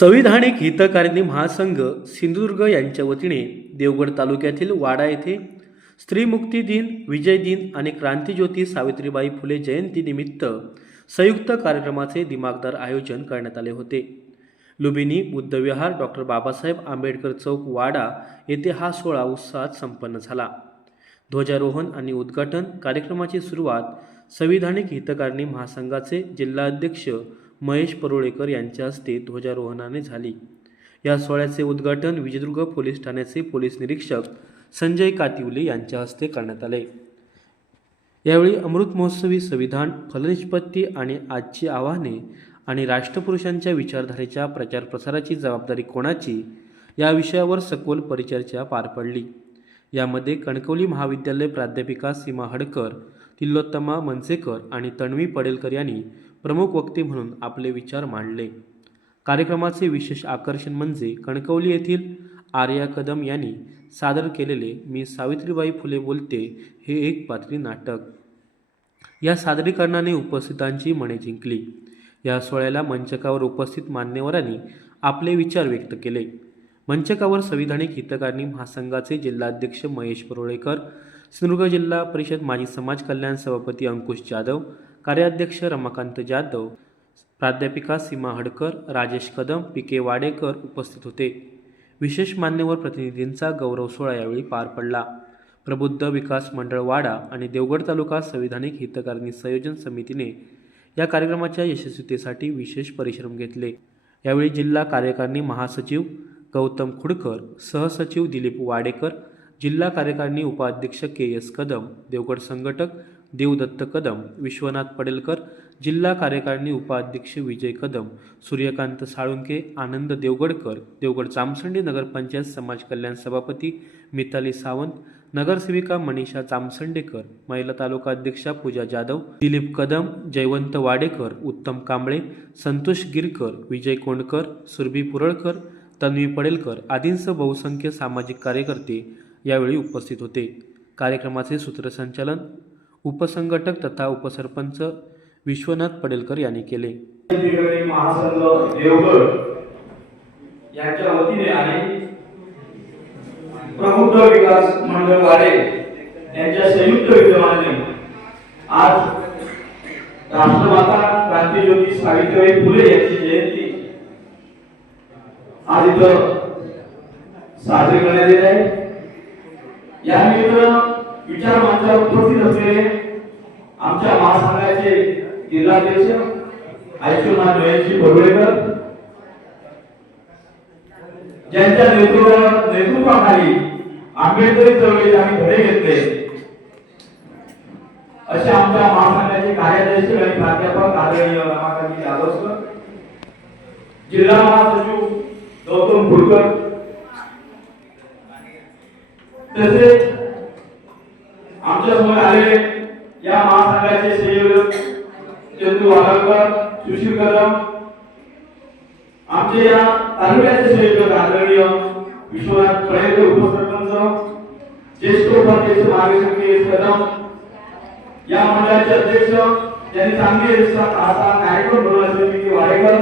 संविधानिक हितकारिणी महासंघ सिंधुदुर्ग यांच्या वतीने देवगड तालुक्यातील वाडा येथे स्त्रीमुक्ती दिन, विजय दिन आणि क्रांतीज्योती सावित्रीबाई फुले जयंती निमित्त संयुक्त कार्यक्रमाचे दिमागदार आयोजन करण्यात आले होते. लुंबिनी बुद्धविहार डॉक्टर बाबासाहेब आंबेडकर चौक वाडा येथे हा सोहळा उत्साहात संपन्न झाला. ध्वजारोहण आणि उद्घाटन कार्यक्रमाची सुरुवात संविधानिक हितकारिणी महासंघाचे जिल्हाध्यक्ष महेश परुळेकर यांच्या हस्ते ध्वजारोहणाने झाली. या सोहळ्याचे उद्घाटन विजयदुर्ग पोलीस ठाण्याचे पोलीस निरीक्षक संजय कातिवले यांच्या हस्ते करण्यात आले. यावेळी अमृत महोत्सवी संविधान, फलनिष्पत्ती आणि आजची आव्हाने आणि राष्ट्रपुरुषांच्या विचारधारेच्या प्रचार प्रसाराची जबाबदारी कोणाची या विषयावर सखोल परिचर्चा पार पडली. यामध्ये कणकवली महाविद्यालय प्राध्यापिका सीमा हडकर, तिलोत्तमा मनसेकर आणि तन्वी पडेलकर यांनी प्रमुख वक्ते म्हणून आपले विचार मांडले. कार्यक्रमाचे विशेष आकर्षण म्हणजे कणकवली येथील आर्या कदम यांनी सादर केलेले मी सावित्रीबाई फुले बोलते हे एक पात्री नाटक. या सादरीकरणाने उपस्थितांची मने जिंकली. या सोहळ्याला मंचकावर उपस्थित मान्यवरांनी आपले विचार व्यक्त केले. मंचकावर संविधानिक हितकारिणी महासंघाचे जिल्हाध्यक्ष महेश परुळेकर, सिंधुदुर्ग जिल्हा परिषद माजी समाज कल्याण सभापती अंकुश जाधव, कार्याध्यक्ष रमाकांत जाधव, प्राध्यापिका सीमा हडकर, राजेश कदम, पी.के. वाडेकर उपस्थित होते. विशेष मान्यवर प्रतिनिधींचा गौरव सोहळा यावेळी पार पडला. प्रबुद्ध विकास मंडळ वाडा आणि देवगड तालुका संविधानिक हितकारिणी संयोजन समितीने या कार्यक्रमाच्या यशस्वीतेसाठी विशेष परिश्रम घेतले. यावेळी जिल्हा कार्यकारिणी महासचिव गौतम खुडकर, सहसचिव दिलीप वाडेकर, जिल्हा कार्यकारिणी उपाध्यक्ष के.एस. कदम, देवगड संघटक देवदत्त कदम, विश्वनाथ पडेलकर, जिल्हा कार्यकारिणी उपाध्यक्ष विजय कदम, सूर्यकांत साळुंके, आनंद देवगडकर, देवगड चामसंडी नगरपंचायत समाज कल्याण सभापती मिताली सावंत, नगरसेविका मनीषा चामसंडेकर, महिला तालुका अध्यक्षा पूजा जाधव, दिलीप कदम, जयवंत वाडेकर, उत्तम कांबळे, संतोष गिरकर, विजय कोंडकर, सुरभी पुरळकर, तन्वी पडेलकर आदींसह बहुसंख्य सामाजिक कार्यकर्ते यावेळी उपस्थित होते. कार्यक्रमाचे सूत्रसंचालन उपसंघटक तथा उपसरपंच विश्वनाथ पडेलकर यांनी केले. महासंघ देवगड यांच्या वतीने आणि प्रबुद्ध विकास मंडळ वाडे यांच्या संयुक्त विद्यमाने आज राष्ट्रमाता क्रांतीज्योती सावित्रीबाई फुले यांची जयंती आज इथं साजरी करण्यात येत आहे. या निमित्तानं विचार मंचावर उपस्थित असलेले आमच्या महासंघाचे जिल्हाध्यक्ष आयुष्यमान महेशजी परुळेकर ज्यांच्या नेतृत्वाखाली आंबेडकरी चळवळीत आम्ही धडे घेतले असे आमच्या महासंघाचे कार्याध्यक्ष आणि प्राध्यापक आदरणीय रमाकांत जाधव, जिल्हा महासचिव गौतम खुडकर, तसेच आमच्या समोर आलेले या महासंघाचे संयोजक चंदू वाडकर, सुशील कदम, आमचे या तालुक्याचे संयोजक आदरणीय विश्वनाथ पडेलकर उपसरपंच, ज्येष्ठ उपाध्यक्ष मार्गदर्शक के.एस. कदम, या मंडळाचे अध्यक्ष ज्यांनी चांगली कार्यक्रम बनवला पी.के. वाडेकर,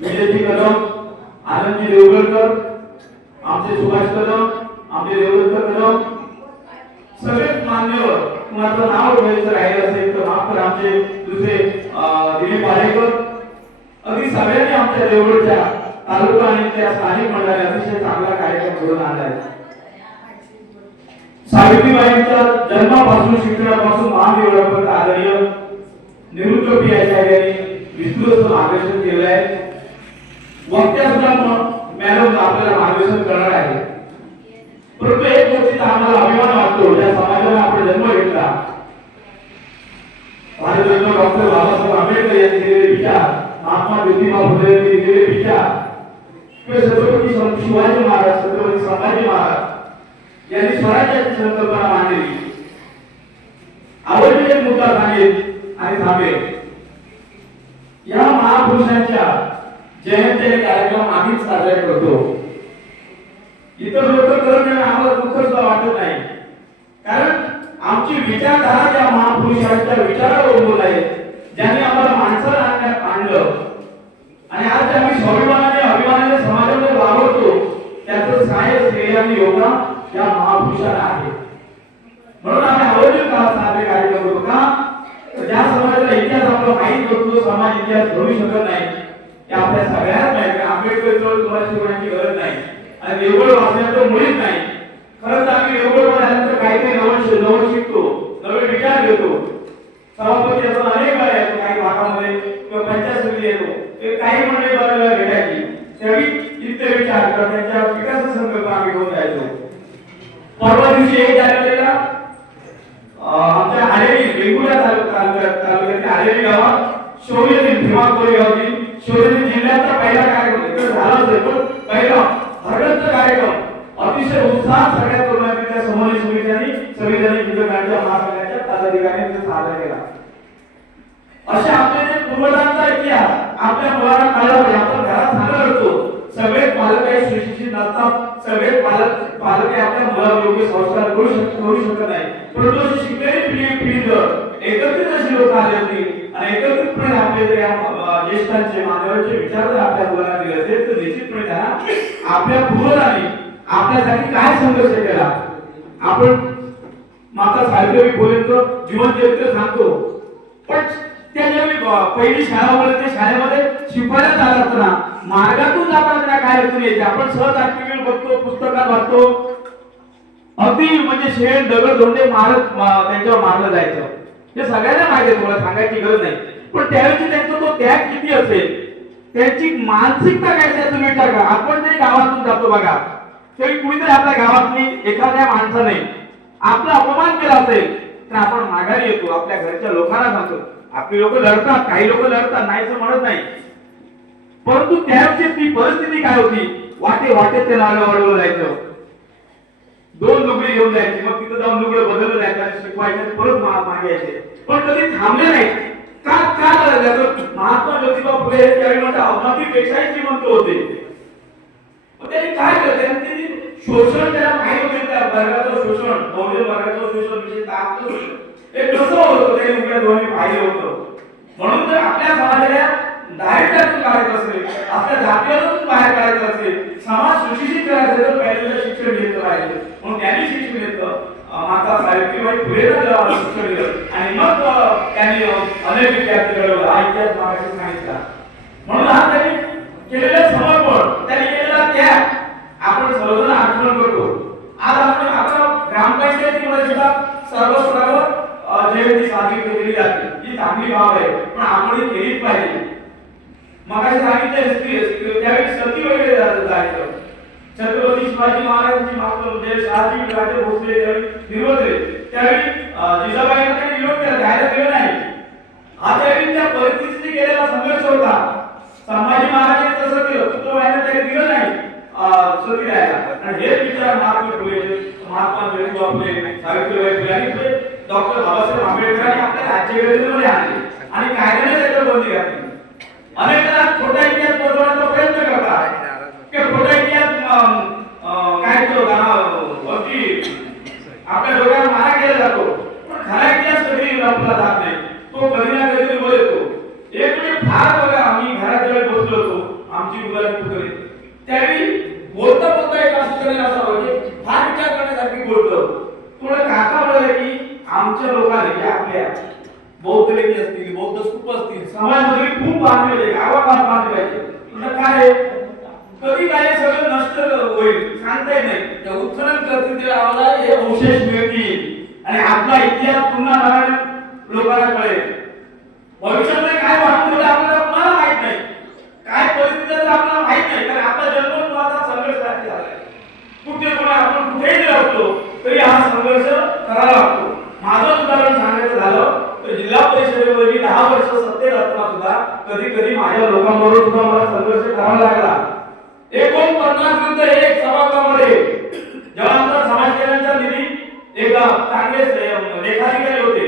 विजयजी कदम, आनंदजी देवगडकर, आमचे सुभाष कदम, आमचे देवदत्त कदम, सगळेच मान्यवर कुणाचं नाव घ्यायचं राहिलं असेल तर माफ करा. आमचे दुसरे दिलीप वाडेकर, अगदी सगळ्यांनी आमच्या देवगडच्या तालुका आणि त्या स्थानिक मंडळाने अतिशय चांगला कार्यक्रम घडवून आणला आहे. सावित्रीबाईंच्या जन्मापासून शिक्षणापासून महादेवळापर्यंत आदरणीय निवृत्त पी.आय. यांनी विस्तृत मार्गदर्शन केलं आहे. वक्त्या सुद्धा मॅडम आपल्याला मार्गदर्शन करणार आहे. परंतु एक गोष्टीचा आम्हाला अभिमान वाटतो, या समाजाने आपण जन्म घेतला. भारतरत्न डॉक्टर बाबासाहेब आंबेडकर यांनी दिलेले विचार, महात्मा ज्योतिबा फुले यांनी दिलेले विचार, छत्रपती शिवाजी महाराज, छत्रपती संभाजी महाराज यांनी स्वराज्याची संकल्पना मांडली. आवडलेले एक मुद्दा सांगेल आणि थांबेल. या महापुरुषांच्या जयंती कार्यक्रम आम्हीच साजरा करतो. इतर लोक करत नाही, आम्हाला दुःख सुद्धा वाटत नाही, कारण आमची विचारधारा त्या महापुरुषांच्या विचारावर अवलंबून आहे, ज्यांनी आम्हाला माणसाला आणलं आणि आज आम्ही स्वाभिमानाने सगळ्यात माहिती आंबेडकर चळवळ तुम्हाला शिकवण्याची गरज नाही आणि देवगड वाचण्याचं मुळीच नाही. खरंच आम्ही देवगड आल्यानंतर काहीतरी नवं शिकतो, नवे विचार घेतो. सभापती असं अनेक वेळा येतो काही भागामध्ये किंवा पंचायत समिती येतो, ते काही मंडळी बऱ्याच भेटायची त्यावेळी इतके विचार किंवा त्यांच्या विकास संकल्प आम्ही घेऊन जायचो. परवा दिवशी 1 जानेवारीला आमच्या आलेली वेगवेगळ्या तालुक्यातील आलेली गावात शौर्य दिन भीमा कोरेगावची शौर्य दिन जिल्ह्याचा पहिला कार्यक्रम झाला असेल, पण पहिला भरगच्च कार्यक्रम अतिशय उत्साहात सगळ्या तरुणांनी त्या समन्वय समित्यांनी संविधानिक विभागाच्या महासंघाच्या पदाधिकाऱ्यांनी साजरा केला. अशा आपले जे पूर्वजांचा इतिहास आपल्या मुलांना कळला पाहिजे. आपण घरात सांगत असतो सगळे पालक काही सुशिक्षित नसतात, सगळे पालक आपल्या मुलावर योग्य संस्कार करू शकत नाही, परंतु शिकलेली पिढी जर एकत्रित अशी लोक आली होती आणि एकत्रितपणे आपले जर या ज्येष्ठांचे मान्यवरांचे विचार जर आपल्या मुलांना दिले असेल तर निश्चितपणे त्यांना आपल्या पूर्वजांनी आपल्यासाठी काय संघर्ष केला. आपण माता सावित्रीबाई फुलेंचं जीवन चरित्र सांगतो, पण त्या जेव्हा पहिली शाळा वगैरे त्या शाळेमध्ये शिकवायला जात असताना मार्गातून जाताना त्यांना काय अडचण येते. आपण सहज ऍक्टिव्हिटी बघतो, पुस्तकात वाचतो, अगदी म्हणजे शेण दगड धोंडे मारत त्यांच्यावर मारलं जायचं. हे सगळ्यांना माहिती आहे, तुम्हाला सांगायची गरज नाही. पण त्यावेळी त्यांचा तो त्याग किती असेल, त्यांची मानसिकता काय असेल तुम्ही विचार करा. आपण जरी गावातून जातो बघा, तरी कुणीतरी आपल्या गावातली एखाद्या माणसाने आपला अपमान केला असेल तर आपण माघारी येतो, आपल्या घरच्या लोकांना सांगतो. आपली लोक लढतात, काही लोक लढतात, नाही असं म्हणत नाही, परंतु त्यावेळी ती परिस्थिती काय होती, वाटे त्याला वाढवलं जायचं, 2 लुगडे घेऊन जायचे, मग तिथं जाऊन लुगडं बदललं जायचं आणि शिकवायचं, परत मागे यायचे, पण कधी थांबले नाही. का महात्मा ज्योतिबा फुले त्यावेळी म्हणतात अवनातीपेक्षाही श्रीमंत होते. मग त्यांनी काय केलं, त्यांनी शोषण त्याला माहित होते, त्या वर्गाचं शोषण, बहुजन वर्गाचं शोषण विशेषतः हे कसं होतं ते उघड्या डोळ्यांनी पाहिलं होतं. म्हणून जर आपल्या समाजाला दारिद्र्यातून काढायचं असेल, आपल्या जातीतून बाहेर काढायचं असेल, समाज सुशिक्षित करायचं असेल तर पहिल्यांदा शिक्षण घेतलं पाहिजे. म्हणून त्यांनी शिक्षण घेतलं, माता सावित्रीबाई फुलेंना शिक्षण दिलं आणि मग त्यांनी अनेक विद्यार्थी घडवलं. हा इतिहास मागाशी सांगितला. म्हणून हा त्यांनी केलेलं समर्पण, त्यांनी केलेला त्याग आपण सर्वजण आठवण करतो. आज आपण ग्रामपंचायतीमध्ये सुद्धा सर्व स्तरावर जयंती साजरी केली जाते, ही चांगली बाब आहे, पण आपण ही केलीच पाहिजे. मगाशी सांगितलं त्यावेळी सती वगैरे जायचं. छत्रपती शिवाजी महाराजांची मात्र म्हणजे शहाजी राजे भोसले त्यावेळी निरोध दिले, त्यावेळी जिजाबाईंना काही निरोध केला, जायला दिलं नाही. हा त्यावेळी त्या परिस्थितीने केलेला संघर्ष होता. संभाजी महाराजांनी तसं केलं, तुकोबाईंना त्याला दिलं नाही सती द्यायला. आणि हे विचार महात्मा फुले, महात्मा ज्योतिबा फुले, सावित्रीबाई फुले आणि डॉक्टर बाबासाहेब आंबेडकरांनी आपल्या राज्यघटनेमध्ये आणले आणि कायद्याने त्याच्यावर बंदी घातली. अनेक जण खोटा इतिहास बदलण्याचा प्रयत्न करतात की खोटा इतिहास काय तो आपल्या डोक्याला मारा केला जातो, पण खरा इतिहास कधी आपला जात नाही, तो कधी ना कधी वर येतो. एक वेळी फार बघा, आम्ही घरात जेव्हा बसलो होतो आमची मुलांची पुतळे, त्यावेळी बोलता एक असं करेल असं म्हणजे फार विचार करण्यासारखी बोलतो. थोडं काका बोलले की आमच्या लोकांनी आपल्या बौद्ध व्यक्ती असतील, बौद्ध स्तूप असतील, समाजामध्ये खूप बांधले पाहिजे, गावागावात बांधले पाहिजे. म्हणजे काय कधी काय सगळं नष्ट होईल सांगता येत नाही. त्या उत्खनन करतील आम्हाला हे अवशेष मिळतील आणि आपला इतिहास पुन्हा नव्याने लोकांना कळेल. भविष्यामध्ये काय वाटून ठेवलं आपल्याला कुणाला माहित नाही, काय परिस्थिती आपल्याला माहित नाही, कारण आपला जन्म माझा संघर्ष झालाय. कुठे कोणा आपण कुठेही जर असलो तरी हा संघर्ष करावा लागतो. माझं उदाहरण सांगायचं झालं तर जिल्हा परिषदेमध्ये 10 वर्ष सत्तेत असताना सुद्धा कधी कधी माझ्या लोकांबरोबर सुद्धा मला संघर्ष करावा लागला. 49 विरुद्ध 1 सभागृहामध्ये जेव्हा आमचा समाज कल्याणचा निधी एक चांगले लेखाधिकारी होते,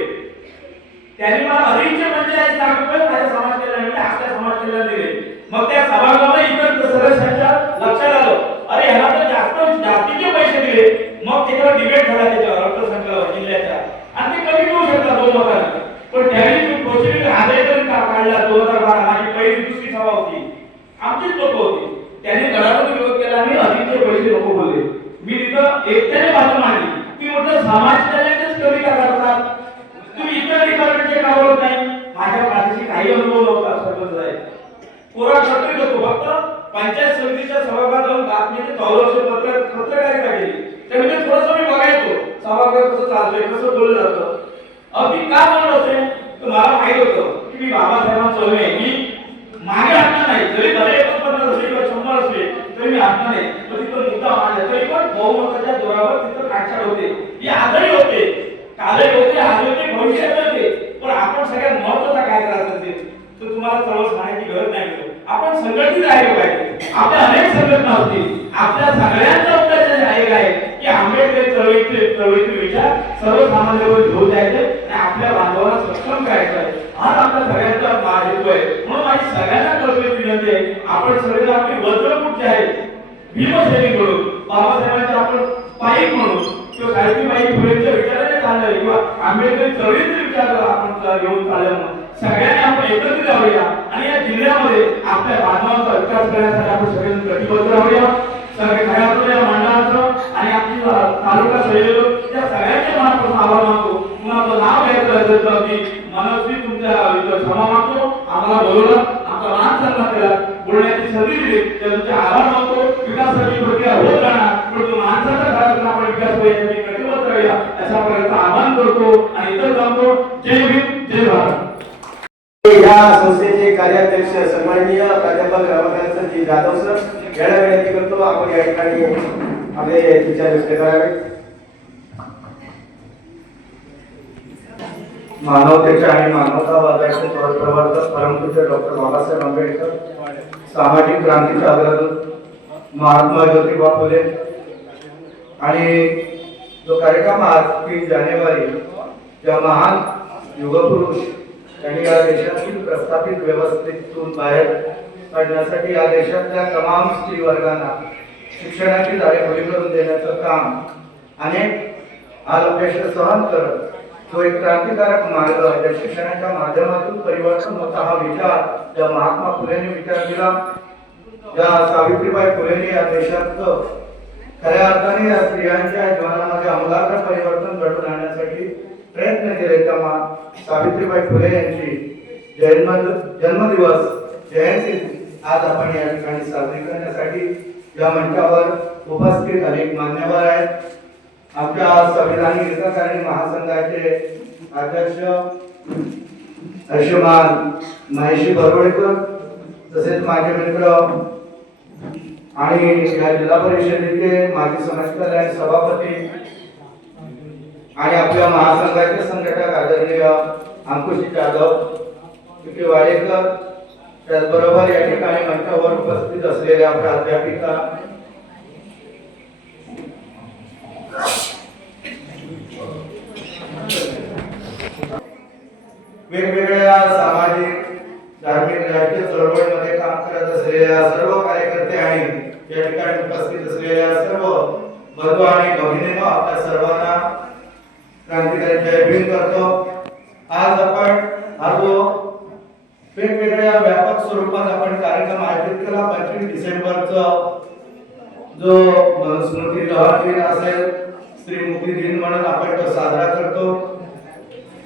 त्यांनी मला अधिकचे 45 लाख रुपये माझ्या समाज कल्याणामध्ये आपल्या समाज कल्याण दिले. मग त्या सभागृहामध्ये इतर सदस्यांच्या लक्षात आलं, अरे ह्याला तर जास्तीचे पैसे दिले. मग त्याच्यावर डिबेट झाला, त्याच्यावर अर्थसंकल्प जिल्ह्याच्या, आणि ते कमी करू शकता 2 मतांनी. पण त्यावेळी प्रोसिडिंग आदेश काढला 2012, माझी पहिली दुसरी सभा होती, आमचीच लोक होती, त्यांनी गडावर विरोध केला आणि अधिकचे पैसे नको बोलले. मी तिथं एकट्याने बाजू मांडली की म्हटलं समाज कल्याणच कमी का करतात, तुम्ही इतर डिपार्टमेंटचे का बोलत नाही. माझ्या पाठीशी काही अनुभव नव्हता, सरपंच आहे, कोरा कर्तव्य करतो, फक्त पंचायत समितीच्या सभागृहात जाऊन बातमीचे पत्रकारिता केली. त्यामुळे थोडंसं मी बघायचो सभागृहात कसं चालतंय, कसं बोललं जातं. अगदी का बोललं असेल तर मला माहित होतं की मी बाबासाहेबांचं चळवळ आहे, मी मागे हटणार नाही. जरी भले 49 असले किंवा 100 असले तरी मी हटणार नाही. पण तिथं मुद्दा मांडला तरी पण बहुमताच्या जोरावर तिथं काटछाट होते. ही आजही होते, कालही होते, आज होते, भविष्यात होते. पण आपण सगळ्यात महत्त्वाचं काय करायचं असेल तर तुम्हाला चळवळ सांगण्याची गरज नाही. आपण संघटित राहिलो पाहिजे. आपल्या अनेक संघटना होती, आपल्या सगळ्यांचा उद्देश राहिला आहे की आंबेडकर चळवळीतील विचार सर्वसामान्यांवर घेऊन जायचे आणि आपल्या बांधवांना सक्षम करायचं आहे. आज आपल्या सगळ्यांचा हेतू आहे. म्हणून माझी सगळ्यांना कळकळीची विनंती आहे, आपण सगळे आपली वज्रमुठ जे आहे भीमसैनिक म्हणून, बाबासाहेबांचे आपण पाईक म्हणून किंवा सावित्रीबाई फुलेंच्या विचाराने चाललं किंवा आंबेडकर चळवळीतील विचाराला आपण घेऊन चाललं म्हणून सगळ्यांनी आपण एकत्रित राहूया आणि या जिल्ह्यामध्ये आपल्या बांधवांचा विकास करण्यासाठी आपण सगळेजण कटिबद्ध राहूया. सगळे खऱ्यातून या मंडळाचं आणि आपली तालुका संयोजक या सगळ्यांचे मनापासून आभार मानतो. पुन्हा आपलं नाव घ्यायचं असेल तर अगदी मनस्वी तुमच्या क्षमा मागतो. आम्हाला बोलवलं, आमचा मान सन्मान केला, बोलण्याची संधी दिली तर तुमचे आभार मानतो. विकासाची प्रक्रिया होत राहणार, पण तो माणसाच्या घरातून आपण विकास होण्यासाठी कटिबद्ध राहूया अशा प्रकारचं आवाहन करतो आणि इतर सांगतो. जय भीम, जय भारत. या संस्थेचे कार्याध्यक्ष सन्माननीय प्राध्यापक रमाकांत जाधव सर यांना विनंती करतो आपण या ठिकाणी आपले विचार व्यक्त करावे. मानवतेच्या आणि मानवतावादाचे प्रवर्तक परमपूज्य डॉक्टर बाबासाहेब आंबेडकर, सामाजिक क्रांतीचे अग्रदूत महात्मा ज्योतिबा फुले आणि जो कार्यक्रम आज 3 जानेवारी या महान युगपुरुष त्यांनी या देशातील प्रस्थापित व्यवस्थेतून बाहेर काढण्यासाठी या देशातल्या तमाम स्त्री वर्गांना शिक्षणाची जाळी करून देण्याचं काम अनेक अपयश सहन करत तो एक क्रांतिकारक मार्ग ज्या शिक्षणाच्या माध्यमातून परिवर्तन होता हा विचार ज्या महात्मा फुलेंनी विचार केला, ज्या सावित्रीबाई फुलेंनी या देशात खऱ्या अर्थाने या स्त्रियांच्या जीवनामध्ये आमूलाग्र परिवर्तन घडवून आणण्यासाठी प्रयत्न केले. त्या सावित्रीबाई फुले यांची जन्मदिवस जयंती आज आपण या ठिकाणी साजरी करण्यासाठी या मंचावर उपस्थित अनेक मान्यवर आहेत. आपल्या संविधानिक हितकारी महासंघाचे अध्यक्ष आयुष्यमान महेशी बरोडेकर, तसेच माझे मित्र आणि या जिल्हा परिषदेचे माजी समाज कल्याण सभापती आणि आपल्या महासंघाचे संघटक आदरणीय अंकुश जाधव, पी वाडेकर, त्याचबरोबर या ठिकाणी मंचावर उपस्थित असलेल्या प्राध्यापिका वेगवेगळ्या सामाजिक धार्मिक राजकीय चळवळीमध्ये काम करत असलेल्या सर्व कार्यकर्ते आणि या ठिकाणी उपस्थित असलेल्या सर्व बंधू आणि भगिनींनो आपल्या सर्वांना क्रांतिकारी जय भीम करतो. आज आपण हा जो वेगवेगळ्या व्यापक स्वरूपात आपण कार्यक्रम आयोजित केला 25 डिसेंबरचा जो स्मृती लहर दिन असेल, स्त्री मुक्ती दिन म्हणून आपण तो साजरा करतो.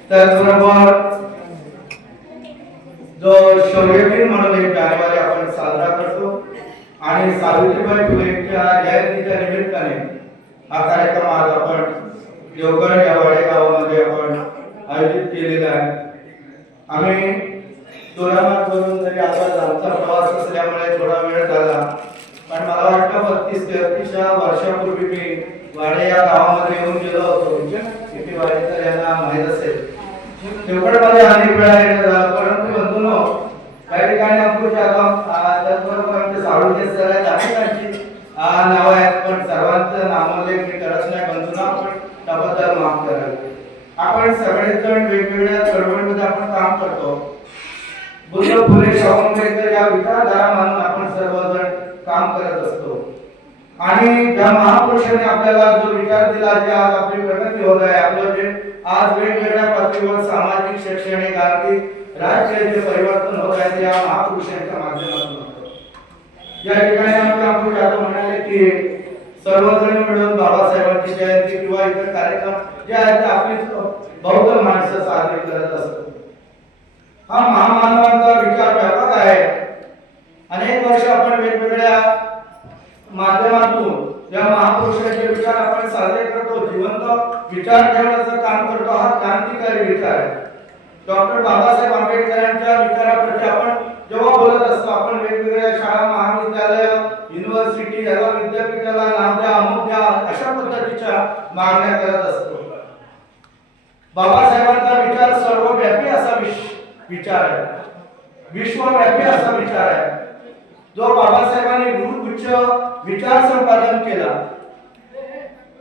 त्याचबरोबर जो शौर्य दिन म्हणून 1 जानेवारी आपण साजरा करतो आणि सावित्रीबाई फुलेंच्या जयंतीच्या निमित्ताने हा कार्यक्रम आज आपण देवगड या वाडेगावामध्ये आपण आयोजित केलेला आहे. आम्ही दोरामात करून जरी आता आमचा प्रवास असल्यामुळे थोडा वेळ झाला, पण मला वाटतं 32-33 वर्षापूर्वी मी वाडे या गावामध्ये येऊन गेलो होतो. किती वाडेकर यांना माहीत असेल. देवगडमध्ये अनेक वेळा येणं झालं, परंतु बंधूंनो काही ठिकाणी अंकुश जाधव त्याचबरोबर साळुंके सर आहेत, अनेकांची नाव आहेत, पण सर्वांचं नामोल्लेख मी करत नाही. बंधूंना आपण त्याबद्दल माफ कराल. आपण सगळेजण वेगवेगळ्या चळवळीमध्ये आपण काम करतो. बुद्ध फुले शाहू आंबेडकर या विचारधारा मानून आपण सर्वजण काम करत असतो आणि ज्या महापुरुषांनी आपल्याला जो विचार दिला, जे आज आपली प्रगती होत आहे, आपलं जे आज वेगवेगळ्या पातळीवर सामाजिक, शैक्षणिक, आर्थिक, राजकीय परिवर्तन होत आहे, त्या महापुरुषांच्या माध्यमातून होतं. या ठिकाणी आमचे जाधव म्हणाले की सर्वजण मिळून बाबासाहेबांची जयंती किंवा इतर कार्यक्रम जे आहेत आपली बौद्ध माणसं साजरी करत असतात. हा महामानवांचा विचार व्यापक आहे. अनेक अनेक वर्ष आपण वेगवेगळ्या माध्यमातून या महापुरुषांचे विचार आपण साजरे करतो, जिवंत विचार ठेवण्याचं काम करतो. हा क्रांतिकारी विचार आहे. डॉक्टर बाबासाहेब आंबेडकरांच्या विचाराप्रती आपण जेव्हा बोलत असतो, आपण वेगवेगळ्या शाळा, महाविद्यालय, युनिव्हर्सिटी, याला विद्यापीठाला नाव द्या, अमुक द्या, अशा पद्धतीच्या मागण्या करत असतो. बाबासाहेबांचा विचार सर्वव्यापी असा विचार आहे, विश्वव्यापी असा विचार आहे. जो बाबासाहेबांनी गुरुगुच्छ विचार संपादन केला.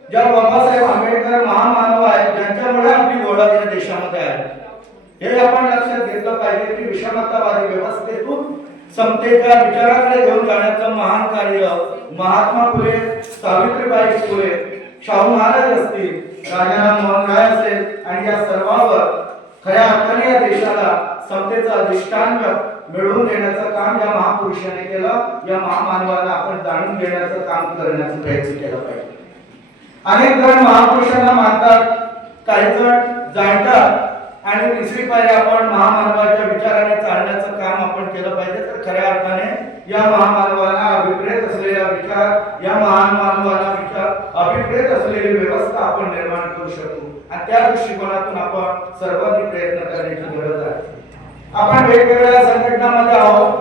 ज्या बाबासाहेब आंबेडकर महामानव आहेत, ज्यांच्यामुळे आपली ओळख या देशामध्ये आहे, हे आपण लक्षात घेतलं पाहिजे की विषमतावादी व्यवस्थेतून समतेच्या विचाराकडे घेऊन जाण्याचं महान कार्य महात्मा फुले, सावित्रीबाई फुले, शाहू महाराज असतील, राजाराम मोहन राय असेल, आणि या सर्वांवर खऱ्या अर्थाने या देशाला समतेचं अधिष्ठान मिळवून देण्याचं काम या महापुरुषाने केलं. या महामानवाला आपण जाणून घेण्याचं काम करण्याचा प्रयत्न केला पाहिजे. अनेक जण महापुरुषांना मानतात, काही जण जाणतात, आणि तिसरी पायरी आपण महामानवाच्या विचाराने चालण्याचं काम आपण केलं पाहिजे. तर खऱ्या अर्थाने या महामानवाला अभिप्रेत असलेला विचार, या महामानवाला अभिप्रेत असलेली व्यवस्था आपण निर्माण करू शकू, आणि त्या दृष्टिकोनातून आपण सर्वांनी प्रयत्न करण्याची गरज आहे. आपण वेगवेगळ्या संघटनांमध्ये आहोत.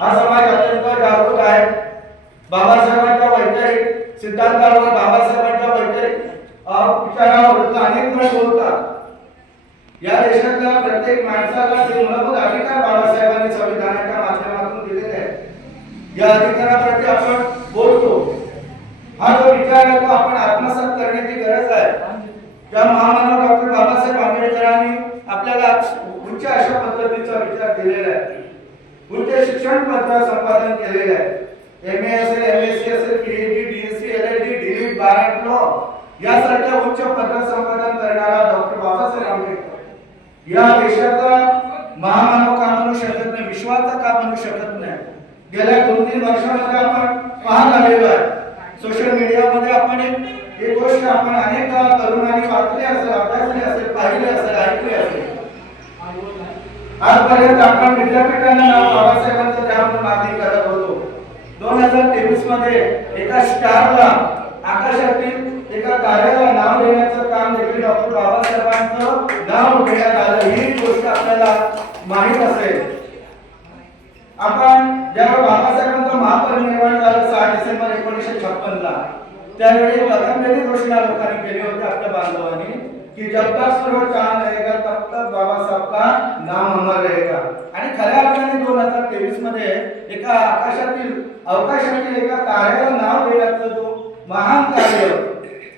हा समाज अत्यंत जागृत आहे. बाबासाहेबांच्या वैचारिक सिद्धांतावर, बाबासाहेबांच्या वैचारिक विचारावर अनेक जण बोलतात. या देशातल्या प्रत्येक माणसाला जे मूलभूत अधिकार बाबासाहेबांनी संविधानाच्या माध्यमातून दिलेले आहेत, या अधिकाराप्रती आपण बोलतो. हा जो विचार आहे तो आपण आत्मसात करण्याची गरज आहे. ज्या महामानव डॉक्टर बाबासाहेब आंबेडकरांनी आपल्याला उच्च अशा पद्धतीचा विचार दिलेला आहे, उच्च शिक्षण पत्र संपादन केलेलं आहे. एमए असेल, एमएससी असेल, PhD, DSc, LLD, DLitt, bar at law यासारख्या उच्च पत्र संपादन करणारा डॉक्टर बाबासाहेब आंबेडकर या देशाचा महामानव का म्हणू शकत नाही, विश्वाचा का म्हणू शकत नाही. गेल्या 2-3 वर्षांमध्ये आपण पाहत आलेलो आहे. सोशल मीडियामध्ये आपण एक गोष्ट आपण अनेक तरुणांनी वाचली असेल, अभ्यासली असेल, पाहिली असेल, ऐकली असेल. आजपर्यंत आपण विद्यापीठांना नाव बाबासाहेबांचं त्या म्हणून मागणी करत होतो. 2023 मध्ये एका स्टारला, आकाशातील एका ताऱ्याला नाव देण्याचं काम देखील डॉक्टर बाबासाहेबांचं नाव देण्यात आलं. ही गोष्ट आपल्याला माहीत असेल. आपण जेव्हा बाबासाहेबांचं महापरिनिर्वाण झालं 6 डिसेंबर 1956 ला, त्यावेळी लखनदेवी घोषणा लोकांनी केली होती आपल्या बांधवांनी की जब तक सूरज चांद रहेगा तब तक बाबासाहेब का नाम अमर रहेगा. आणि खऱ्या अर्थाने 2023 मध्ये एका अवकाशातील एका ताऱ्याला नाव देण्याचं जो महान कार्य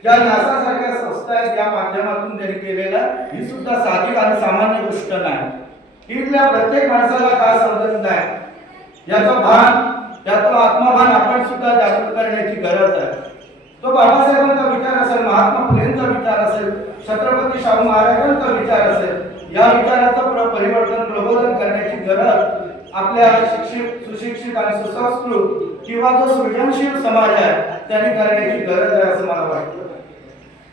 ज्या नासा सारख्या संस्था आहेत, या माध्यमातून त्यांनी केलेला, ही सुद्धा साधी आणि सामान्य गोष्ट नाही. इथल्या प्रत्येक माणसाला काय समजत नाही, याचं भान, याचं आत्मभान आपण सुद्धा जागृत करण्याची गरज आहे. तो बाबासाहेबांचा विचार असेल, महात्मा फुलेंचा विचार असेल, छत्रपती शाहू महाराजांचा विचार असेल, या विचाराचं परिवर्तन, प्रबोधन करण्याची गरज आपल्या शिक्षित, सुशिक्षित आणि सुसंस्कृत किंवा जो सृजनशील समाज आहे त्यांनी करण्याची गरज आहे असं मला वाटतं.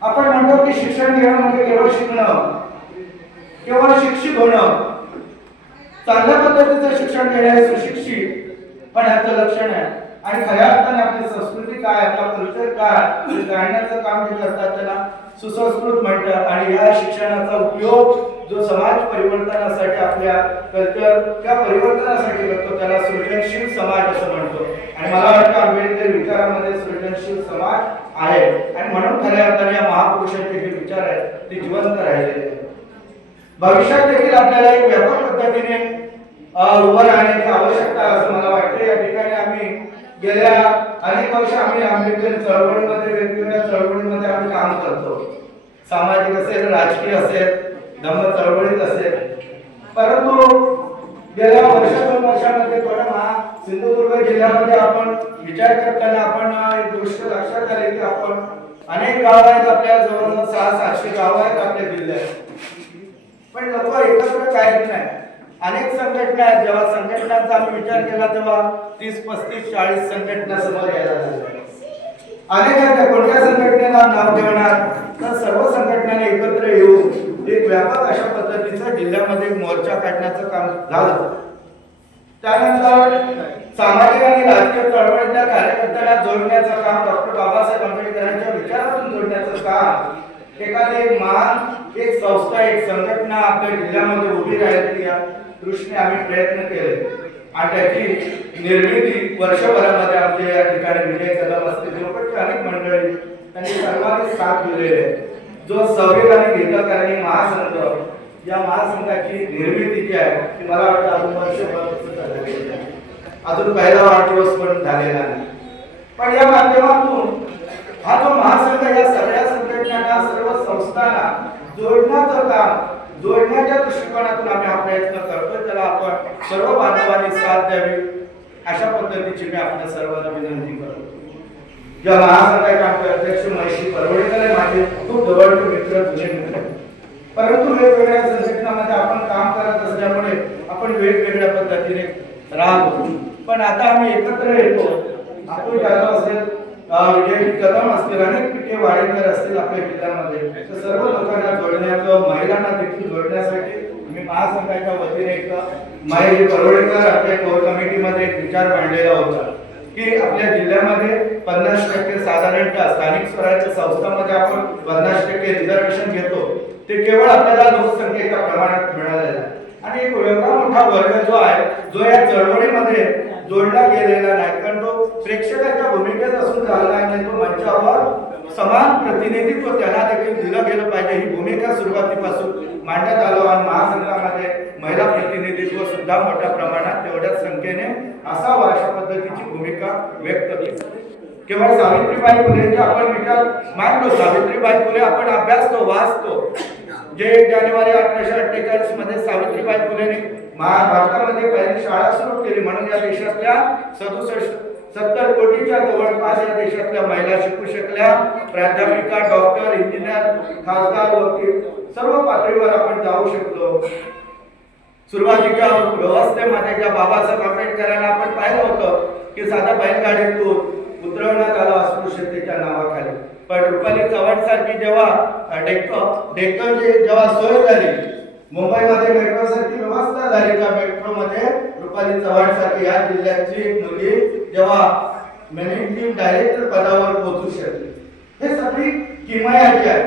आपण म्हणतो की शिक्षण घेणं म्हणजे केवळ शिकणं, केवळ शिक्षित होणं. चांगल्या पद्धतीचं शिक्षण घेणं हे सुशिक्षित, पण याचं लक्षण आहे. आणि खऱ्या अर्थाने आपली संस्कृती काय, आपला कल्चर काय जाणण्याचं काम जे करतात त्याला सुसंस्कृत म्हणतात. आणि या शिक्षणाचा उपयोग जो समाज परिवर्तनासाठी, आपल्या कल्चरच्या परिवर्तनासाठी करतो त्याला सृजनशील समाज असं म्हणतो. आणि मला वाटतं आंबेडकर विचारामध्ये सृजनशील समाज आहे, आणि म्हणून खऱ्या अर्थाने या महापुरुषांचे जे विचार आहेत ते जिवंत राहिलेले आहेत. भविष्यात देखील आपल्याला एक व्यापक पद्धतीने उभं राहण्याची आवश्यकता असं मला वाटते. या ठिकाणी आम्ही गेल्या अनेक वर्ष आम्ही आंबेडकर चळवळीमध्ये, वेगवेगळ्या चळवळीमध्ये आम्ही काम करतो. सामाजिक असेल, राजकीय असेल, धम्म चळवळीत असेल. परंतु गेल्या 2 वर्षांमध्ये थोडा सिंधुदुर्ग जिल्ह्यामध्ये आपण विचार करताना आपण एक गोष्ट लक्षात आली की आपण अनेक गाव आहेत, आपल्या जवळ 600-700 गाव आहेत आपल्या जिल्ह्यात, पण लोक एकत्र काहीच नाही. अनेक संघटना आहेत. जेव्हा संघटनांचा आम्ही विचार केला तेव्हा 30, 35, 40 संघटना समोर यायला लागल्या. अनेक कोणत्या संघटनेला नाव ठेवणार, तर सर्व संघटनांनी एकत्र येऊन एक व्यापक अशा पद्धतीचं जिल्ह्यामध्ये मोर्चा काढण्याचं काम झालं. त्यानंतर सामाजिक आणि राजकीय चळवळीतल्या कार्यकर्त्यांना जोडण्याचं काम, डॉक्टर बाबासाहेब आंबेडकरांच्या विचारातून जोडण्याचं काम एखादी महान एक संस्था, एक संघटना आपल्या जिल्ह्यामध्ये उभी राहील या दृष्टीने आम्ही प्रयत्न केले आणि त्याची निर्मिती वर्षभरामध्ये आमच्या या ठिकाणी विजय कदम असतील, लोकांची अनेक मंडळी त्यांनी सर्वांनी साथ दिलेली आहे. जो संविधानिक हितकारणी महासंघ, या महासंघाची निर्मिती जी आहे ती मला वाटतं अजून वर्षभर झालेली आहे. अजून पहिला वाढदिवस पण झालेला नाही. पण या माध्यमातून हा जो महासंघ या सगळ्या संघटनांना, सर्व संस्थांना जोडण्याचं काम, जोडण्याच्या दृष्टिकोनातून आम्ही हा प्रयत्न करतोय. त्याला आपण सर्व बांधवांनी साथ द्यावी अशा पद्धतीची मी आपल्या सर्वांना विनंती करतो. या महासंघाचे आमचे अध्यक्ष महेश परवडेकर माझे खूप जवळचे मित्र, जुने मित्र, परंतु वेगवेगळ्या संघटनांमध्ये आपण काम करत असल्यामुळे आपण वेगवेगळ्या पद्धतीने राहतो. पण आता आम्ही एकत्र येतो. अतुल जाधव असेल, विजय कदम असतील, अनेक पिके वाडेकर असतील आपल्या जिल्ह्यामध्ये, तर सर्व लोकांना जोडण्याचं, महिलांना देखील जोडण्यासाठी मी महासंघाच्या वतीने एक महेश परवडेकर आपल्या कोर कमिटीमध्ये एक विचार मांडलेला होता की आपल्या जिल्ह्यामध्ये 50% साधारणतः स्थानिक स्वराज्य संस्थांमध्ये आपण 50% रिझर्वेशन घेतो. ते केवळ आपल्याला लोकसंख्येच्या प्रमाणात मिळालेलं आहे आणि एक वेगळा मोठा वर्ग जो आहे, जो या चळवळीमध्ये जोडला गेलेला नाही, कारण तो प्रेक्षकाच्या भूमिकेत असून झाला नाही, तो मंचावर समान प्रतिनिधित्व त्यांना देखील दिलं गेलं पाहिजे ही भूमिका सुरुवातीपासून मांडण्यात आलो. आणि महासंघामध्ये महिला प्रतिनिधित्व सुद्धा मोठ्या प्रमाणात तेवढ्याच संख्येने असावं अशा पद्धतीची भूमिका व्यक्त केली. केवळ सावित्रीबाई फुलेंचे आपण विचार मांडतो. सावित्रीबाई फुले आपण अभ्यासतो, वाचतो. जे 1 जानेवारी 1848 मध्ये सावित्रीबाई फुलेंनी भारतामध्ये पहिली शाळा सुरू केली, म्हणून या देशातल्या 70 कोटीच्या जवळपास या देशातल्या महिला शिकू शकल्या. प्राध्यापिका, डॉक्टर, इंजिनियर, खासदार, वकील सर्व पातळीवर आपण जाऊ शकतो. सुरुवातीच्या व्यवस्थेमध्ये ज्या बाबासाहेब आंबेडकरांना आपण पाहिलं होतं की साधा बैलगाडीतून उतरवण्यात आलं अस्पृश्यतेच्या नावाखाली, पण रुपाली चव्हाण सारखी जेव्हा डेक्कनची जेव्हा सोय झाली, मुंबईमध्ये मेट्रो सारखी व्यवस्था झाली, त्या मेट्रोमध्ये रुपाली चव्हाण सारखी या जिल्ह्याची एक मुलगी जेव्हा मॅनेजिंग डायरेक्टर पदावर पोहोचू शकली. हे सगळी किमया जी आहे,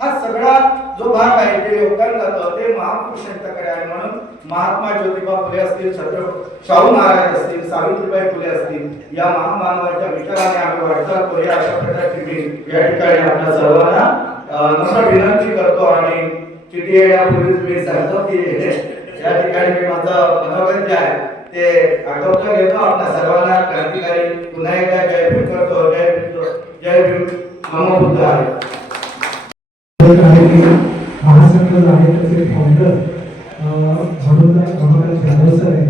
हा सगळा जो भाग आहे, जे योगदान जातं ते महापुरुषांच्याकडे आहे. म्हणून महात्मा ज्योतिबा फुले असतील, छत्रपती शाहू महाराज असतील, सावित्रीबाई फुले असतील, या महामानवांच्या विचाराने आम्ही वाटचाल करूया अशा प्रकारची मी या ठिकाणी आपल्या सर्वांना नम्र विनंती करतो. आणि चिठी येण्यापूर्वीच मी सांगतो की या ठिकाणी मी माझं मनोगत जे आहे ते आटोपता घेतो. आपल्या सर्वांना क्रांतिकारी पुन्हा एकदा जय भीम करतो. जय भीम, जय भीम, नमो बुद्धाय. महासंघ आहे त्याचे फाउंडर म्हणून जाधव सर आहे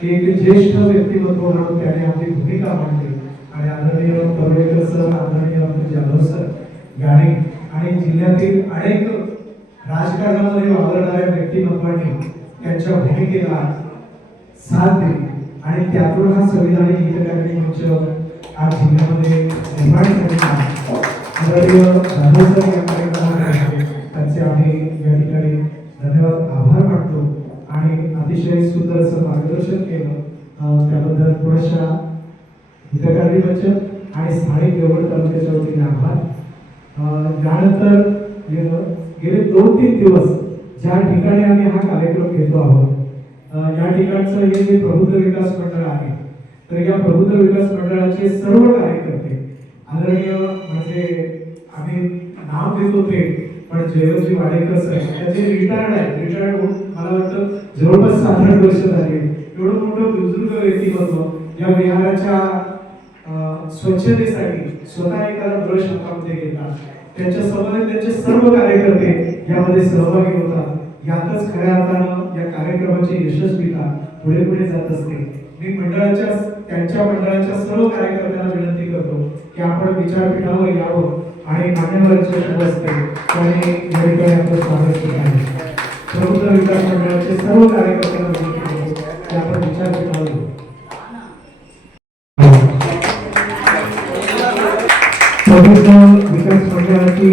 की एक ज्येष्ठ व्यक्तिमत्व म्हणून त्याने आपली भूमिका मांडली. आणि आदरणीय परवेकर सर, आदरणीय जाधव सर, गाणी आणि जिल्ह्यातील अनेक राजकारणामध्ये वावरणाऱ्या व्यक्तिमत्वांनी त्यांच्या भूमिकेला साथ दिली आणि त्यातून हा संविधानिक हितकारणी मंच आज जिल्ह्यामध्ये निर्माण झालेला आहे. आदरणीय जाधव सर या कार्यक्रमामध्ये त्यांचे आम्ही या ठिकाणी धन्यवाद, आभार मानतो आणि अतिशय सुंदर असं मार्गदर्शन केलं. त्याबद्दल थोड्याशा हितकारणी बचत आणि स्थानिक देवगड तालुक्याच्या वतीने आभार. त्यानंतर गेले 2-3 दिवस ज्या ठिकाणी आम्ही हा कार्यक्रम घेतो आहोत, या ठिकाणचं हे जे प्रबुद्ध विकास मंडळ आहे, तर या प्रबुद्ध विकास मंडळाचे सर्व कार्यकर्ते आदरणीय, म्हणजे आम्ही नाव देतो ते पण जयवंतजी वाडेकर सर त्याचे रिटायर्ड होऊन मला वाटतं जवळपास 7-8 वर्ष झाली. एवढं मोठं बुजुर्ग व्यक्तिमत्व या विहाराच्या स्वच्छतेसाठी स्वतः एखादा ब्रश हातामध्ये घेतात. त्यांच्या समोर त्यांचे सर्व कार्यकर्ते यामध्ये सहभागी होतात. यातच खऱ्या अर्थानं या कार्यक्रमाची यशस्वीता पुढे पुढे जात असते. मी त्यांच्या मंडळाच्या सर्व कार्यकर्त्यांना विनंती करतो की आपण विचारपीठावर यावं आणि मान्यवरांच्या शुभ असते त्याने या ठिकाणी आपलं स्वागत केलं आहे. प्रबुद्ध विकास मंडळाचे सर्व कार्यकर्त्यांना विनंती करतो की आपण विचारपीठावर येऊ. प्रबुद्ध विकास मंडळाची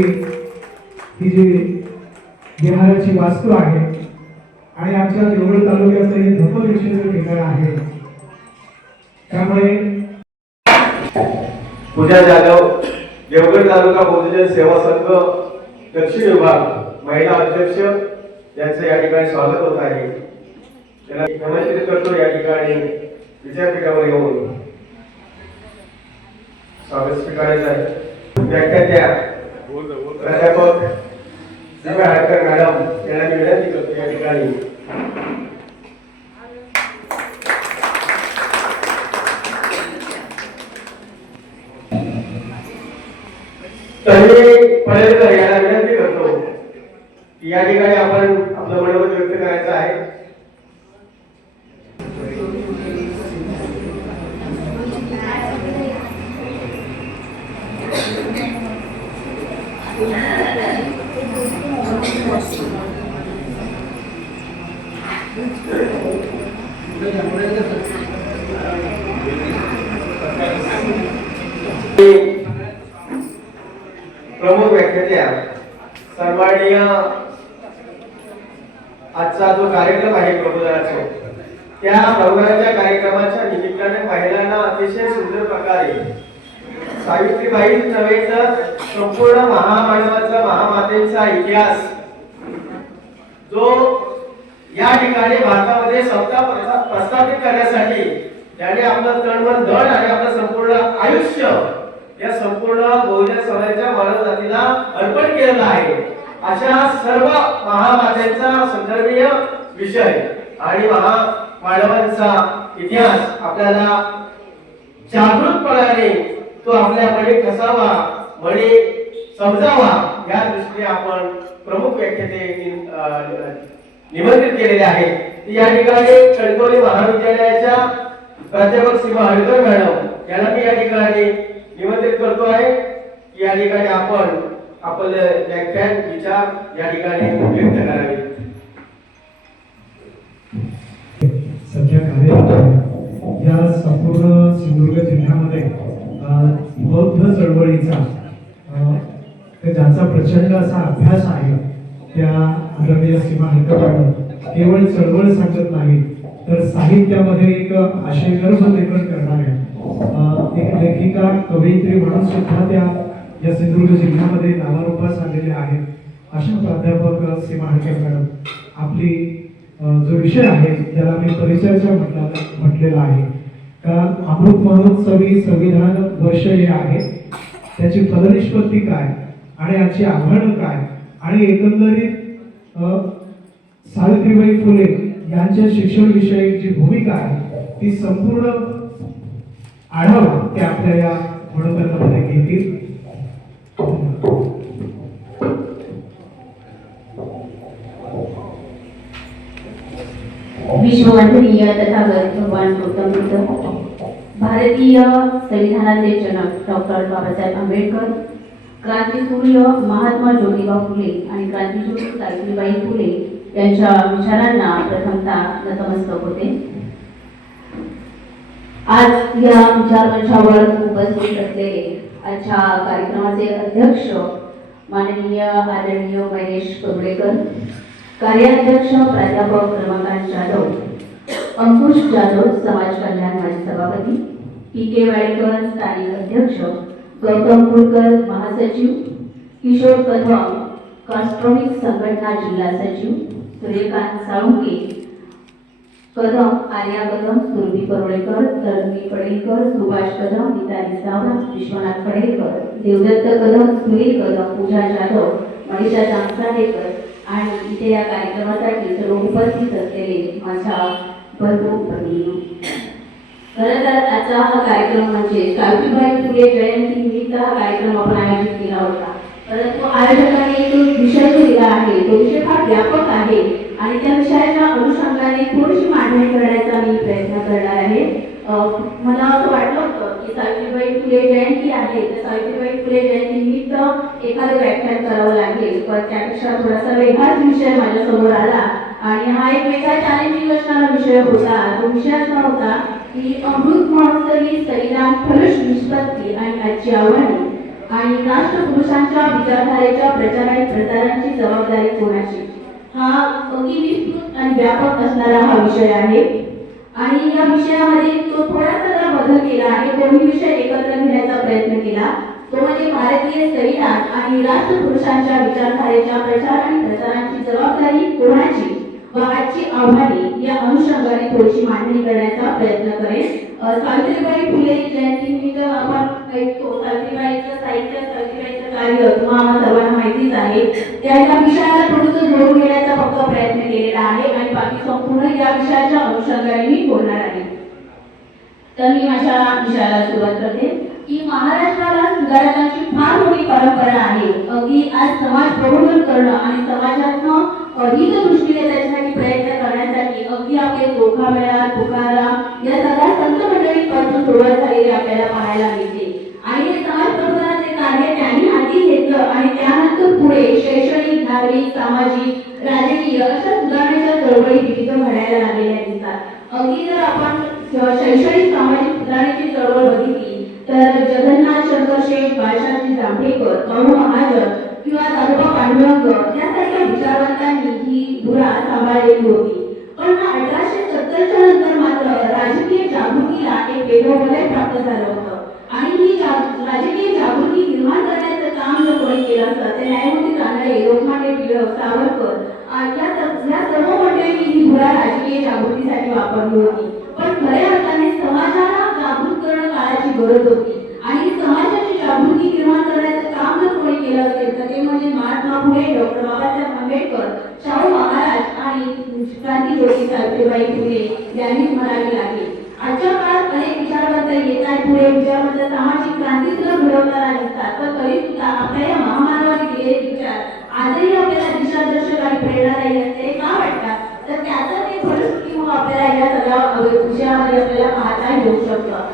ही जी बिहाराची वास्तू आहे आणि आमच्या देवगड तालुक्याचं हे धर्मवीक्षेचं ठिकाण आहे. त्यामुळे पूजा जाधव, देवगड तालुका बहुजन सेवा संघ दक्षिण विभाग महिला अध्यक्ष यांचं या ठिकाणी स्वागत होत आहे. त्यांना आमंत्रित करतो या ठिकाणी विद्यापीठावर येऊन स्वागत स्वीकारायचं आहे. व्याख्यात्या प्राध्यापक दिव्या हडकर मॅडम यांना मी विनंती करतो या ठिकाणी तन्वी पडेलकर यांना विनंती करतो की या ठिकाणी आपण आपलं मनोगत व्यक्त करायचं आहे. प्रमुख व्याख्यात्या सन्माननीय आजचा जो कार्यक्रम आहे प्रबोधनाचा, त्या प्रबोधनाच्या कार्यक्रमाच्या निमित्ताने महिलांना अतिशय सुंदर प्रकारे सावित्रीबाई नव्हे तर संपूर्ण महामानवाचा महामातेचा इतिहास जो या ठिकाणी भारतामध्ये सत्ता प्रस्थापित करण्यासाठी त्याने आपलं तनमन धन आणि आपलं संपूर्ण आयुष्य या संपूर्ण बहुजन समाजाच्या मानव जातीला अर्पण केलेला आहे. अशा सर्व महामातेचा संदर्भीय विषय आणि महामानवांचा इतिहास आपल्याला जागृतपणाने तो आपल्याकडे कसावा म्हणे समजावा या दृष्टीने आपण प्रमुख व्याख्याते निमंत्रित केलेले आहेत. या ठिकाणी कणकवली महाविद्यालयाच्या प्राध्यापक सीमा हडकर मॅडम यांना मी या ठिकाणी निमंत्रित करतो आहे की या ठिकाणी आपण आपले व्याख्यान विचार या ठिकाणी व्यक्त करावे. सध्या कार्यरत आहे या संपूर्ण सिंधुदुर्ग जिल्ह्यामध्ये बौद्ध चळवळीचा ज्यांचा प्रचंड असा अभ्यास आहे त्या आदरणीय सीमा हडकर मॅडम केवळ चळवळ सांगत नाही तर साहित्यामध्ये एक आशयगर्भ लेखन करणाऱ्या एक लेखिका कवयित्री म्हणून सुद्धा त्या या सिंधुदुर्ग जिल्ह्यामध्ये नावारूपास आलेल्या आहेत. अशा प्राध्यापक सीमा हडकर मॅडम आपली जो विषय आहे त्याला मी परिचर्चा म्हटलेला आहे. कारण अमृत महोत्सवी संविधान वर्ष हे आहे, त्याची फलनिष्पत्ती काय आणि याची आव्हानं काय आणि एकंदरीत सावित्रीबाई फुले यांच्या शिक्षण विषयक जी भूमिका आहे ती संपूर्ण आढावा ते आपल्या या मनोगतामध्ये घेतील. विश्ववंदनीय तथागत भगवान गौतम बुद्ध, भारतीय संविधानाचे जनक डॉक्टर बाबासाहेब आंबेडकर, क्रांतीसूर्य महात्मा ज्योतिबा फुले आणि क्रांतीसूर्य सावित्रीबाई फुले यांच्या विचारांना प्रथमतः नतमस्तक होते. आज या विचारमंचावर उपस्थित असलेले आजच्या कार्यक्रमाचे अध्यक्ष माननीय आदरणीय महेश करुळेकर, कार्याध्यक्ष प्राध्यापक रमाकांत जाधव, अंकुश जाधव समाज कल्याण माजी सभापती, पी.के. वाडेकर स्थानिक अध्यक्ष, गौतम कुलकर महासचिव, किशोर कदम कास्ट्रॉनिक संघटना जिल्हा सचिव, सूर्यकांत साळुंके कदम, आर्या कदम, सुरभी परोळेकर, धर्मी पडेलकर, सुभाष कदम, मिताली सावरा, विश्वनाथ पडेलकर, देवदत्त कदम, सुनील कदम, पूजा जाधव, मनीषा जामसाडेकर आणि इथे या कार्यक्रमासाठी सर्व उपस्थित असलेले माझ्या भरपूर भगिनी. खरं तर आजचा हा कार्यक्रम म्हणजे सावित्रीबाई फुले जयंती निमित्त हा कार्यक्रम आपण आयोजित केला होता. परंतु आयोजकांनी एक विषय जो दिला आहे तो विषय फार व्यापक आहे आणि त्या विषयाच्या अनुषंगाने थोडीशी मांडणी करण्याचा मी प्रयत्न करणार आहे. मला असं वाटलं होतं की सावित्रीबाई फुले जयंती आहे तर सावित्रीबाई फुले जयंती निमित्त एखादं व्याख्यान करावं लागेल, पण त्यापेक्षा थोडासा वेगळाच विषय माझ्यासमोर आला आणि हा एक वेगळा चॅलेंजिंग असणारा विषय होता. तो विषय असा होता की अमृत महोत्सवी संविधान फलनिष्पत्ती आणि आजची आव्हाने आणि राष्ट्रपुरुषांच्या विचारधारेच्या प्रचार आणि प्रसारांची जबाबदारी कोणाची. हा अगदी विस्तृत आणि व्यापक असणारा हा विषय आहे आणि या विषयामध्ये तो थोडासा बदल केला आहे, दोन्ही विषय एकत्र घेण्याचा प्रयत्न केला. तो म्हणजे भारतीय संविधान आणि राष्ट्रपुरुषांच्या विचारधारेच्या प्रचार आणि प्रसाराची जबाबदारी कोणाची व आजची आव्हाने या अनुषंगाने थोडीशी मांडणी करण्याचा प्रयत्न करेन. सावित्रीबाई फुले जयंतीनिमित्त आपण ऐकतो सावित्रीबाईंचं साहित्य, सावित्रीबाईंचं कार्य तुम्हाला सर्वांना माहितीच आहे. त्या विषयाला थोडंसं जोडून घेण्याचा फक्त प्रयत्न केलेला आहे आणि बाकी संपूर्ण या विषयाच्या अनुषंगाने मी बोलणार आहे. तर मी माझ्या विषयाला सुरुवात करते की महाराष्ट्राला सुधारकांची फार मोठी परंपरा आहे. अगदी आज समाज प्रबोधन करणं आणि समाजातनं हित दृष्टीने त्याच्यासाठी प्रयत्न करण्यासाठी अगदी आपले जोखामेळा, तुकाराम या सगळ्या संत मंडळींपासून सुरुवात झालेली आपल्याला पाहायला मिळते. आणि हे समाज प्रबोधनाचे कार्य त्यांनी हाती घेतलं आणि त्यानंतर पुढे शैक्षणिक, धार्मिक, सामाजिक, राजकीय अशा सुधारणेच्या चळवळी विविध घडायला लागलेल्या दिसतात. अगदी जर आपण शैक्षणिक सामाजिक सुधारणेची चळवळ बघितली तर जगन्नाथ शंकर शेठ, बाळशास्त्री जांभेकर, भाऊ महाजन किंवा दादोबा पांडुरंग यासारख्या विचारवंतांनी ही धुरा सांभाळलेली होती. पण 1870च्या नंतर मात्र राजकीय जागृतीला एक वेगळं वलय प्राप्त झालं होतं आणि ही राजकीय जागृती निर्माण करण्याचं काम जर कोणी केलं असतं तर न्यायमूर्ती तानाजी, लोकमान्य टिळक, सावरकर या सर्व मंडळींनी ही धुरा राजकीय जागृतीसाठी वापरली होती. पण खऱ्या अर्थाने समाजाला जागृत करणं काळाची गरज होती आणि समाजाची जागृती निर्माण करण्याचं काम जर कोणी केलं असेल तर ते म्हणजे महात्मा फुले, डॉक्टर बाबासाहेब आंबेडकर, शाहू महाराज आणि क्रांतीज्योती सावित्रीबाई फुले यांनीच म्हणावे लागेल. आजच्या काळात अनेक विचारवंत येतात, पुढे विचारवंत सामाजिक क्रांती सुद्धा घडवताना दिसतात, पण तरी सुद्धा आपल्या या महामानवाने दिलेले विचार आजही आपल्याला दिशादर्शक आणि प्रेरणादायी असते. का वाटतात तर त्याचं ते फलश्रुती म्हणून आपल्याला या सगळ्या विषयामध्ये आपल्याला पाहता येऊ शकतं.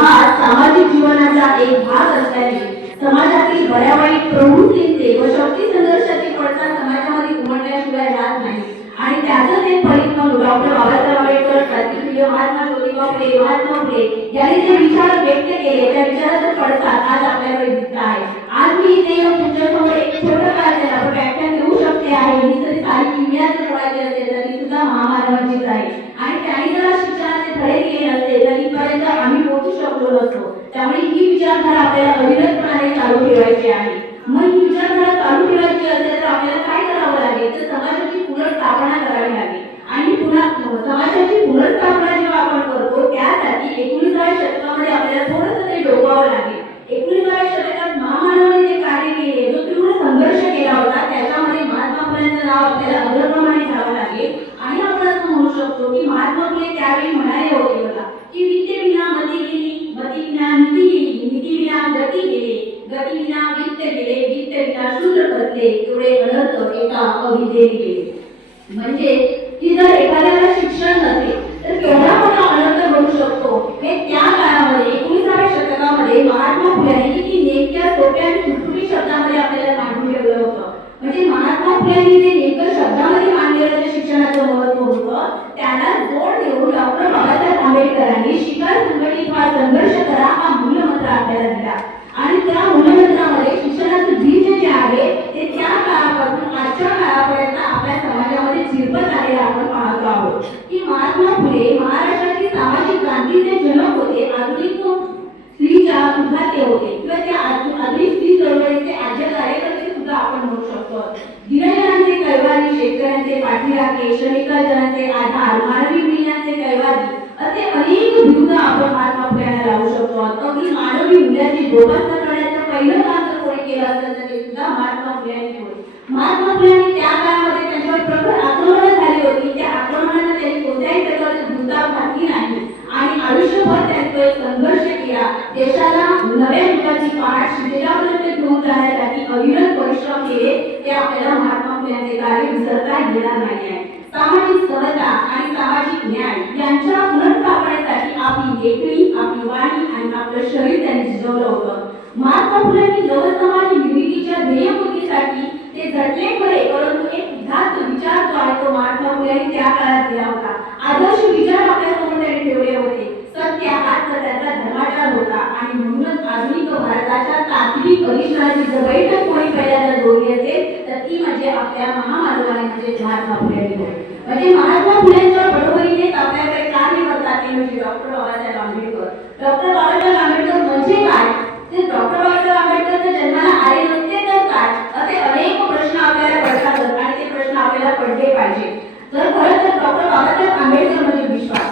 हा सामाजिक जीवनाचा एक भाग असल्याने समाजातील बऱ्या वाईट प्रवृत्तींचे व शक्ती संघर्षाचे पडसाद समाजामध्ये उमटल्याशिवाय राहत नाही आणि त्याचं ते फलित म्हणून डॉक्टर बाबासाहेब आंबेडकर, क्रांतीप्रिय महात्मा ज्योतिबा फुले, महात्मा फुले यांनी जे विचार व्यक्त केले त्या विचाराचा पडसाद आज आपल्याकडे दिसला आहे. आज मी इथे तुमच्यासमोर एक छोटं कार्य व्याख्यान देऊ शकते आहे. ही जरी सारी किमया जर कोणाची असेल तरी सुद्धा महामानवाचीच आहे आणि त्यांनी जर शिक्षणाचे धडे दिले नसते तर इथपर्यंत आम्ही पोहोचू शकलो नसतो. त्यामुळे ही विचारधारा आपल्याला अविरतपणे चालू ठेवायची आहे. मग ही विचारधारा चालू ठेवायची असेल तर आपल्याला काय करावं लागेल तर समाजाची पुनर्स्थापना करावी लागेल आणि पुन्हा समाजाची पुनर्स्थापना जेव्हा आपण करतो त्यासाठी 19व्या शतकामध्ये आपल्याला थोडंसं ते डोकावं लागेल. 19व्या शतकात महामानवाने जे कार्य केले, जो तीव्र संघर्ष केला होता त्याच्यामध्ये महात्मा फुलेंचं नाव आपल्याला अग्रक्रमाने घ्यावं लागेल आणि आपण असं म्हणू शकतो की महात्मा फुले त्यावेळी म्हणाले होते बघा की विद्येविना मती गेली, मतीविना नीती गेली, नीतीविना गती गेले, गतीविना वित्त गेले, वित्तविना शूद्र करले, एवढे अनर्थ एका कवितेने गेले. म्हणजे की जर एखाद्याला शिक्षण नसेल तर केवढा मोठा अनर्थ घडू शकतो हे त्या काळामध्ये 19व्या शतकामध्ये महात्मा फुल्यांनी किती नेमक्या सोप्या आणि सुटसुटीत शब्दामध्ये आपल्याला मांडून ठेवलं होतं. म्हणजे महात्मा फुल्यांनी जे नेमकं शब्दामध्ये मांडलेलं जे शिक्षणाचं महत्त्व होतं त्याला जोड देऊन डॉक्टर बाबासाहेब आंबेडकरांनी शिका, संघटित व्हा, संघर्ष करा हा मूलमंत्र आपल्याला दिला आणि त्या मूलमंत्रामध्ये शिक्षणाचं बीज जे आहे ते त्या काळापासून आजच्या काळापर्यंत आपल्या समाजामध्ये झिरपत आलेलं आपण पाहतो आहोत की महात्मा फुले महाराष्ट्रातील सामाजिक क्रांतीचे जनक होते, आधुनिक स्त्रीच्या उद्धाते होते किंवा त्या आधुनिक स्त्री चळवळीचे आद्य कार्यकर्ते सुद्धा आपण म्हणू शकतो. दिनजनांचे कैवारी, शेतकऱ्यांचे पाठीराखे, श्रमिकांचे आधार, मानवी मूल्यांचे कैवारी असे अनेक विरुद्ध आपण महात्मा फुल्यांना लावू शकतो. अगदी मानवी मूल्यांची जोपासना करण्याचं पहिलं काम जर कोणी केलं असेल तर ते सुद्धा महात्मा फुल्यांनी होते. महात्मा फुल्यांनी त्या काळामध्ये त्यांच्यावर प्रखर आक्रमणं झाली होती. त्या आक्रमणांना त्यांनी कोणत्याही प्रकारचे दुताव घातली नाही आणि आयुष्यभर त्यांनी तो एक संघर्ष केला. देशाला नव्या युगाची पहाट शिथिलापर्यंत घेऊन जाण्यासाठी अविरत परिश्रम केले. ते आपल्याला महात्मा फुल्यांचे कार्य विसरता येणार नाही आहे. सामाजिक समता आणि सामाजिक न्याय यांच्या पुनर्स्थापनेसाठी आपली लेखणी, आपली वाणी आणि आपलं शरीर त्यांनी झिजवलं होतं. महात्मा फुल्यांनी नवसमाज निर्मितीच्या ध्येयपूर्तीसाठी ते झटले खरे परंतु एक सिद्धांत विचार जो आहे तो महात्मा फुल्यांनी त्या काळात दिला होता. आदर्श विचार आपल्यासमोर त्यांनी ठेवले होते. सत्य हाच त्याचा धर्माचार होता आणि म्हणूनच आधुनिक भारताच्या तात्विक अधिष्ठानाची जर बैठक कोणी पहिल्यांदा जोडली असेल तर ती म्हणजे आपल्या महामानवाने म्हणजे महात्मा फुले. म्हणजे महात्मा फुलेंच्या बरोबरी पद्धतीने आपल्याकडे कार्य करतात ते म्हणजे डॉक्टर बाबासाहेब आंबेडकर. डॉक्टर बाबासाहेब आंबेडकर म्हणजे काय, ते डॉक्टर बाबासाहेब आंबेडकर जर जन्माला आले नसते तर काय, असे अनेक प्रश्न आपल्याला पडतात आणि ते प्रश्न आपल्याला पडले पाहिजे. जर खरं तर डॉक्टर बाबासाहेब आंबेडकर म्हणजे विश्वास,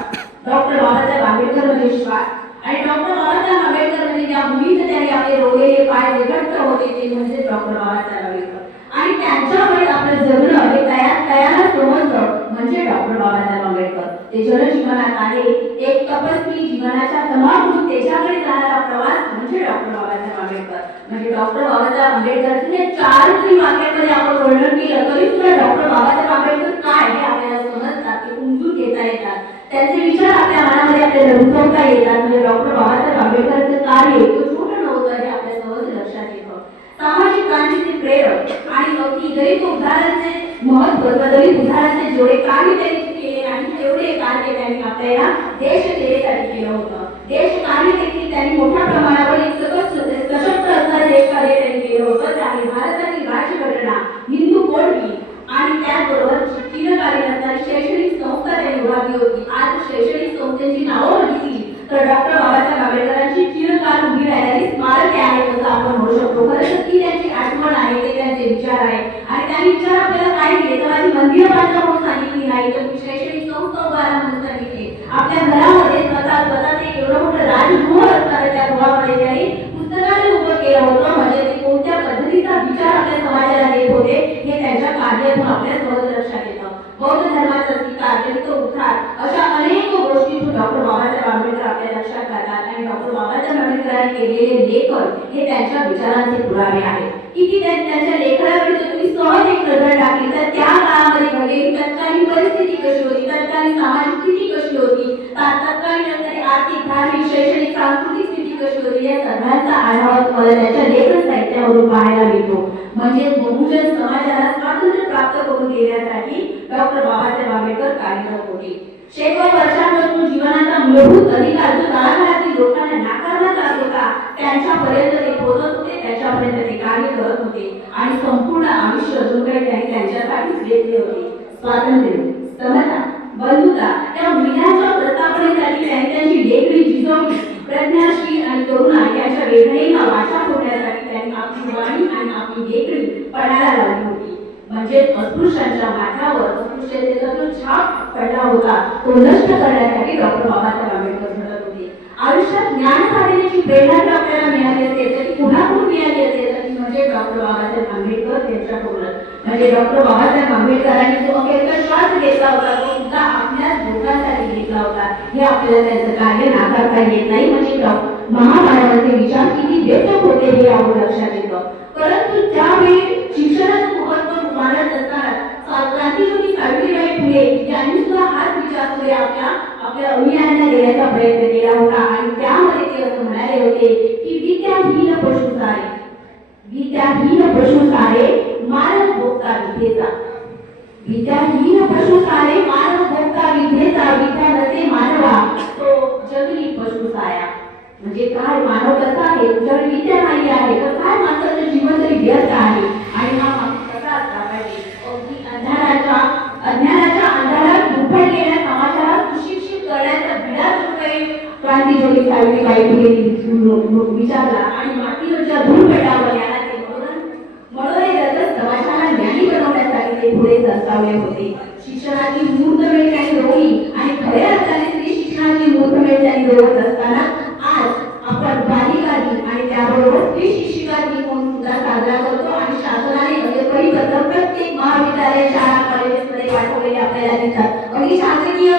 डॉक्टर बाबासाहेब आंबेडकर म्हणजे विश्वास आणि डॉक्टर बाबासाहेब आंबेडकर म्हणजे ज्या भूमीत त्यांनी आपले रोवलेले पाय जे घट्ट होते ते म्हणजे डॉक्टर बाबासाहेब आंबेडकर आणि त्यांच्यामुळे आपलं जगणं हे तयार समजलं म्हणजे डॉक्टर बाबासाहेब आंबेडकर. ते जनजीवनात आले, एक तपस्वी जीवनाच्या तमाम त्याच्याकडे जाणारा प्रवास म्हणजे डॉक्टर बाबासाहेब आंबेडकर. म्हणजे डॉक्टर बाबासाहेब आंबेडकरचे 4 वाक्यामध्ये आपण वर्णन केलं तरी सुद्धा डॉक्टर बाबासाहेब आंबेडकर काय हे आपल्याला समजतात, ते उमजून घेता येतात, त्यांचे विचार आपल्या मनामध्ये आपल्याला रुजवता येतात. म्हणजे डॉक्टर बाबासाहेब आंबेडकरचं कार्य तो छोटं नव्हतं हे आपल्या सहज लक्षात येतं. सामाजिक क्रांतीचे प्रेरक आणि अगदी गरीब उदाहरणाचे महत्त्व, गरीब उदाहरणाचे जेवढे कार्य त्यांनी केले आणि तेवढे कार्य त्यांनी आपल्या देश सेवेसाठी केलं होतं. देश कार्य देखील त्यांनी मोठ्या प्रमाणावर एक सशक्त असणारे देश कार्य त्यांनी केलं होतं. त्याने भारतातील राज्यघटना, हिंदू कोड आणि त्याचबरोबर 3 कार्य असणारी शैक्षणिक संस्था त्यांनी उभारली होती. आज शैक्षणिक संस्थेची नावं बघितली तर डॉक्टर बाबासाहेब आंबेडकरांची चिरकाल उभी राहणारी स्मारके आहेत असं आपण म्हणू शकतो. खरं तर ती त्यांची आठवण आहे, ते त्यांचे विचार आहे आणि त्यांनी विचार आपल्याला काय दिले तर माझी मंदिरं बांधा म्हणून सांगितली नाही तर मी शैक्षणिक संस्था उभारा म्हणून सांगितले. आपल्या घरामध्ये स्वतःच एक एवढं मोठं राजगृह असणाऱ्या त्या गृहामध्ये त्यांनी पुस्तकालय उभं केलं होतं. म्हणजे ते कोणत्या पद्धतीचा विचार आपल्या समाजाला देत होते हे त्यांच्या कार्यातून आपल्या सहज लक्षात येतं. बौद्ध धर्माचा स्वीकार, दलित उद्धार अशा अनेक गोष्टीतून डॉक्टर बाबासाहेब आंबेडकर आपल्या लक्षात राहतात आणि डॉक्टर बाबासाहेब आंबेडकरांनी केलेले लेखन हे त्यांच्या विचारांचे पुरावे आहेत. किती त्यांच्या लेखनाकडे जर तुम्ही सहज एक नजर टाकली तर त्या काळामध्ये घडलेली तत्कालीन परिस्थिती कशी होती, तत्कालीन सामाजिक स्थिती कशी होती, तत्कालीन असणारी आर्थिक, धार्मिक, शैक्षणिक, सांस्कृतिक स्थिती कशी होती या सगळ्यांचा आढावा तुम्हाला त्याच्या लेखन साहित्यावरून पाहायला मिळतो. म्हणजे बहुजन समाजाला स्वातंत्र्य प्राप्त करून देण्यासाठी डॉक्टर बाबासाहेब आंबेडकर कार्यरत होते. शेकडो वर्षांपासून जीवनाचा मूलभूत अधिकार जो तळागाळातील लोकांना नाकारला जात होता त्यांच्यापर्यंत ते पोहोचत होते, त्याच्यापर्यंत ते कार्य करत होते आणि संपूर्ण आयुष्य अजून काही त्यांनी त्यांच्यासाठीच वेचले होते. स्वातंत्र्य, समता, बंधुता या मूल्यांच्या प्रस्थापनेसाठी त्यांनी त्यांची लेखणी झिजवली. प्रज्ञाशील आणि तरुणा यांच्या वेदनेला वाचा फोडण्यासाठी त्यांनी आपली वाणी आणि आपली लेखणी पणाला लावली होती. म्हणजे अस्पृश्यांच्या माथ्यावर अस्पृश्यतेचा जो छाप पडला होता तो नष्ट करण्यासाठी डॉक्टर बाबासाहेब आंबेडकर झटत होते. आयुष्यात ज्ञान साधण्याची प्रेरणा जर आपल्याला मिळाली असेल तर ती कुणाकडून मिळाली असेल तर ती म्हणजे डॉक्टर बाबासाहेब आंबेडकर त्यांच्याकडून. म्हणजे डॉक्टर बाबासाहेब आंबेडकरांनी जो अखेरचा श्वास घेतला होता तो सुद्धा आपल्याच लोकांसाठी घेतला होता. हे आपल्याला त्यांचं कार्य नाकारता येत नाही. म्हणजे महामानवाचे विचार किती व्यापक होते हे आपण लक्षात येतं. परंतु त्यावेळी शिक्षणाचं महत्त्व मानत असताना क्रांतिज्योती सावित्रीबाई फुले यांनी सुद्धा हाच विचार पुढे आपल्या अभियानाला देण्याचा प्रयत्न केला होता आणि त्यामध्ये ते असं म्हणाले होते की विद्याहीन पशुसारे, विद्याहीन पशुसारे मानव भोगता विद्येचा, विद्याहीन पशुसारे मानव भोगता विद्येचा, विद्या नसे मानवा तो जंगली पशुसाया. म्हणजे काय मानव कसा आहे, तुझ्याकडे विद्या नाही आहे तर काय माणसाचं जीवन तरी व्यर्थ आहे आणि हा माणूस कसा असला पाहिजे. अगदी अज्ञानाच्या अंधारात गुंफलेल्या समाजाला सुशिक्षित करण्याचा विडा जो काही क्रांतिज्योती सावित्रीबाई फुले विचारला आणि मातीवरच्या धूळपेटावर याला ते मनोरे समाजाला ज्ञानी बनवण्यासाठी ते पुढे सरसावले होते. शिक्षणाची मूर्तमेढ त्यांनी रोवली आणि खऱ्या अर्थाने स्त्री शिक्षणाची मूर्तमेढ त्यांनी रोवत असताना आज आपण बालिका दिन आणि त्याबरोबर स्त्री शिक्षिका दिन म्हणून सुद्धा साजरा करतो आणि शासनाने असे परिपत्रक प्रत्येक महाविद्यालय, शाळा, कॉलेजेसमध्ये पाठवलेले आपल्याला दिसतात. अगदी शासकीय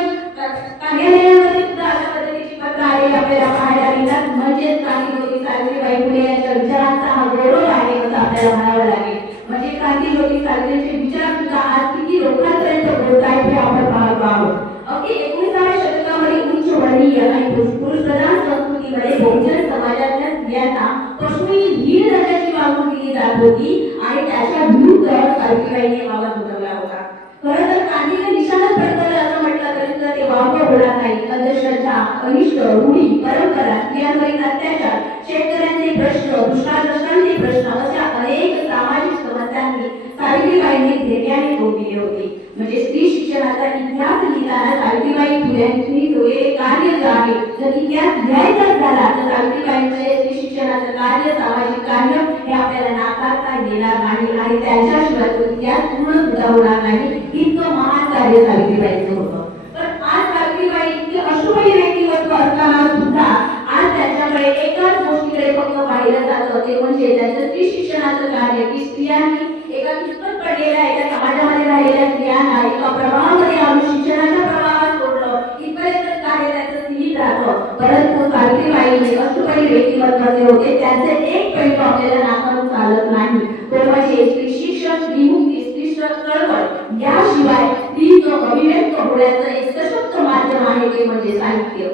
कार्यालयामध्ये सुद्धा अशा पद्धतीची पत्र आलेली आपल्याला पाहायला मिळतात. म्हणजेच क्रांतिज्योती सावित्रीबाई फुले यांच्या विचारांचा हा गौरव आहे असं आपल्याला म्हणावं लागेल. म्हणजे क्रांतिज्योती सावित्रीचे विचार सुद्धा आज किती लोकांपर्यंत पोहोचतायत हे आपण पाहतो आहोत. अगदी 19व्या शतकामध्ये उच्च वर्णीय आणि पुरुषप्रधान संस्कृतीमध्ये बहुजन समाजातल्या स्त्रियांना पशुनी हीन दर्जाची वागणूक दिली जात होती आणि त्याच्या विरुद्ध सावित्रीबाईंनी आवाज उठवला होता. खरं तर क्रांतीचे निशाणच फडकवलं असं म्हटलं तरी सुद्धा ते वावगं होणार नाही. अंधश्रद्धा, अनिष्ट, रूढी, परंपरा, स्त्रियांवरील अत्याचार, शेतकऱ्यांचे प्रश्न, दुष्काळग्रस्तांचे प्रश्न अशा अनेक सामाजिक समस्यांनी सावित्रीबाईंनी धैर्याने तोंड दिले होते. म्हणजे स्त्री शिक्षणाचा इतिहास लिहिला लिहिताना सावित्रीबाई फुल्यांनी केलेले कार्य जे आहे जर इतिहास लिहायचा झाला तर सावित्रीबाईंचे स्त्री शिक्षणाचं कार्य सामाजिक कार्य हे आपल्याला नाकारता येणार नाही आणि त्यांच्याशिवाय तो इतिहास पूर्ण सुद्धा होणार नाही. इतकं महान कार्य सावित्रीबाईंचं होतं. पण आज सावित्रीबाई इतके अष्टपैलू व्यक्तिमत्व असताना सुद्धा आज त्यांच्याकडे एकाच गोष्टीकडे फक्त पाहिलं जातं ते म्हणजे त्यांचं स्त्री शिक्षणाचं कार्य की स्त्रियांनी एका किस्मत पडलेल्या एका समाजामध्ये राहिलेल्या स्त्रियांना एका प्रवाहामध्ये आणून शिक्षणाच्या प्रवाहात सोडलं इथपर्यंत कार्य त्यांचं सीमित राहतं. परंतु सावित्रीबाई अष्टपैलू व्यक्तिमत्वाचे होते. त्यांचे एक पैलू आपल्याला नाकारून चालत नाही तो म्हणजे स्त्री शिक्षण, स्त्रीमुक्ती, स्त्री चळवळ याशिवाय स्त्रीचं अभिव्यक्त होण्याचं एक सशक्त माध्यम आहे ते म्हणजे साहित्य.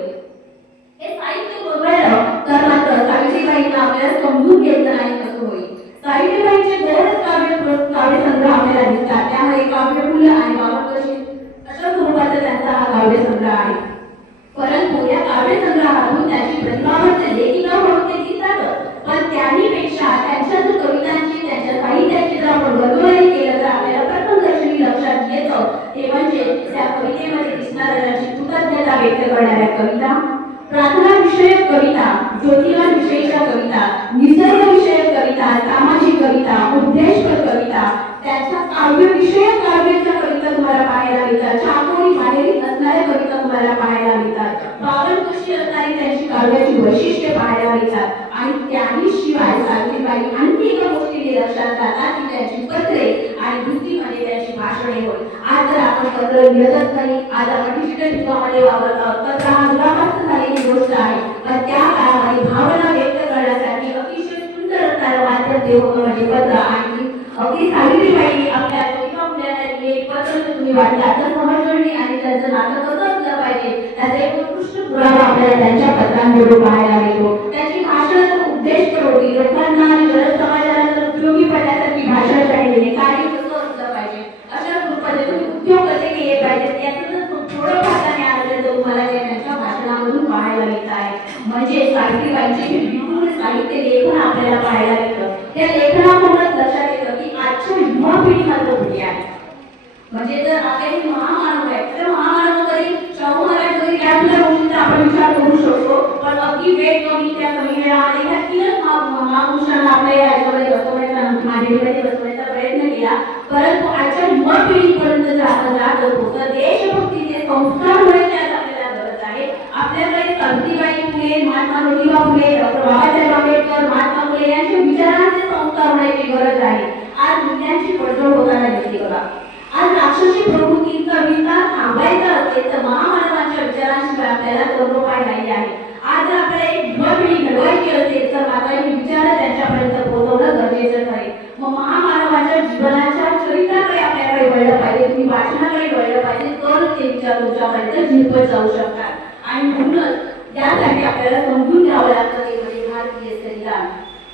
हे साहित्य बघायला तर मात्र सावित्रीबाईंना आपल्याला समजून घेतलं नाही कसं होईल. सावित्रीबाईंचे दोनच काव्यसंग्रह आपल्याला दिसतात. त्यामध्ये काव्यफुल आणि बाबतकशी अशा स्वरूपाचा त्यांचा हा काव्यसंग्रह आहे. परंतु या काव्यसंग्रहातून त्याची प्रतिभावंत लेखिका म्हणून ते दिसतात. पण त्याहीपेक्षा त्यांच्या जो कवितांची त्यांच्या साहित्याची जर आपण वर्णन केलं तर आपल्याला प्रथमदर्शनी लक्षात येतं ते म्हणजे त्या कवितेमध्ये दिसणाऱ्या कृतज्ञता व्यक्त करणाऱ्या कविता, प्रार्थना विषयक कविता, ज्योतिबा विषयीच्या कविता, निसर्ग विषयक कविता, सामाजिक कविता, उद्देशपर कविता, त्यांच्या काव्य विषयक काव्याच्या कविता तुम्हाला पाहायला मिळतात. चाकोरी माहेरी असणाऱ्या कविता तुम्हाला पाहायला मिळतात. बावनकशी असणारी त्यांची काव्याची वैशिष्ट्ये पाहायला मिळतात. आणि त्याहीशिवाय सावित्रीबाई आणखी एका गोष्टीने लक्षात जातात की त्यांची पत्रे आणि दुसरी म्हणजे त्यांची भाषणे होय. आज जर आपण पत्र लिहतच नाही, आज आपण डिजिटल युगामध्ये वापरत आहोत. पत्र हा दुरापास्त झालेली गोष्ट आहे. पण त्या काळामध्ये भावना व्यक्त करण्यासाठी अतिशय सुंदर असणारं माध्यम ते होतं म्हणजे पत्र. आणि अगदी सावित्रीबाईंनी आपल्या ज्योतिबा फुल्यांना लिहिलेले पत्र जर तुम्ही वाचलात तर समजणी आणि त्यांचं नातं कसं असलं पाहिजे त्याचा एक उत्कृष्ट पुरावा आपल्याला त्यांच्या पत्रांमधून पाहायला मिळतो. त्याची भाषा तर उद्देश होती लोकांना आणि गरज समाजाला जर उपयोगी पडण्यासाठी भाषा लिहिणे कार्य कसं असलं पाहिजे अशा स्वरूपाचे तुम्ही उद्योग कसे केले पाहिजेत याचं जर थोडं भागाने आलं तर तुम्हाला ते त्यांच्या भाषणामधून पाहायला मिळत आहे. म्हणजे सावित्रीबाईंचे विपुल साहित्य लेखन आपल्याला पाहायला मिळतं. त्या लेखनामधूनच लक्षात येतं की आजच्या युवा पिढी मात्र कुठे आहे. म्हणजे जर आपल्याला महामानव आहे तर महामानव तरी शाहू महाराज जरी त्या सुद्धा गोष्टींचा आपण विचार करू शकतो. पण अगदी वेळ कमी त्या कमी वेळामध्ये ह्या तीनच महापुरुषांना आपल्या या राज्यामध्ये बसवण्याचा मांडणीमध्ये बसवण्याचा प्रयत्न केला. परंतु आजच्या युवा पिढीपर्यंत जर आपण जात असतो तर देशभक्तीचे संस्कार होण्याची आज आपल्याला गरज आहे. आपल्याकडे सावित्रीबाई फुले, महात्मा ज्योतिबा फुले, डॉक्टर बाबासाहेब आंबेडकर, महात्मा फुले यांच्या विचारांचे संस्कार होण्याची गरज आहे. आज मुलांची पडझड होताना दिसते बघा. आज राक्षसी प्रवृत्तीचा विचार थांबायचा असेल तर महामानवांच्या विचारांशिवाय आपल्याला तोडोपाय नाही आहे. आज जर आपल्याला एक युवा पिढी घडवायची असेल तर मात्र हे विचार त्यांच्यापर्यंत पोहोचवणं गरजेचं आहे. मग महामानवाच्या जीवनाच्या चरित्राकडे आपल्याकडे वळलं पाहिजे, तुम्ही वाचनाकडे वळलं पाहिजे तर ते विचार तुमच्यापर्यंत झिरपत जाऊ शकतात. आणि म्हणूनच यासाठी आपल्याला समजून घ्यावं लागतं ते म्हणजे भारतीय संविधान.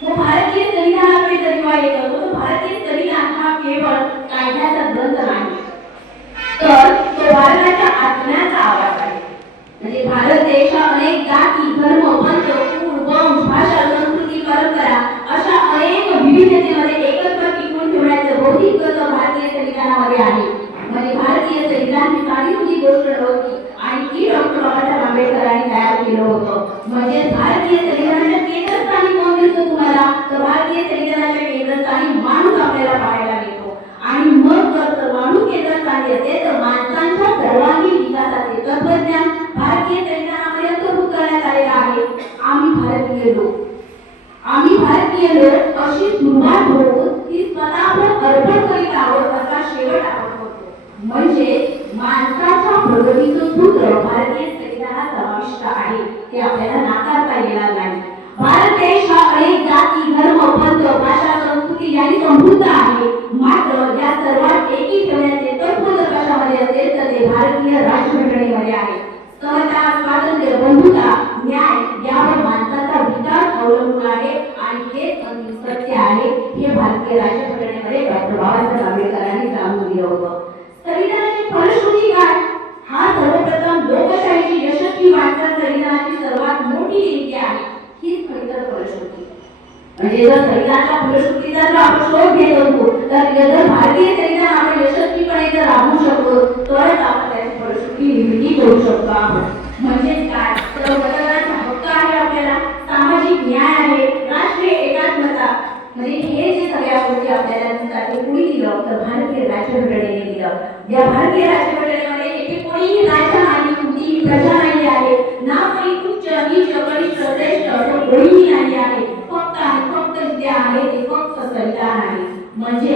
मग भारतीय संविधानाकडे जर जेव्हा येत असतो तर भारतीय संविधान हा केवळ कायद्याचा ग्रंथ नाही तर तो भारताच्या आत्म्याचा आवाज आहे. म्हणजे भारत देश हा अनेक जाती, धर्म, पंथ, कुळ, वंश, भाषा, संस्कृती, परंपरा अशा अनेक विविधतेमध्ये एकत्र टिकवून ठेवण्याचं बौद्धिक तत्व भारतीय संविधानामध्ये आहे. म्हणजे भारतीय संविधान ही साधी गोष्ट नव्हती आणि ती डॉक्टर बाबासाहेब आंबेडकरांनी तयार केलं होतं. म्हणजे भारतीय संविधानाच्या केंद्रस्थानी कोण दिसतो तुम्हाला तर भारतीय संविधानाच्या केंद्रस्थानी माणूस आपल्याला पाहायला मिळतो. आणि मग जर माणूस केंद्रस्थानी असेल तर माणसांच्या सर्वांगीण विकासाचे तत्वज्ञान भारतीय संविधानामध्ये अंतर्भूत करण्यात आलेलं आहे. आम्ही भारतीय लोक अशी सुरुवात होऊन ती स्वतःवर अर्पण करीत आहोत असा शेवट आपण होतो. म्हणजे माणसाच्या प्रगतीचं सूत्र भारतीय संविधानात समाविष्ट आहे ते आपल्याला नाकारता येणार नाही. भारत देश हा अनेक जाती, धर्म, पंथ, भाषा, संस्कृती यांनी समृद्ध आहे. मात्र या सर्वात एकी ठेवण्याचे तत्व जर कशामध्ये असेल तर ते भारतीय राज्यघटनेमध्ये आहे. समता, स्वातंत्र्य, बंधुता, न्याय यावर माणसाचा विकास अवलंबून आहे आणि हेच अंतिम सत्य आहे हे भारतीय राज्यघटनेमध्ये डॉक्टर बाबासाहेब आंबेडकरांनी सांगून दिलं होतं. संविधानाची फलश्रुती काय हा सर्वप्रथम लोकशाहीची यशस्वी वाटचाल संविधानाची सर्वात मोठी देणगी आहे. हीच खरी फलश्रुती. म्हणजे जर संविधानाच्या फलश्रुतीचा जर आपण शोध घेत असतो तर जर भारतीय संविधान आपण यशस्वीपणे जर राबवू शकतो तरच आपण त्याची फलश्रुती ती निर्मिती करू शकतो आहोत. म्हणजेच काय तर मतदानाचा हक्क आहे आपल्याला, सामाजिक न्याय आहे, राष्ट्रीय एकात्मता, म्हणजे हे जे सगळ्या गोष्टी आपल्याला दिसतात ते कुणी दिलं तर भारतीय राज्यघटनेने दिलं. या भारतीय राज्यघटनेमध्ये येथे कोणीही राजा आणि कुठलीही प्रजा नाही आहे, ना कोणी उच्च नीच कनिष्ठ श्रेष्ठ असं कोणीही नाही आहे. फक्त आणि फक्त जे आहे ते फक्त संविधान आहे. म्हणजे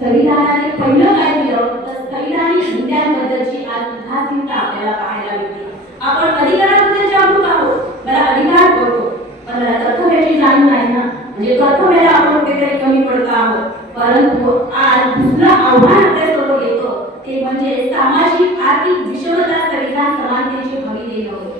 संविधानाने पहिलं काय दिलं तर संविधानिक मुद्द्यांबद्दलची आज उदासीनता आपल्याला पाहायला मिळते. आपण अधिकाराबद्दल जागरूक आहोत, मला अधिकार करतो, पण मला कर्तव्याची जाणीव नाही ना, म्हणजे कर्तव्याला आपण कुठेतरी कमी पडत आहोत. परंतु आज दुसरं आव्हान आपल्यासमोर येतं ते म्हणजे सामाजिक आर्थिक विषमता संविधान समानतेची हमी देणं.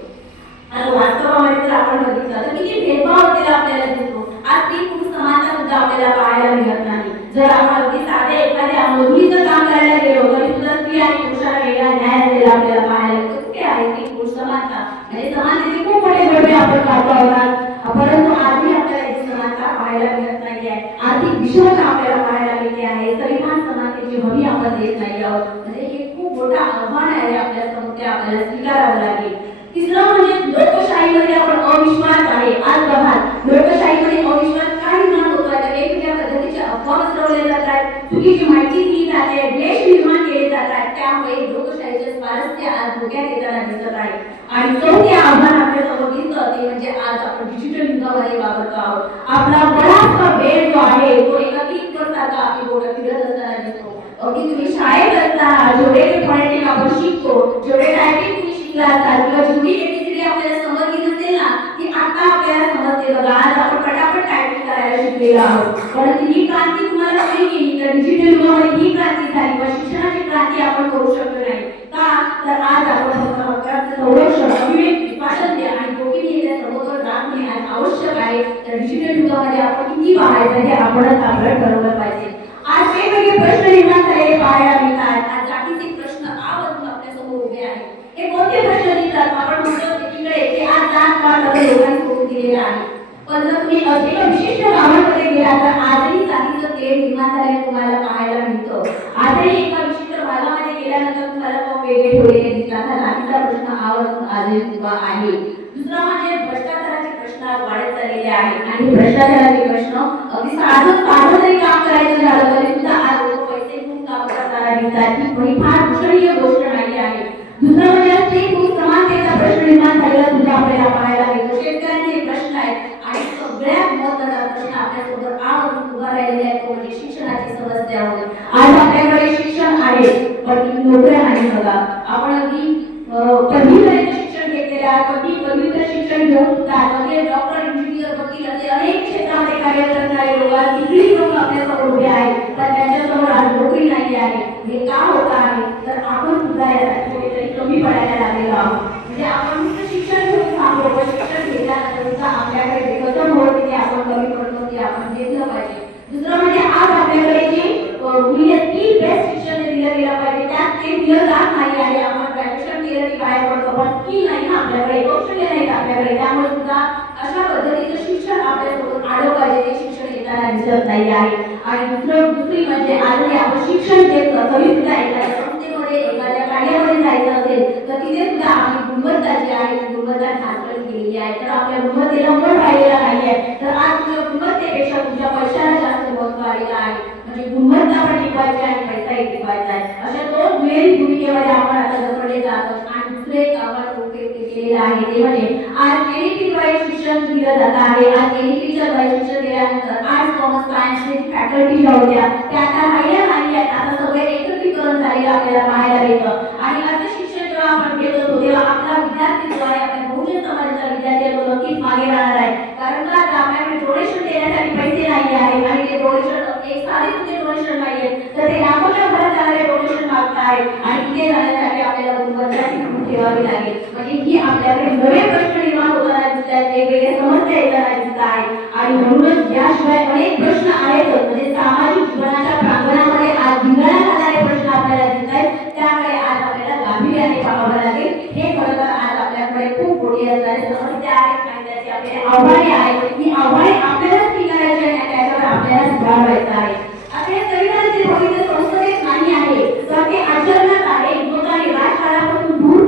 आता वास्तवामध्ये जर आपण बघितलं तर किती भेदभाव होतेला आपल्याला दिसतो. आज ती पुरुष समानता सुद्धा आपल्याला पाहायला मिळत नाही. जर आपण अगदी साधे एखाद्या मजुरीचं काम करायला गेलो तरी सुद्धा स्त्री आणि पुरुषाला वेगळा न्याय दिलेला आपल्याला पाहायला मिळतो. कुठे आहे ती पुरुष समानता? म्हणजे समानतेचे खूप मोठे गडबे आपण काढतो आहोत, परंतु आजही आपल्याला याची समानता पाहायला मिळत नाही आहे. आर्थिक विषमता आपल्याला पाहायला मिळते आहे. संविधान समानतेची हमी आपण देत नाही आहोत. म्हणजे हे खूप मोठं आव्हान आहे आपल्या समोर, ते आपल्याला स्वीकारावं लागेल. तिसरं म्हणजे लोकशाहीमध्ये आपण अविश्वास आहे. आज बघा लोकशाहीमध्ये अविश्वास काय निर्माण होतो आहे, वेगवेगळ्या पद्धतीचे अफवा पसरवले जातात, चुकीची माहिती दिली जाते, द्वेष निर्माण केले जातात. त्यामुळे लोकशाहीचे स्वारस्य आज धोक्यात येताना दिसत आहे. आणि चौथे आव्हान आपल्या समोर दिसतं ते म्हणजे आज आपण डिजिटल युगामध्ये वापरतो आहोत. आपला बराचसा वेळ जो आहे तो एका क्लिकवर सारखा आपली बोटं फिरत असताना दिसतो. अगदी तुम्ही शाळेत असताना जेवढे फोनेटिक आपण शिकतो, जेवढे टायपिंग तुम्ही शिकला असाल किंवा जेवढी एबीसीडी आपल्याला समजली नसेल ना ती आता आपल्याला समजते. बघा आज आपण पटापट टायपिंग करायला शिकलेलो आहोत. परंतु ही क्रांती तुम्हाला कधी केली तर डिजिटल युगामध्ये ही क्रांती झाली, पण शिक्षणाची क्रांती आपण करू शकलो नाही. का तर आज आपण संरक्षण, अभिव्यक्ती, स्वातंत्र्य आणि गोपनीयता समोर राखणे आवश्यक आहे. तर डिजिटल युगामध्ये आपण किती पाहायचं हे आपणच आपल्याला ठरवलं पाहिजे. आज वेगवेगळे प्रश्न निर्माण झालेले पाहायला मिळतात. आज जातीचे प्रश्न आवर्जून आपल्या समोर उभे आहेत. हे कोणते प्रश्न दिसतात? आपण म्हणतो एकीकडे ते आज जात पात लोकांनी सोडून दिलेलं आहे, पण जर तुम्ही अधिक विशिष्ट गावांमध्ये गेला तर आजही जातीचं तेढ निर्माण झालेलं तुम्हाला पाहायला मिळतं. आजही एका विशिष्ट भागामध्ये गेल्यानंतर तुम्हाला तो वेगळे ठेवलेले दिसतात. हा जातीचा प्रश्न आवर्जून आजही उभा आहे. दुसरा म्हणजे भ्रष्टाचाराचे प्रश्न आज वाढत चाललेले आहेत आणि भ्रष्टाचाराचे प्रश्न अगदी साधं जरी काम करायचं झालं तरी सुद्धा आज लोक पैसे घेऊन काम करताना दिसतात. ही फार दुष्टनीय गोष्ट नाही आहे. दुसरं म्हणजे स्त्री पुरुष समानतेचा प्रश्न निर्माण झालेला सुद्धा आपल्याला पाहायला मिळतो. शेतकऱ्यांचे प्रश्न आहेत आणि सगळ्यात महत्त्वाचा प्रश्न आपल्यासोबत आवर्जून उभा राहिलेला आहे तो म्हणजे शिक्षणाची समस्या आहे. आज आपल्याकडे शिक्षण आहे पण नोकऱ्या नाही. बघा आपण अगदी पदवीपर्यंत शिक्षण घेतलेलं आहे, पदवीधर शिक्षण घेऊन सुद्धा डॉक्टर, इंजिनियर, वकील असे अनेक क्षेत्रामध्ये कार्यरत असणारे लोक डिग्री लोक आपल्यासमोर उभे आहेत, पण त्यांच्यासमोर आज नोकरी नाही आहे. हे का होत आहे तर आपण सुद्धा यासाठी कुठेतरी कमी पडायला लागलेलो आहोत. म्हणजे आपण फक्त शिक्षण घेऊन थांबलो, पण शिक्षण घेतल्यानंतर सुद्धा आपल्याकडे कसं होतं ते आपण कमी पडतो ते आपण घेतलं पाहिजे. दुसरं म्हणजे आज आपल्याकडे जे मूल्य स्किल बेस्ड शिक्षण दिलं गेलं पाहिजे त्यात ते दिलं जात नाही आहे. आपण ग्रॅज्युएशन केलं की बाहेर पडतो पण स्किल नाही ना आपल्याकडे, कौशल्य नाही आपल्याकडे. त्यामुळे सुद्धा अशा पद्धतीचं शिक्षण आपल्यासोबत आलं पाहिजे, ते शिक्षण येताना दिसत नाही आहे. आणि दुसरी म्हणजे आजही आपण शिक्षण घेतलं तरी सुद्धा एखाद्या संस्थेमध्ये एखाद्या कार्यामध्ये जायचं असेल तर तिथे सुद्धा आपली गुणवत्ता जी आहे ती गुणवत्ता ढासळत गेलेली आहे. तर आपल्या गुणवत्तेला मोल राहिलेला नाही आहे. तर आज तुझ्या गुणवत्तेपेक्षा तुझ्या पैशाला जास्त महत्त्व आलेलं आहे. म्हणजे गुणवत्ता पण टिकवायची आणि पैसाही टिकवायचा आहे. अशा दोन दुहेरी भूमिकेमध्ये आपण आता जपले जातो. आणि दुसरे एक आव्हान केलेलं आहे ते म्हणजे आज एनईपीद्वारे शिक्षण दिलं जात आहे. आज एनईपीच्या द्वारे शिक्षण दिल्यानंतर आर्ट्स, कॉमर्स, सायन्सची फॅकल्टी ज्या होत्या त्या आता राहिल्या नाही आहेत. आता सगळे एकत्रीकरण झालेलं आपल्याला पाहायला मिळतं. आणि असं शिक्षण जेव्हा आपण घेत होतो तेव्हा आपला विद्यार्थी जो आहे आपल्या बहुजन समाजाचा विद्यार्थी तो नक्कीच मागे राहणार आहे. कारण का आपल्याकडे डोनेशन देण्यासाठी पैसे नाही आहे आणि ते डोनेशन एक साधे सुद्धा डोनेशन नाहीये तर ते लाखोच्या भरात जाणारे डोनेशन मागत आहे आणि तिथे जाण्यासाठी आपल्याला गुणवत्ता टिकवून ठेवावी लागेल. म्हणजे ही आपल्याकडे नवे प्रश्न निर्माण होताना दिसतात, वेगवेगळ्या समस्या येताना दिसत आहे. आणि म्हणूनच याशिवाय अनेक प्रश्न आहेतच. म्हणजे सामाजिक जीवनाच्या प्रांगणामध्ये आज धिंगाणा घालणारे प्रश्न आपल्याला दिसत आहेत. त्यामुळे आज आपल्याला गांभीर्याने पाहावं लागेल. हे खरं तर आज आपल्याकडे खूप मोठी असणारी समस्या आहे आणि त्याची आपल्याला आव्हाने आहेत. ही आव्हाने आपल्याला स्वीकारायची आणि त्याच्यावर आपल्याला सुधार व्हायचा आहे. आता या संविधानाचे भविष्य संसदेत नाही आहे तर ते आचरणात आहे. लोकांनी राजकारणापासून दूर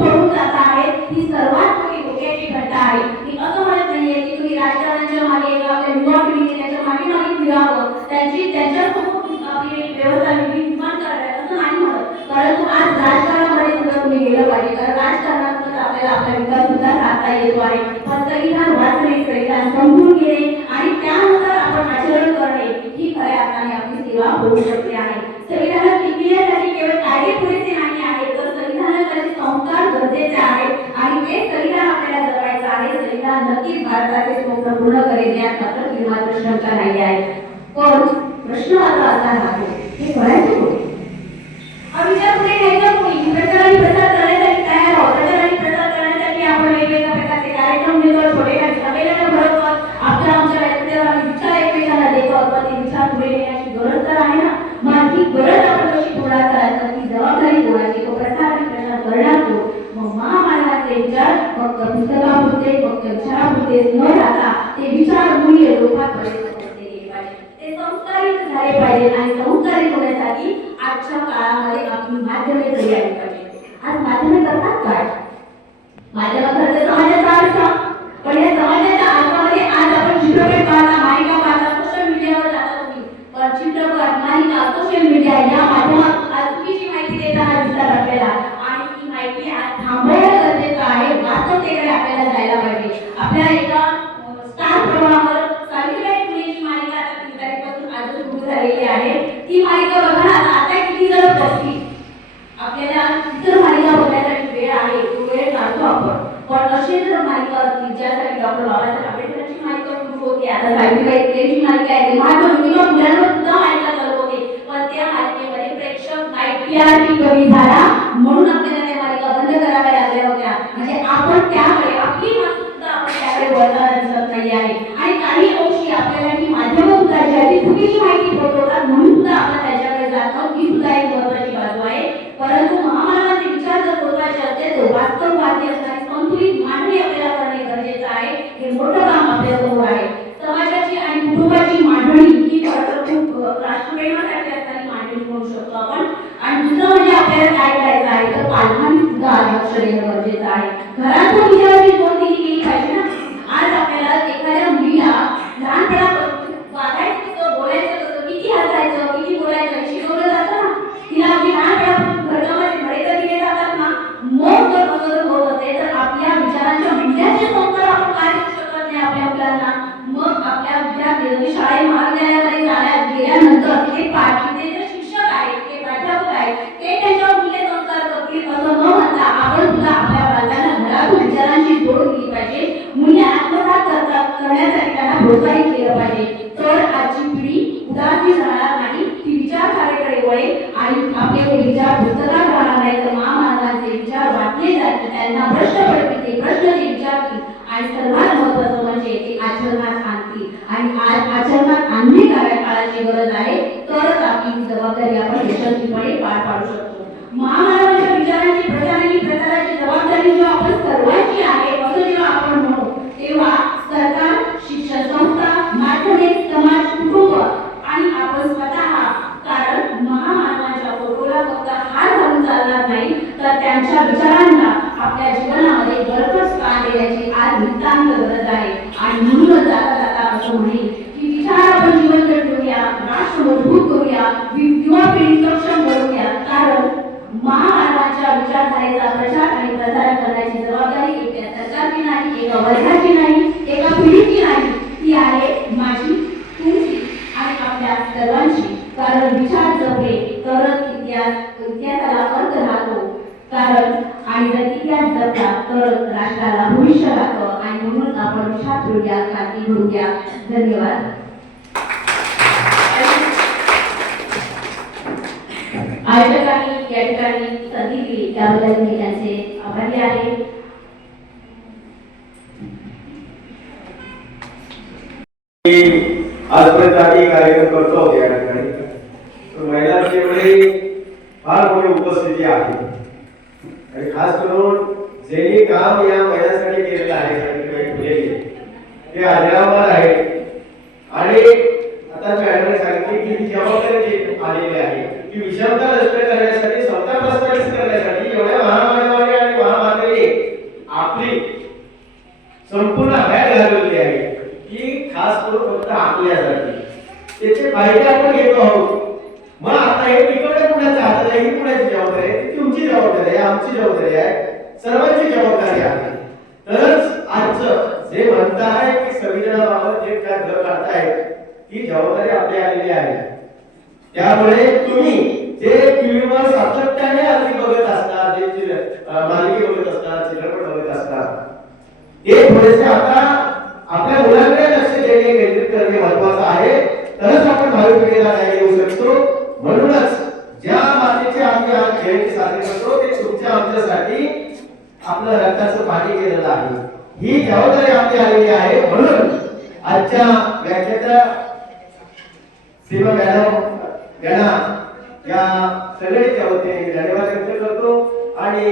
साधता येतो आहे. पण संविधान वाचणे, संविधान समजून घेणे आणि त्यानुसार आपण आचरण करणे ही खऱ्या अर्थाने आपली सेवा होऊ शकते आहे. संविधानात टिकविण्यासाठी केवळ कायदे पुरेसे नाही आहेत, तर संविधानाचे संस्कार गरजेचे आहेत आणि ते संविधान आपल्याला जपायचं आहे. संविधान नक्कीच भारताचे स्वप्न पूर्ण करेल यात मात्र किंवा शंका नाही आहे. पण प्रश्न मात्र असा राहतो, हे करायचं कोणी? हा विचार पुढे घ्यायचा कोणी? प्रचार आणि प्रसार करण्यासाठी तयार आहोत. प्रचार आणि प्रसार करण्यासाठी आपण वेगवेगळ्या प्रकारचे कार्यक्रम घेतो, छोटे संमेलन भरवतो, आमच्या विचार एकमेकांना देतो. पण ते विचार पुढे नेण्याची गरज तर आहे ना. मग ही गरज आपण कशी पूर्ण करायचं, ती जबाबदारी कोणाची? तो प्रसार आणि प्रसार करणार तो. मग महामानवाचे विचार फक्त पुस्तकापुरते, फक्त विचारापुरते न राहता ते विचार मूल्य लोकांपर्यंत ते संस्कारित झाले पाहिजे आणि संस्कारित होण्यासाठी आजच्या काळामध्ये आपली माध्यमे तयार पाहिजे. आज माध्यमे करतात काय? माध्यम करते समाजाचा आरसा, पण या समाजाच्या आरसामध्ये आज आपण चित्रपट पाहता, मालिका पाहता, सोशल मीडियावर जाता तुम्ही, पण चित्रपट, मालिका, सोशल मीडिया या माध्यमातून आज चुकीची माहिती देताना दिसतात आपल्याला आणि ती माहिती आज थांबवणं गरजेचं आहे. वास्तवतेकडे आपल्याला जायला पाहिजे. आपल्या एका स्टार प्रमाणावर सावित्रीबाई फुलेची मालिका आज सुरू झालेली आहे. ती मालिका बघा ना, आता किती जण बघतील. आपल्याला इतर मालिका बघण्यासाठी वेळ आहे, तो वेळ काढतो आपण. पण असे जर मालिका असतील ज्यासाठी डॉक्टर बाबासाहेब आंबेडकरांची मालिका सुरू होती, आता सावित्रीबाई फुलेची मालिका आहे, महात्मा ज्योतिबा फुल्यांवर सुद्धा मालिका चालू होते. पण त्या मालिकेमध्ये प्रेक्षक नाही, टीआरपी कमी झाला म्हणून आपल्याला त्या मालिका बंद कराव्या लागल्या होत्या. म्हणजे आपण त्याकडे आपली मानसिकता आपण त्याकडे वळताना दिसत नाही आहे. आणि काही अंशी आपल्याला ही माध्यमं सुद्धा ज्याची चुकीची माहिती पोहोचवतात म्हणून सुद्धा आपण त्याच्याकडे जातो, ही सुद्धा एक महत्त्वाची बाजू आहे. परंतु महामानवाचे विचार जर पोहोचायचे असते तर वास्तववादी असणारी संतुलित मांडणी आपल्याला करणे गरजेचं आहे. हे मोठं काम आपल्यासमोर आहे. समाजाची आणि कुटुंबाची मांडणी ही खरं खूप राष्ट्रप्रेमासाठी असणारी मांडणी म्हणू शकतो आपण. आणि दुसरं म्हणजे आपल्याला काय करायचं आहे तर पालकांनी सुद्धा लक्ष देणं गरजेचं आहे. घरातून विचाराची जोड दिली गेली पाहिजे ना. आज आपल्याला एखाद्या मुलीला लहानपणापासून वागायचं कसं, बोलायचं कसं, किती हसायचं, किती बोलायचं हे शिकवलं जातं ना. तिला आपली लहानपणापासून घरकामाचे धडे तर दिले जातात ना. मग जर असं जर होत असेल तर आपल्या विचारांच्या मिळण्याचे संस्कार आपण काय देऊ शकत नाही आपल्या मुलांना. मग आपल्या विद्यार्थी शाळेत महाविद्यालयामध्ये गेल्यानंतर ते पाठीचे जे शिक्षक आहेत, ते प्राध्यापक आहेत, ते त्यांच्यावर मूल्य संस्कार करतील असं न म्हणता आपण सुद्धा आपल्या बालकांना घरातून विचारांची जोड दिली पाहिजे. मूल्य आत्मसात करण्यासाठी त्यांना प्रोत्साहित केलं पाहिजे. तर आजची पिढी उदासीन राहणार नाही, ती विचारधारेकडे वळेल आणि आपले हे विचार पुस्तकात राहणार नाही तर महामानवाचे विचार वाटले जातील, त्यांना प्रश्न पडतील, ते प्रश्न ते विचारतील आणि सर्वात महत्त्वाचं म्हणजे ते आचरणात आणतील. आणि आज आचरणात आणणे काळाची गरज आहे, तरच आपली जबाबदारी आपण यशस्वीपणे पार पाडू शकतो. महामानवाच्या विचारांची प्रचार आणि प्रसाराची जबाबदारी जेव्हा आपण सर्वांची आहे असं जेव्हा आपण म्हणू तेव्हा सरकार, शिक्षण संस्था, माध्यमे, समाज, कुटुंब आणि आपण स्वतः, कारण महामानवाच्या फोटोला फक्त हार घालून चालणार नाही तर त्यांच्या विचारांना आपल्या जीवनामध्ये बळकट स्थान देण्याची आज नितांत गरज आहे. आणि म्हणूनच जाता जाता असं म्हणेल की विचार आपण जिवंत ठेवूया, राष्ट्र मजबूत करूया, युवा पिढी सक्षम करूया. कारण महामानवाच्या विचारधारेचा प्रचार आणि प्रसार करण्याची जबाबदारी एका सरकारची नाही, एका वर्गाची नाही, एका पिढीची नाही, ती आहे माझी, तुमची आणि आपल्या सर्वांची. कारण विचार जपले तरच इतिहासाला अर्थ राहतो. कारण आणि जर इतिहास जपला तर राष्ट्राला भविष्य राहतं. आणि म्हणून आपण विचार करूया, क्रांती घडूया. धन्यवाद. आयोजकांनी या ठिकाणी संधी दिली त्याबद्दल मी त्यांचे आभारी आहे. आजपर्यंत आम्ही कार्यक्रम करतो आहोत या ठिकाणी, महिलांची एवढी फार मोठी उपस्थिती आहे आणि खास करून जे काम या महिलांसाठी केलेलं आहे ते आजरामर आहे. आणि आता मॅडमने सांगितले की ही जबाबदारी आलेली आहे की विषमता नष्ट करण्यासाठी, समता प्रस्थापित करण्यासाठी एवढ्या महामानवाने आणि महामातेने आपली संपूर्ण हयात घालवली आहे की खास करून फक्त आपल्यासाठी. त्याचे फायदे आपण घेतो आहोत. मग आता हे तिकडे कुणाच्या हातात आहे, ही कुणाची जबाबदारी आहे? ती तुमची जबाबदारी आहे, आमची जबाबदारी आहे, सर्वांची जबाबदारी आहे. तरच आजचं जे म्हणताय की संविधानाबाबत जे काय घर काढताय ती जबाबदारी आपली आलेली आहे. त्यामुळे तुम्ही जे टीव्हीवर सातत्याने अगदी बघत असता, जे मालिके बघत असता, चित्रपट बघत असता, ते थोडेसे आता आपल्या मुलांकडे लक्ष देणे, केंद्रित करणे महत्वाचं आहे. तरच आपण भावी पिढीला न्याय देऊ शकतो. म्हणूनच ज्या मातेची आम्ही आज जयंती साजरी करतो ते तुमच्या आमच्यासाठी आपलं रक्ताचं पाणी केलेलं आहे. ही जबाबदारी आपली आलेली आहे. म्हणून आजच्या व्याख्याता सीमा मॅडम यांना या सगळ्यांच्या वतीने धन्यवाद व्यक्त करतो. आणि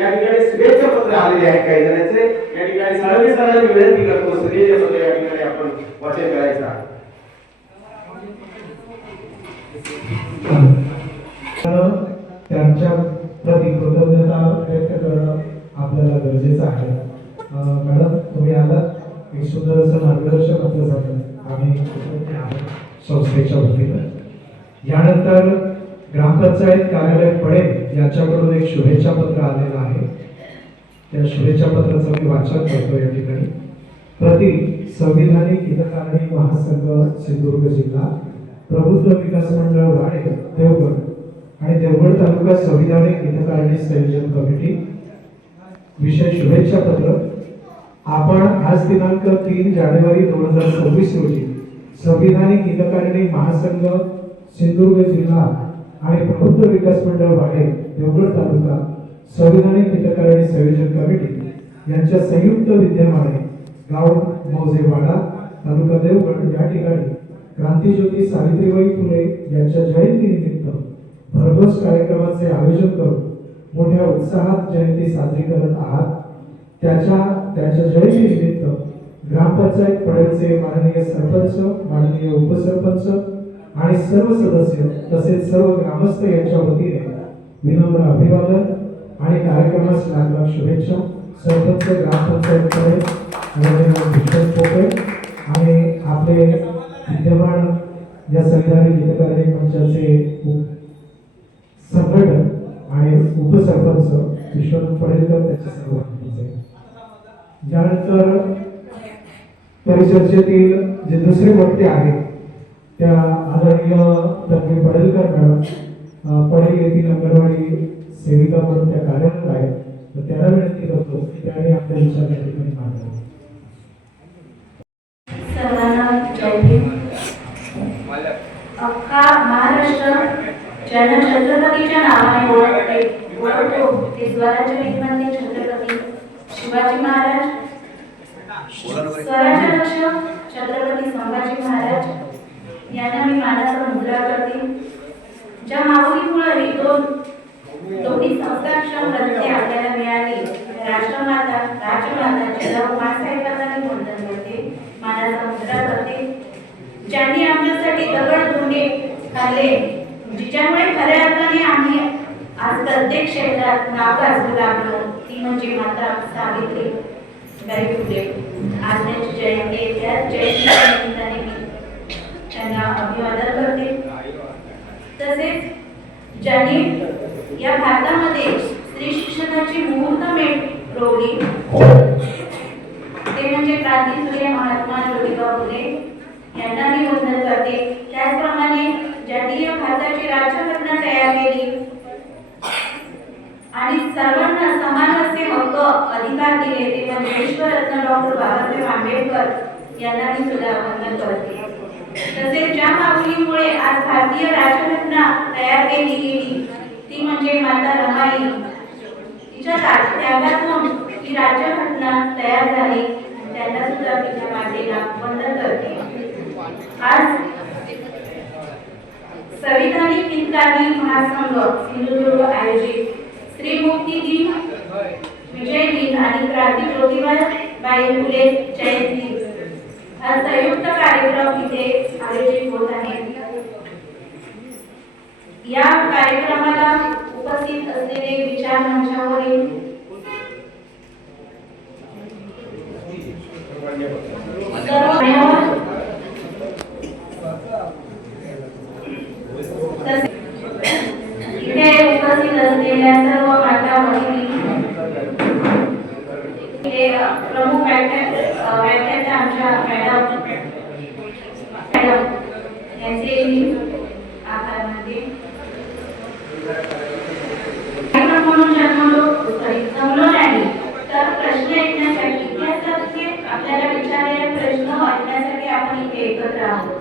या ठिकाणी शुभेच्छा पत्र आलेले आहेत काही जणांचे. या ठिकाणी सर्वांनी सर्वांनी विनंती करतो शुभेच्छा पत्र या ठिकाणी आपण वाचन करायचं आहे. त्यांच्या प्रति कृतज्ञता व्यक्त करणं आपल्याला गरजेचं आहे. मॅडम तुम्ही आलात, एक सुंदर असं मार्गदर्शन आपलं झालं आम्ही कृतज्ञ आहोत संस्थेच्या वतीनं. यानंतर ग्रामपंचायत कार्यालय पडेल यांच्याकडून एक शुभेच्छा पत्र आलेलं आहे. त्या शुभेच्छा पत्राचं मी वाचन करतो या ठिकाणी. प्रति संविधानिक हितकारणी महासंघ सिंधुदुर्ग जिल्हा, प्रबुद्ध विकास मंडळ वाडे देवगड आणि देवगड तालुका संविधानिक हितकारणी संयोजन कमिटी विशेष शुभेच्छा पत्र. आपण आज दिनांक 3 जानेवारी 2026 रोजी संविधानिक हितकारणी महासंघ सिंधुदुर्ग जिल्हा आणि प्रबुद्ध विकास मंडळ वाडे देवगड तालुका संविधानिक हितकारणी संयोजन कमिटी यांच्या संयुक्त विद्यमाने गाव मौजेवाडा तालुका देवगड या ठिकाणी क्रांतीज्योती सावित्रीबाई फुले यांच्या जयंतीनिमित्त भरघोस कार्यक्रमाचे आयोजन करून मोठ्या उत्साहात जयंती साजरी करत आहात. त्यांच्या जयंतीनिमित्त ग्रामपंचायत पडेलचे माननीय सरपंच, माननीय उपसरपंच आणि सर्व सदस्य तसेच सर्व ग्रामस्थ यांच्या वतीने विनम्र अभिवादन आणि कार्यक्रमास लाख शुभेच्छा. सरपंच ग्रामपंचायत पडेल आणि आपले विद्यमान या संविधानिक हितकारणी मंचाचे संघटक आणि उपसरपंच विश्वनाथ पडेलकर त्याचे सर्व. यानंतर परिचर्चेतील जे दुसरे वक्ते आहेत त्या आदरणीय दत्त पडेलकर मॅडम पडेल येथील अंगणवाडी सेविका म्हणून त्या कार्यरत आहेत. तर त्याला विनंती करतो त्याने आपल्या विचार या ठिकाणी मांडावे. सर्वांना जय भीम. अख्खा महाराष्ट्र ज्यांना छत्रपतीच्या नावाने ओळखतो ते स्वराज्य निर्माते छत्रपती शिवाजी महाराज, स्वराज्य रक्षक छत्रपती संभाजी महाराज यांना मी मानाचा मुद्रा करते. ज्या माऊलीमुळे दोन्ही संस्कारक्षम ग्रंथी आपल्याला मिळाली, राष्ट्रमाता राजमाता जिजाऊ माँसाहेबांना मी वंदन करते, मानाचा मुद्रा करते. ज्यांनी आमच्यासाठी दगड धोंडे खाल्ले, जिच्यामुळे खऱ्या अर्थाने आम्ही आज प्रत्येक क्षेत्रात नाव गाजवू लागलो, ती म्हणजे माता सावित्रीबाई फुले. आज त्यांची जयंती आहे. त्या जयंतीच्या निमित्ताने मी त्यांना अभिवादन करते. तसेच ज्यांनी या भारतामध्ये स्त्री शिक्षणाची मुहूर्तमेढ रोवली ते म्हणजे क्रांतीसूर्य महात्मा ज्योतिबा फुले यांना मी वंदन करते. त्याचप्रमाणे ज्यांनी या भारताची राज्यघटना तयार केली आणि सर्वांना समान असे हक्क अधिकार दिले ते म्हणजे विश्वरत्न डॉक्टर बाबासाहेब आंबेडकर यांना मी सुद्धा वंदन करते. तसेच ज्या माऊलीमुळे आज भारतीय राज्यघटना तयार केली गेली ती म्हणजे माता रमाई. तिच्या त्यागातून ही राज्यघटना तयार झाली. त्यांना सुद्धा तिच्या मातेला वंदन करते. आज संविधानिक हितकारणी महासंघ सिंधुदुर्ग आयोजित स्त्री मुक्ती दिन, विजय दिन आणि क्रांती ज्योतिबाई फुले जयंती हा संयुक्त कार्यक्रम इथे आयोजित होत आहे. या कार्यक्रमाला उपस्थित असलेले विचार मंचावरील सर्व इथे उपस्थित असलेल्या सर्व माता भगिनी यांचे मी आभार मानते. कार्यक्रम म्हणून जमलो नाही तर प्रश्न ऐकण्यासाठी इतिहासाचे आपल्याला विचारलेले प्रश्न ऐकण्यासाठी आपण इथे एकत्र आहोत.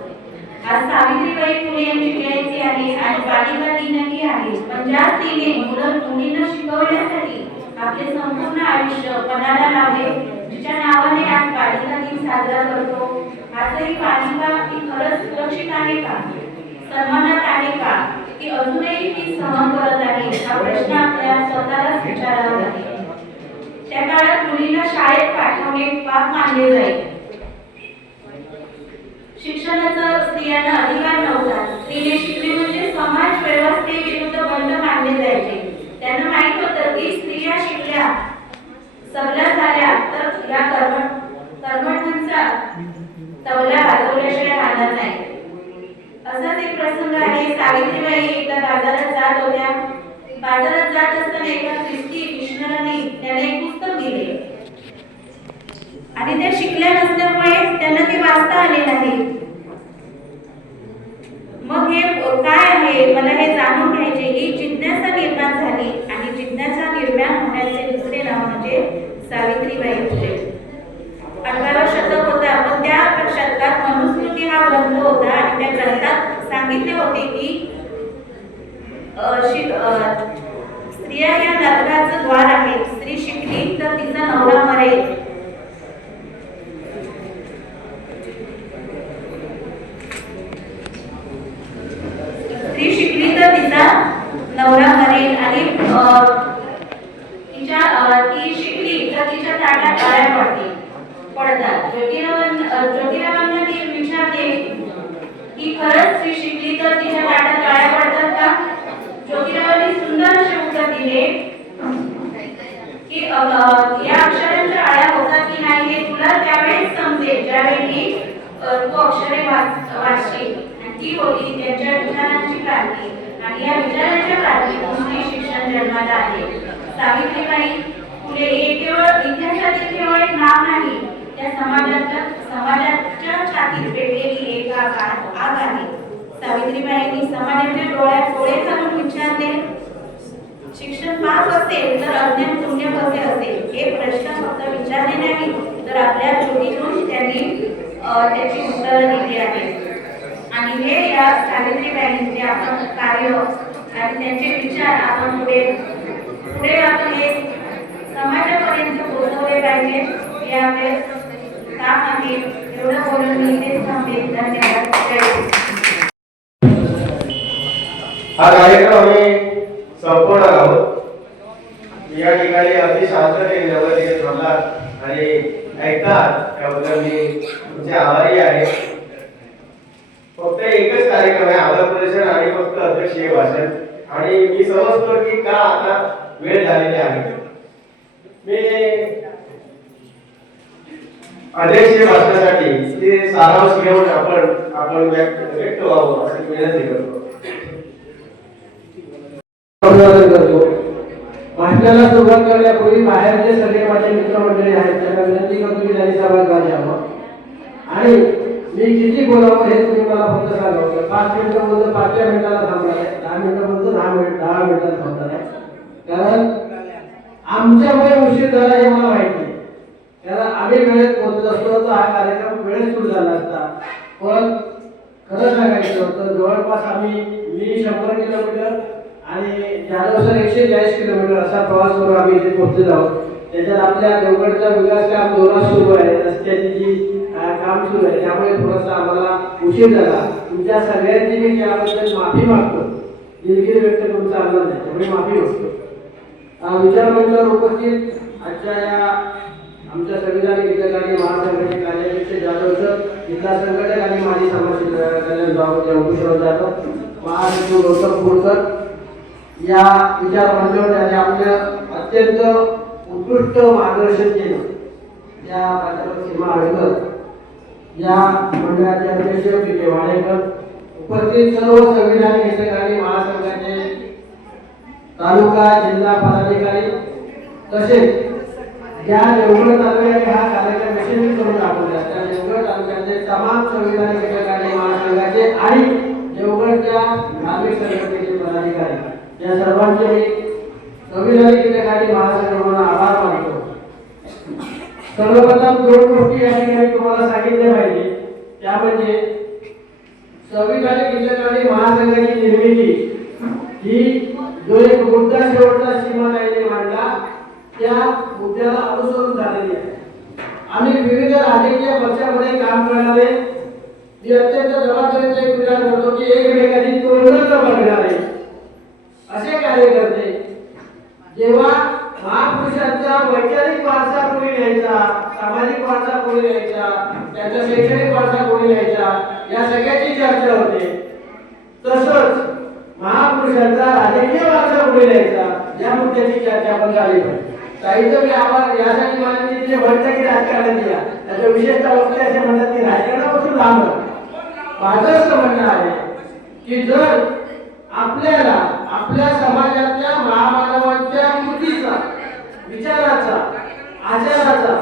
आज सावित्रीबाई फुले यांची जयंती आहे आणि बालिका दिनही आहे. पण ज्या स्त्रीने मुलींना शिकवण्यासाठी आपले संपूर्ण आयुष्य पणाला लावले, जिच्या नावाने आज बालिका दिन साजरा करतो, आजही बालिका ती खरंच सुरक्षित आहे का, सन्मानात आहे का, की अजूनही ती सहन करत आहे, हा प्रश्न आपल्या स्वतःलाच विचारावा लागेल. त्या काळात मुलींना शाळेत पाठवणे पाप मानले जाईल. शिक्षणाचा स्त्रियांना अधिकार नव्हता. स्त्रीने शिकणे म्हणजे समाज व्यवस्थेविरुद्ध बंद मानले जायचे. त्यांना माहित होतं की स्त्रिया शिकल्या सबला झाल्या तर या कर्मठांचा तबला वाजवल्याशिवाय राहणार नाही. असाच एक प्रसंग आहे. सावित्रीबाई एकदा बाजारात जात होत्या. बाजारात जात असताना एका ख्रिस्ती मिशनरांनी त्यांना एक पुस्तक दिले आणि त्या शिकल्या नसल्यामुळे त्यांना ते वाचता आले नाही. मग हे काय आहे, मला हे जाणून घ्यायचे. ही जिज्ञासा निर्माण झाली आणि जिज्ञासा निर्माण होण्याचे दुसरे नाव म्हणजे सावित्रीबाई फुले. 18वे शतक होता, पण त्या शतकात मनुस्मृती हा ग्रंथ होता आणि त्या ग्रंथात सांगितले होते की स्त्रिया या नरकाचं द्वार आहे. स्त्री शिकली तर तिचा नवरा मरेल. स्त्री शिकली तर तिचा नवरा मरेल आणि ती शिकली तर तिच्या ताटात काळ्या पडतात. ज्योतिरावांना ती विचारते की खरंच स्त्री शिकली तर तिच्या ताटात काळ्या पडतात का? ज्योतिरावांनी सुंदर असे उत्तर दिले की या अक्षरांच्या आळ्या होतात की नाही हे तुला त्यावेळेस समजेल ज्यावेळी तू अक्षरे वाचशील. ती होती त्यांच्या विचारांची क्रांती आणि या विचारांच्या क्रांतीतून स्त्री शिक्षण जन्माला आले. सावित्रीबाई फुले हे केवळ इतिहासातील केवळ एक नाव नाही, त्या समाजाच्या छातीत पेटलेली एक आग आहे. सावित्रीबाईंनी समाजाच्या डोळ्यात डोळे घालून विचारले, शिक्षण पाप असेल तर अज्ञान पुण्य कसे असेल? हे प्रश्न फक्त विचारले नाही तर आपल्या कृतीतून त्यांनी त्याची उत्तरं दिली आहेत. आणि हे या सावित्रीबाईंचे आपण कार्य आणि त्यांचे विचार आपण पुढे आपण हे समाजापर्यंत पोहोचवले पाहिजे. हे आपले काम आहे. एवढं बोलून मी इथेच थांबते. धन्यवाद. हा कार्यक्रम आम्ही संपवणार आहोत. या ठिकाणी अगदी शांततेने थांबला आणि ऐकतात त्याबद्दल मी तुमचे आभारी आहे. फक्त एकच कार्यक्रम आहे, आभार प्रदर्शन आणि फक्त अध्यक्षीय भाषण. आणि मी समजतो की का आता वेळ झालेली आहे. मी अध्यक्षीय भाषणासाठी ते सारांश घेऊन आपण व्यक्त व्हावं अशी विनंती करतो. भाषणाला सुरुवात करण्यापूर्वी बाहेरचे सगळे माझे मित्रमंडळी आहेत त्यांना विनंती करतो की त्यांनी सहभागी व्हावं. आणि मी किती बोलावं हे तुम्ही मला फक्त सांगावं. 5 मिनिटं बोलतो 5 मिनिटाला थांबणार आहे, 10 मिनिटं बोलतो 10 मिनिटाला थांबणार आहे. कारण आमच्यामुळे उशीर झाला हे मला माहिती आहे. कारण आम्ही वेळेत पोहोचलो असतो तर हा कार्यक्रम वेळेत सुरू झाला असता. पण खरं सांगायचं होतं जवळपास मी 100 किलोमीटर आणि जाधव सर 140 किलोमीटर असा प्रवास करून आम्ही इथे पोहोचलेलो आहोत. त्याच्यात आपल्या देवगडचा विकास काम जोरात सुरू आहे. रस्त्याची जी काम सुरू आहे त्यामुळे थोडासा आम्हाला उशीर झाला. तुमच्या सगळ्यांची मी त्याबद्दल माफी मागतो. दिलगिरी व्यक्त करून चालणार नाही त्यामुळे माफी मागतो. विचारमंचावर उपस्थित आजच्या या आमच्या संविधानिक विधेयकाने महासंघाचे कार्याध्यक्ष जाधव सर, जिल्हा संघटक आणि माजी समाज कल्याण अंकुशराव जाधव, महासचिव गौतम बोरकर या विचारमंचावर त्याने आपलं अत्यंत उत्कृष्ट मार्गदर्शन केलं. या प्राध्यापक सीमा आळकर, या मंडळाचे अध्यक्ष पी.के. वाडेकर, उपस्थित सर्व संविधानिक विधेयक आणि महासंघाचे तालुका जिल्हा पदाधिकारी तसेच ज्या देवगड तालुक्याने हा कार्यक्रम यशस्वी करून दाखवला त्या देवगड तालुक्याचे तमाम संविधानिक घटकांनी महासंघाचे आणि देवगडच्या धार्मिक संघटनेचे पदाधिकारी या सर्वांचे संविधानिक घटकांनी महासंघ म्हणून आभार मानतो. सर्वप्रथम दोन गोष्टी या ठिकाणी तुम्हाला सांगितल्या पाहिजे. त्या म्हणजे संविधानिक घटकांनी महासंघाची निर्मिती ही जो एक मुद्दा शेवटचा सीमाताईने मांडला त्या मुद्द्याला अनुसरून झालेली आहे. आम्ही विविध राजकीय पक्षामध्ये काम करणारे मी अत्यंत जबाबदारीचा एक विचार करतो की एकमेकांची तोडण न बघणारे असे कार्यकर्ते जेव्हा महापुरुषांचा वैचारिक वारसा कोणी न्यायचा, सामाजिक वारसा कोणी न्यायचा, त्यांचा शैक्षणिक वारसा कोणी न्यायचा या सगळ्याची चर्चा होते. तसंच महापुरुषांचा राजकीय वारसा कोणी न्यायचा या मुद्द्याची चर्चा पण झाली पाहिजे. साहित्य मी आम्हाला यासाठी मानले जे म्हणतं की राजकारणात या त्याच्या विशेषतः वक्ते असे म्हणतात की राजकारणापासून लांब. माझं असं म्हणणं आहे की जर आपल्याला आपल्या समाजातल्या महामानवांच्या कृतीचा, विचाराचा, आचाराचा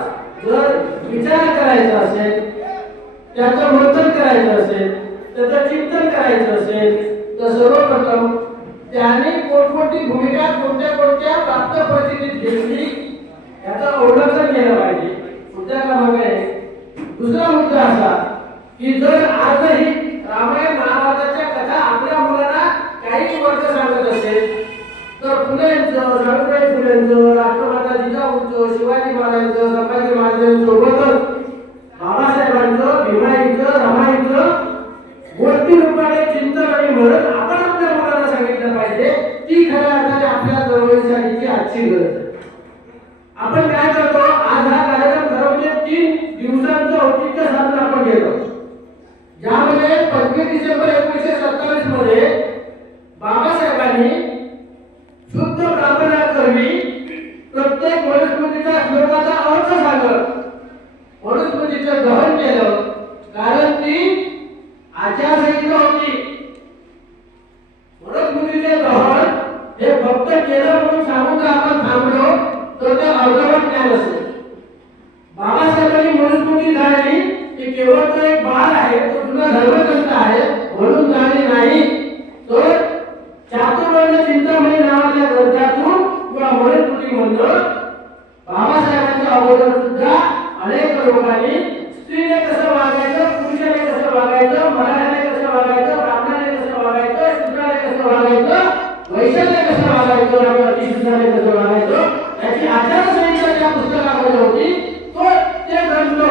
जर विचार करायचा असेल, त्याचं मंथन करायचं असेल, त्याचं चिंतन करायचं असेल तर सर्वप्रथम त्याने कोणकोणती भूमिका कोणत्या कोणत्या प्राप्त परिस्थितीत घेतली याचं अवलोकन केलं पाहिजे. मुद्दा क्रमांक 1. दुसरा मुद्दा असा की जर आजही रामायण महाभारताच्या कथा आपल्या मुलांना काही वर्ग सांगत असेल तर फुलेंचं, सावित्रीबाई फुलेंचं, राष्ट्रमाता जिजाऊंचं, शिवाजी महाराजांचं, संभाजी महाराजांसोबतच बाबासाहेबांचं, भीमाईचं, रमाईचं गोष्टी रूपाने चिंतन आणि म्हणत आपण आपल्या मुलांना सांगितलं पाहिजे. ती खऱ्या अर्थाने आपल्या चळवळीसाठीची आजची गरज आहे. आपण काय करतो, आज हा कार्यक्रम खरं म्हणजे 3 दिवसांचं औचित्य साधून आपण गेलो, ज्यामध्ये 25 डिसेंबर 1927 मध्ये बाबासाहेबांनी शुद्ध प्रार्थना करवी प्रत्येक मनुस्मृतीच्या श्लोकाचा अर्थ सांगत मनुस्मृतीचं दहन केलं. कारण ती आचारसंहिता होती. मनुस्मृतीचे दहन हे फक्त केलं म्हणून सांगून आपण थांबलो तर ते अर्धवट ज्ञान असेल. बाबासाहेबांनी मनुस्मृती जाणली की केवळ तो एक बाळ आहे, तो जुना धर्मग्रंथ आहे म्हणून जाणली नाही, तर चातुर्वर्ण चिंतामणी नावाच्या ग्रंथातून किंवा मनुस्मृतीमधून बाबासाहेबांच्या अगोदर सुद्धा अनेक लोकांनी स्त्रीने कसं वागायचं, पुरुषाने कसं वागायचं, मराठ्याने कसं वागायचं, ब्राह्मणाने कसं वागायचं, शूद्राने कसं वागायचं, वैश्याने कसं वागायचं आणि अतिशूद्राने कसं वागायचं याची आचारसंहिता त्या पुस्तकामध्ये होती. तो ते ग्रंथ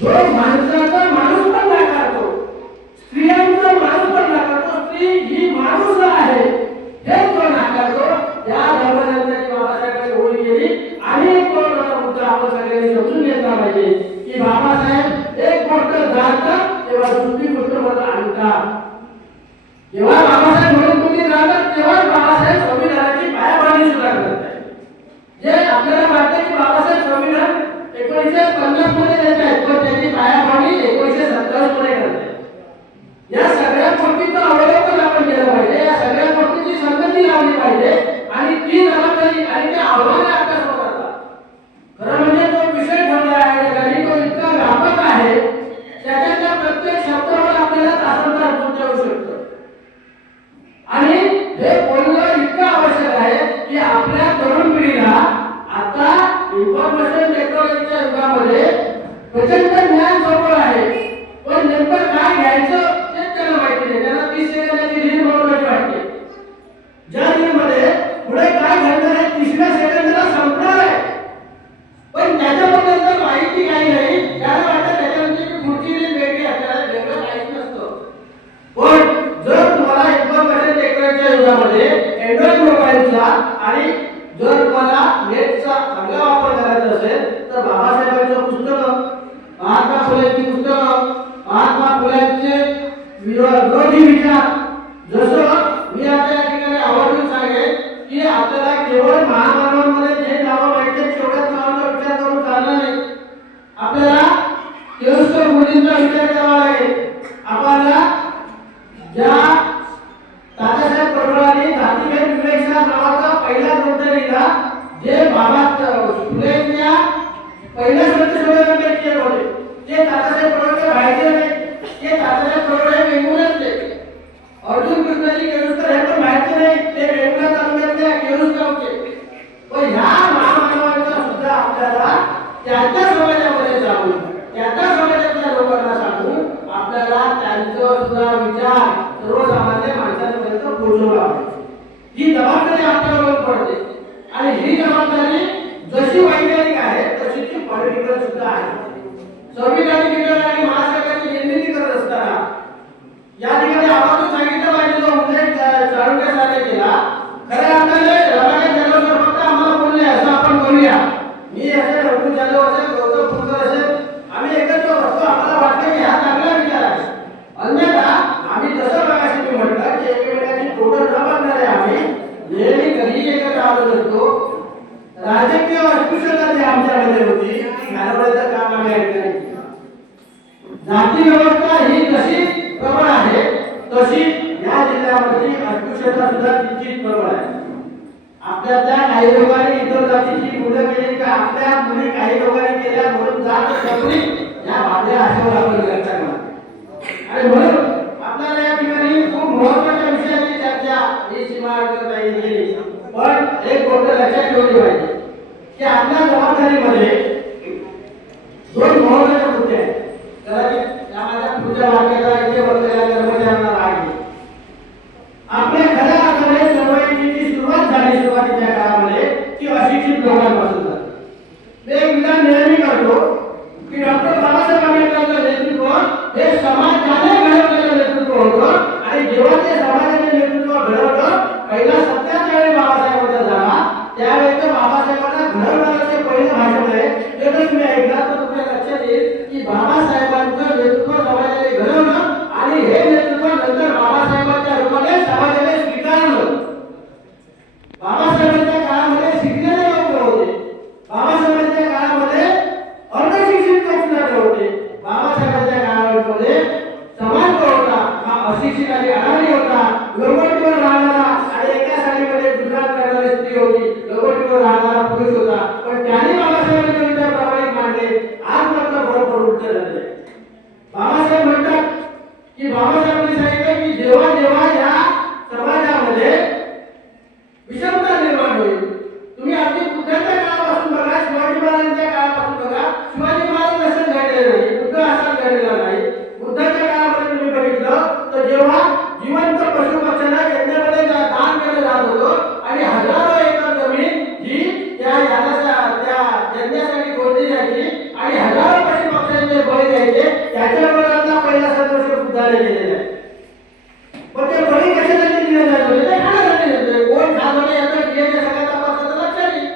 जो माणसाचा माणूस पण नाकारतो, स्त्रियांचा माणूस पण नाकारतो, स्त्री ही माणूस आहे हे तो नाकारतो. त्या धर्मग्रंथाची बाबासाहेबांनी होळी केली. आणि एक मुद्दा आपण सगळ्यांनी समजून घेतला पाहिजे की बाबासाहेब एक गोष्ट जाणतात तेव्हा दुसरी गोष्ट मला आणतात. जेव्हा बाबासाहेब मनुस्मृती जाणतात तेव्हा बाबासाहेब संविधानाची पायाभरणी सुद्धा करत आहेत. जे आपल्याला वाटतं की बाबासाहेब संविधान 1950 मध्ये देत आहेत पण त्याची पायाभरणी 1927 मध्ये करत आहेत. या सगळ्या गोष्टीचं अवलोकन आपण केलं पाहिजे, या सगळ्या गोष्टीची संगती लावली पाहिजे आणि ती जबाबदारी आणि ते आव्हाने आपल्यासमोर असतात. खरं म्हणजे तो विषय ठरला आहे आणि तो इतका व्यापक आहे त्याच्या प्रत्येक शब्दावर आपल्याला तासनतास बोलता येऊ शकतं. आणि हे बोलणं इतकं आवश्यक आहे की आपल्या तरुण पिढीला आता इन्फॉर्मेशन टेक्नॉलॉजीच्या युगामध्ये प्रचंड ज्ञान समोर आहे पण नेमकं काय घ्यायचं तेच त्यांना माहिती नाही. त्यांना 30 सेकंदाची रील महत्वाची वाटते. ज्या रीलमध्ये पुढे काय घडणार आहे 30व्या सेकंदाला संपणार आहे पण त्याच्याबद्दल जर माहिती काही नाही त्याला वाटतं त्याच्यानंतर पुढची रील वेगळी आपल्याला वेगळं काहीच नसतं. पण जर तुम्हाला इन्फॉर्मेशन टेक्नॉलॉजीच्या युगामध्ये अँड्रॉइड मोबाईलचा आणि जर तुम्हाला नेटचा चांगला वापर करायचा असेल तर बाबासाहेबांचं पुस्तकं, महात्मा फुलेंची पुस्तकं, महात्मा फुलेंचे विरोधी विचार, जसं मी आता या ठिकाणी आवर्जून सांगेन की आपल्याला केवळ महामानवांमध्ये जे नावं माहिती आहेत तेवढ्याच नावांचा विचार करून चालणार नाही. आपल्याला केळुसकर मुलींचा विचार करावा लागेल. आपल्याला ज्या तात्यासाहेब परबळांनी जातीभेद विवेचना नावाचा पहिला ग्रंथ लिहिला जे बाबा फुलेंच्या आपल्याला त्यांचं सुद्धा विचार सर्वसामान्य माणसांपर्यंत पोहोचवला ही जबाबदारी आपल्यावर पडते आणि ही जबाबदारी जशी वैज्ञानिक आहे तशी ती पॉलिटिकल सुद्धा आहे. संविधानिक लीडर आणि महासंघाची निर्मिती करत असताना या ठिकाणी आपण सांगितलं पाहिजे जो उल्लेख चाळुक्य साहेब केला खऱ्या अर्थाने रमाकांत जाधव सर फक्त आम्हाला बोलले असं आपण बोलूया. मी असेल रघु जाधव असेल गौतम फुलकर असेल आम्ही एकत्र बसतो आम्हाला वाटतं की हा चांगला विचार आहे. अन्यथा आम्ही जसं मगाशी मी म्हटलं की एकमेकांची तोडं न बांधणारे आम्ही नेहमी कधीही एकत्र आलो नसतो. राजकीय अस्पृश्यता जी आमच्यामध्ये होती घालवण्याचं काम आम्ही या ठिकाणी केलं. जाती व्यवस्था ही जशी प्रबळ आहे तशी या जिल्ह्यामध्ये अस्पृश्यता सुद्धा तितकीच प्रबळ आहे. आपल्यातल्या काही लोकांनी इतर जातीची मुलं केली की आपल्या मुली काही लोकांनी केल्या म्हणून जात संपली या भावना आशेवर आपण करताना आणि म्हणून आपल्याला या ठिकाणी खूप महत्त्वाच्या विषयाची चर्चा ही सीमा नाही केली. पण एक गोष्ट लक्षात ठेवली पाहिजे की आपल्या जबाबदारीमध्ये दोन महत्त्वाचे मुद्दे आहेत. कदाचित माझ्या पुढच्या वाक्याला इथे बसलेल्या कर्मचाऱ्यांना राग येईल. आपल्या खऱ्या अर्थाने चळवळीची सुरुवात झाली सुरुवातीच्या काळामध्ये ती अशिक्षित लोकांपासून झाली. मी एक विधान नेहमी करतो की डॉक्टर बाबासाहेब आंबेडकरांचं नेतृत्व हे समाजाने घडवलेलं नेतृत्व होतं आणि जेव्हा ते समाजाने नेतृत्व घडवलं पहिला 77 बाबासाहेबांचा झाला त्यावेळेस बाबासाहेबांना घडवणारं पहिलं भाषण आहे ते जर तुम्ही ऐकलं तर तुमच्या लक्षात येईल की बाबासाहेबांचं नेतृत्व समाजाने घडवलं आणि हे नेतृत्व नंतर बाबासाहेबांच्या रूपाने समाजाने स्वीकारलं. बाबासाहेबांच्या काळामध्ये शिकलेले लोक होते. बाबासाहेबांच्या काळामध्ये अर्धशिक्षित लोक सुद्धा होते. बाबासाहेबांच्या काळामध्ये समाज जो होता हा अशिक्षित आणि अडाणी होता. लोगोटीवर राहणारा आणि एका साडीमध्ये गुजरात करणारी स्त्री होती. लोगोटीवर राहणारा पुरुष होता. पण त्यांनी बाबासाहेबांचे विचार प्रामाणिक मांडले. आज मात्र बरोबर उलटे झाले. बाबासाहेब म्हणतात की बाबासाहेबांनी सांगितलं की जेव्हा जेव्हा या समाजामध्ये विषमता निर्माण होईल तुम्ही अगदी बुद्धांच्या काळापासून बघा शिवाजी महाराजांच्या काळापासून बघा शिवाजी महाराज असं घडलेलं नाही बुद्ध असा घडलेला नाही. बुद्धाच्या काळामध्ये तुम्ही बघितलं तर जेव्हा जिवंत पशु पक्ष्यांना यज्ञामध्ये दान केलं जात होतं आणि हजारो एकर जमीन जी त्या यज्ञासाठी गोळली जायची आणि हजारो पशु पक्ष्यांचे बळी द्यायचे त्याच्याबरोबरचा पहिला संघर्ष बुद्धाने केलेला आहे. पण ते बळी कशासाठी दिले जात होते ते खाण्यासाठी होते. कोण खात होते याचं डीएनए सगळ्या तपासाचं लक्षात येईल.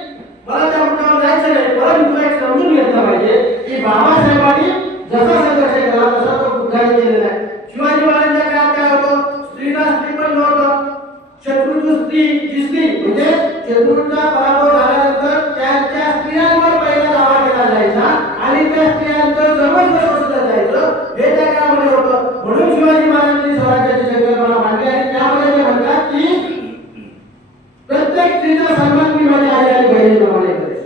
मला त्या मुद्द्यावर जायचं नाही परंतु एक समजून घेतलं पाहिजे की बाबासाहेबांनी जसा संघर्ष केला तसा तो बुद्धाने केलेला आहे. शिवाजी महाराजांच्या काळात काय होतं स्त्रीला स्त्री पण नव्हतं. शत्रूची स्त्री दिसली म्हणजे शत्रूचा पराभव झाल्यानंतर त्या स्त्रियांवर पहिला दावा केला जायचा आणि त्या स्त्रियांचं सर्वस्व शोषलं जायचं हे त्या काळामध्ये होतं. म्हणून शिवाजी महाराजांनी स्वराज्याची संकल्पना मांडली आणि त्यामध्ये ते म्हणतात की प्रत्येक स्त्रीचा सन्मान मी माझ्या आई आणि बहिणीप्रमाणे करेन.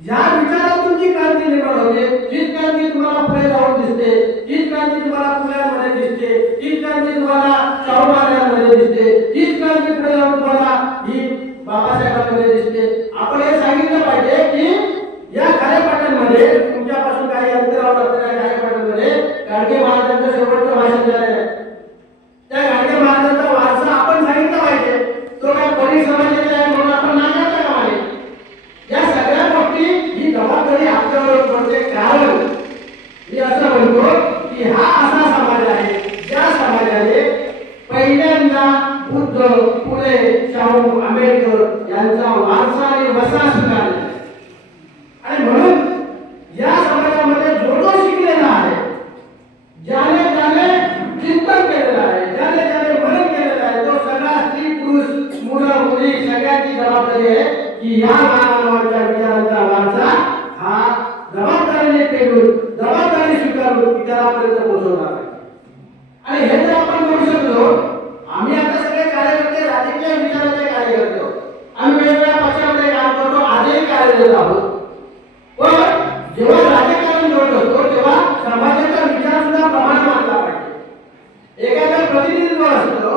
या विचारातून जी क्रांती निर्माण होते तीच क्रांती तुम्हाला पुढे जाऊन दिसते. तीच क्रांती तुम्हाला पुण्यामध्ये दिसते. तीच क्रांती तुम्हाला शाहू महाराजांमध्ये दिसते. तीच क्रांती पुढे जाऊन तुम्हाला ही बाबासाहेबांमध्ये दिसते. आपण हे सांगितलं पाहिजे की या खारेपाटणमध्ये तुमच्यापासून काही अंतरावर असलेल्या खारेपाटणमध्ये गाडगे महाराजांचं शेवटचं भाषण झालेलं आहे. त्या गाडगे महाराजांचा वारसा आपण सांगितलं पाहिजे. तो काय बळी समाजाचा आहे म्हणून आपण नाकारता कामा नये. या सगळ्या गोष्टी ही जबाबदारी आपल्यावर पडते. कारण मी असं म्हणतो की हा असा समाज आहे ज्या समाजाने पहिल्यांदा बुद्ध फुले शाहू आंबेडकर यांचा वारसा आणि वसा स्वीकारला आणि म्हणून या समाजामध्ये जो जो शिकलेला आहे ज्याने ज्याने चिंतन केलेलं आहे ज्याने ज्याने मनन केलेलं आहे तो सगळा स्त्री पुरुष मुलं मुली सगळ्यांची जबाबदारी आहे की या मानवाच्या विचारांचा वारसा हा जबाबदारीने पेटून जबाबदारी स्वीकारून इतरांपर्यंत पोहोचवणार आहे. आणि हे जर आपण करू शकलो आम्ही आता सगळे कार्यकर्ते राजकीय विचाराचे कार्यकर्ते आहोत. आम्ही वेगवेगळ्या पक्षामध्ये काम करतो आजही कार्यरत आहोत. पण जेव्हा राजकारण करत असतो तेव्हा समाजाचा विचार सुद्धा प्रमाण मानला पाहिजे. एखादं प्रतिनिधित्व असतं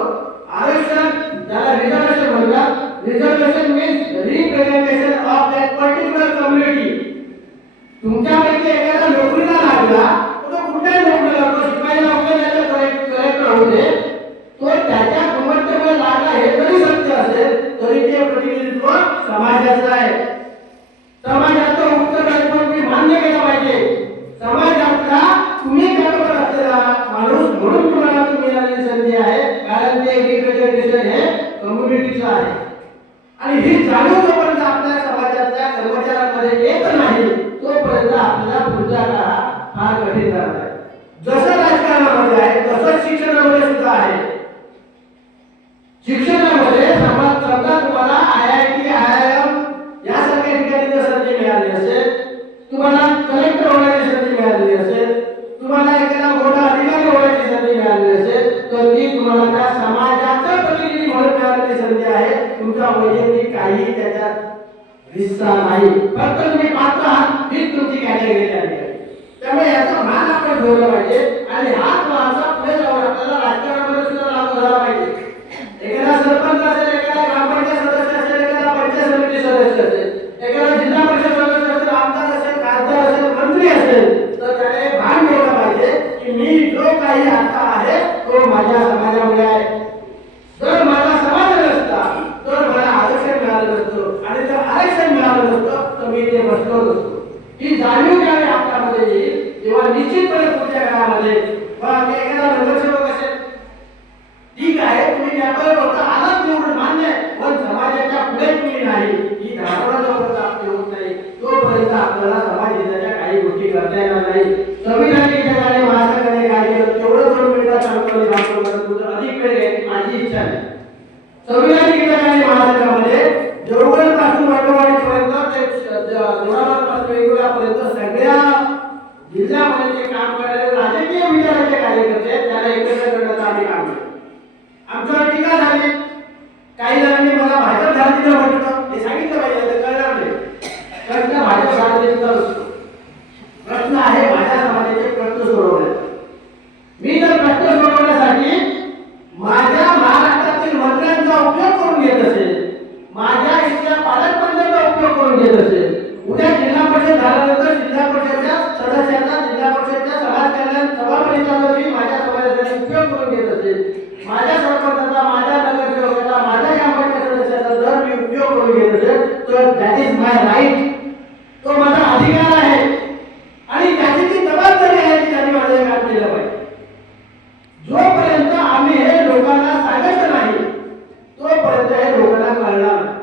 आरक्षण ज्याला रिझर्वेशन म्हणतात. Reservation means representation of that particular community. तुमच्यापैकी एखादा नोकरीला लागला तो कुठल्याही नोकरीला लागतो म्हणून तुम्हाला ती मिळालेली संधी आहे, कारण ते रिप्रेझेंटेशन हे कम्युनिटीचं आहे. आणि ही जाणीव जोपर्यंत आपल्या समाजातल्या कर्मचाऱ्यांमध्ये येत नाही तोपर्यंत आपल्याला पुढचा काळ फार कठीण जाणार आहे. जसं राजकारणामध्ये आहे तसंच शिक्षणामध्ये सुद्धा आहे. शिक्षणामध्ये समजा तुम्हाला IIT, IIM यासारख्या ठिकाणी जर संधी मिळाली असेल, तुम्हाला कलेक्टर होण्याची संधी मिळाली असेल, तुम्हाला एखादा मोठा अधिकारी होण्याची संधी मिळाली असेल, तर ती तुम्हाला त्या समाजाचा प्रतिनिधी म्हणून मिळालेली संधी आहे. तुमचा वैयक्तिक काही त्याच्यात हिस्सा नाही, फक्त तुम्ही पात्र आहात हीच तुमची कॅटेगरी आहे. त्यामुळे याचा मान आपण ठेवला पाहिजे आणि हाच वारसा पुढे जाऊन आपल्याला राजकारणामध्ये सुद्धा लागू झाला पाहिजे. एखादा सरपंच असेल, एखादा ग्रामपंचायत सदस्य असेल, एखादा पंचायत समिती सदस्य असेल, एखादा जिल्हा परिषद सदस्य असेल, आमदार असेल, खासदार असेल, मंत्री असेल, तर त्याने भान ठेवलं पाहिजे की मी जो काही आता आहे तो माझ्या समाजामुळे आहे. जर माझा समाज नसता तर मला आरक्षण मिळालं नसतं आणि जर आरक्षण मिळालं नसतं तर मी ते बसलो नसतो. ही जाणीव ज्यावेळी आपल्यामध्ये येईल तेव्हा निश्चितपणे पुढच्या काळामध्ये एखादा नगरसेवक असेल, ठीक आहे तुम्ही त्यावर फक्त आलाच निवडून मान्य आहे, पण समाजाच्या पुढे तुम्ही नाही, ही धारणा जोपर्यंत आपली होत नाही तोपर्यंत आपल्याला समाज हिताच्या काही गोष्टी करता येणार नाही. संविधानिक जगाने महाराष्ट्राने काय केलं तेवढं 2 मिनिटात सांगतो, अधिक वेळ घ्यायची माझी इच्छा नाही. संविधानिक जगाने महाराष्ट्रामध्ये देवगडपासून वैभववाडीपर्यंत ते जोरावरपासून वेगवेगळ्यापर्यंत सगळ्या जिल्ह्यामध्ये जे काम करणारे राजकीय विचाराचे कार्यकर्ते त्याला एकत्र करण्याचं आम्ही काम केलं. आमच्यावर टीका झाली, काही जणांनी मला भाजप झाली म्हटलं, हे सांगितलं पाहिजे, तर कळणार नाही. प्रश्न भाजप झालेचा नसतो, प्रश्न आहे माझ्या समाजाचे प्रश्न सोडवण्याचा. मी जर प्रश्न सोडवण्यासाठी माझ्या महाराष्ट्रातील मंत्र्यांचा उपयोग करून घेत असेल, माझ्या इथल्या पालकमंत्र्यांचा उपयोग करून घेत असेल, उद्या जिल्हा परिषद झाल्यानंतर जिल्हा परिषदच्या सदस्यांचा, जिल्हा परिषदच्या समाज कल्याण सभापतीचा जर माझ्या समाजासाठी उपयोग करून घेत असेल, माझ्या सरपंचाचा, माझ्या नगरसेवकाचा, माझ्या ग्रामपंचायत सदस्याचा जर मी उपयोग करून घेत असेल तर दॅट इज माय राईट. तो माझा अधिकार आहे आणि त्याची ती जबाबदारी आहे की त्यांनी माझं काम केलं पाहिजे. जोपर्यंत आम्ही हे लोकांना सांगायचं नाही तोपर्यंत हे लोकांना कळणार नाही.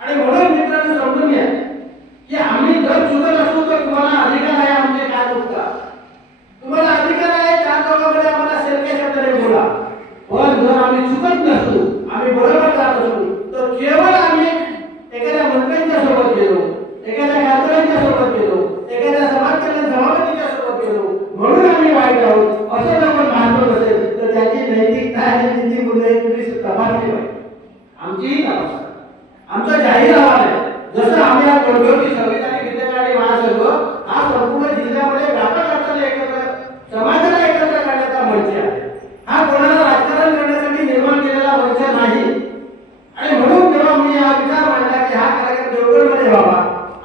आणि म्हणून मित्रांनो समजून घ्या की आम्ही जर चुकत असू तर तुम्हाला अधिकार आहे आमचे काय चुकता, तुम्हाला अधिकार आहे 4 लोकांमध्ये आम्हाला सेल्फी शब्दाने बोला. पण जर आम्ही चुकत नसू, आम्ही बरोबर जात असू तर केवळ आम्ही एखाद्या मंत्र्यांच्या सोबत गेलो, एखाद्या खासदारांच्या सोबत गेलो, एखाद्या समाज कल्याण सभापतीच्या सोबत गेलो म्हणून आम्ही वाईट आहोत असं जर पण भासवत असेल तर त्याची नैतिकता आणि त्याची मूल्ये तुम्ही तपासली पाहिजे. आमचीही तपासा, आमचा जाहीर अहवाल आहे. जसं आम्ही आज बोललो की संविधानिक हितकारी महासंघ हा संपूर्ण जिल्ह्यामध्ये व्यापक अर्थाने एकत्र समाजाला एकत्र करण्याचा मंच आहे. हा कोणाला राजकारण करण्यासाठी निर्माण केलेला मंच नाही. आणि म्हणून जेव्हा मी हा विचार मांडला की हा कार्यक्रम देवगडमध्ये व्हावा,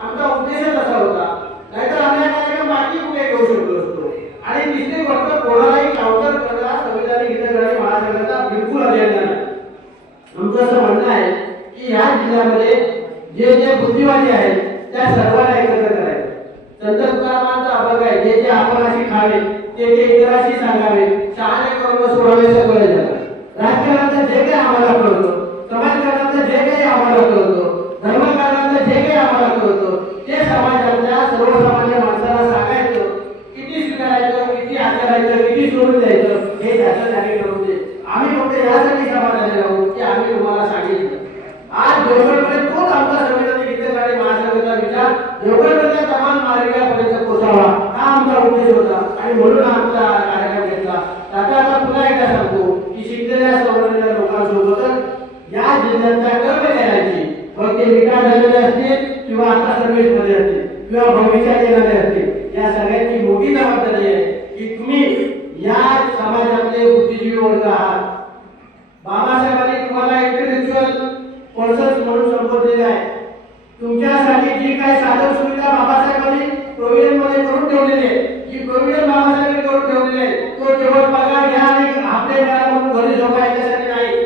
आमचा उद्देशच असा होता. नाहीतर आम्ही हा कार्यक्रम बाकी कुठे घेऊ शकलो असतो. आणि तिसरी गोष्ट, कोणालाही काउंटर करणारा संविधानिक हितकारी महासंघाचा बिलकुल अजेंडा नाही. आमचं असं म्हणणं आहे की या जिल्ह्यामध्ये जे जे बुद्धिवादी आहेत त्या सर्वांना एकत्र करायचं. संत तुकारामांचा अभंग आहे, जे जे आपणाशी खावे ते इतरांशी सांगावे, शहाणे कर्म सोडावे सगळे जग. राजकारणाचं जे काही आम्हाला कळतं, समाजकारणाचं जे काही आम्हाला कळतं, धर्मकारणाचं जे काही आम्हाला कळतं ते समाजातल्या सर्वसामान्य माणसाला सांगायचं, किती स्वीकारायचं, किती आचरायचं, किती सोडून द्यायचं हे त्याचं त्याने करून दे. आम्ही फक्त यासाठी समाजाने राहू की आम्ही तुम्हाला सांगितलं. आज देवगडमध्ये तोच आमचा संविधानिक हितकारी महासंघाचा विचार देवगडमधल्या तमाम नागरिकांपर्यंत पोहोचावा हा आमचा उद्देश होता. आणि म्हणून आमचा कार्यक्रम घेतला. आता पुन्हा एकदा सांगतो की शिकलेल्या सवरलेल्या लोकांसोबतच या जिल्ह्यातल्या कर्मचाऱ्यांची, मग ते रिटायर झालेले असतील किंवा आता सर्व्हिसमध्ये असतील किंवा भविष्यात येणारे असतील, या सगळ्यांची मोठी जबाबदारी आहे की तुम्ही या समाजातले बुद्धिजीवी वर्ग आहात. बाबासाहेबांनी तुम्हाला इंटेलेक्च्युअल पर्सन्स म्हणून संबोधलेले आहे. तुमच्यासाठी जी काही साधन सुविधा बाबासाहेबांनी प्रोव्हिजन मध्ये करून ठेवलेली आहे, जी प्रोव्हिजन बाबासाहेबांनी करून ठेवलेली आहे, तो केवळ पगार घ्या आणि हप्ते द्या म्हणून घरी झोपा याच्यासाठी नाही.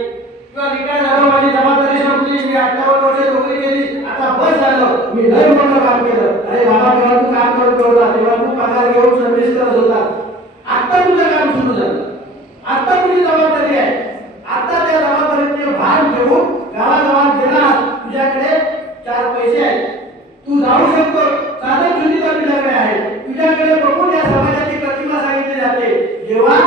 किंवा रिटायर झालो, माझी जबाबदारी संपली, मी 58 वर्ष नोकरी केली, आता बस झालं, मी लय मोठं काम केलं. अरे बाबा, तेव्हा तू काम करत होता, तेव्हा तू पगार घेऊन सर्व्हिस करत होता, आता तुझं काम सुरू झालं. आता तुझी जबाबदारी आहे. आता त्या जबाबदारीचे भान घेऊन गावागावात गेला. तुझ्याकडे 4 पैसे आहेत, तू जाऊ शकतो. साधं चुलीचा तुझ्याकडे आहे. तुझ्याकडे बघून या समाजाची प्रतिमा सांगितली जाते. जेव्हा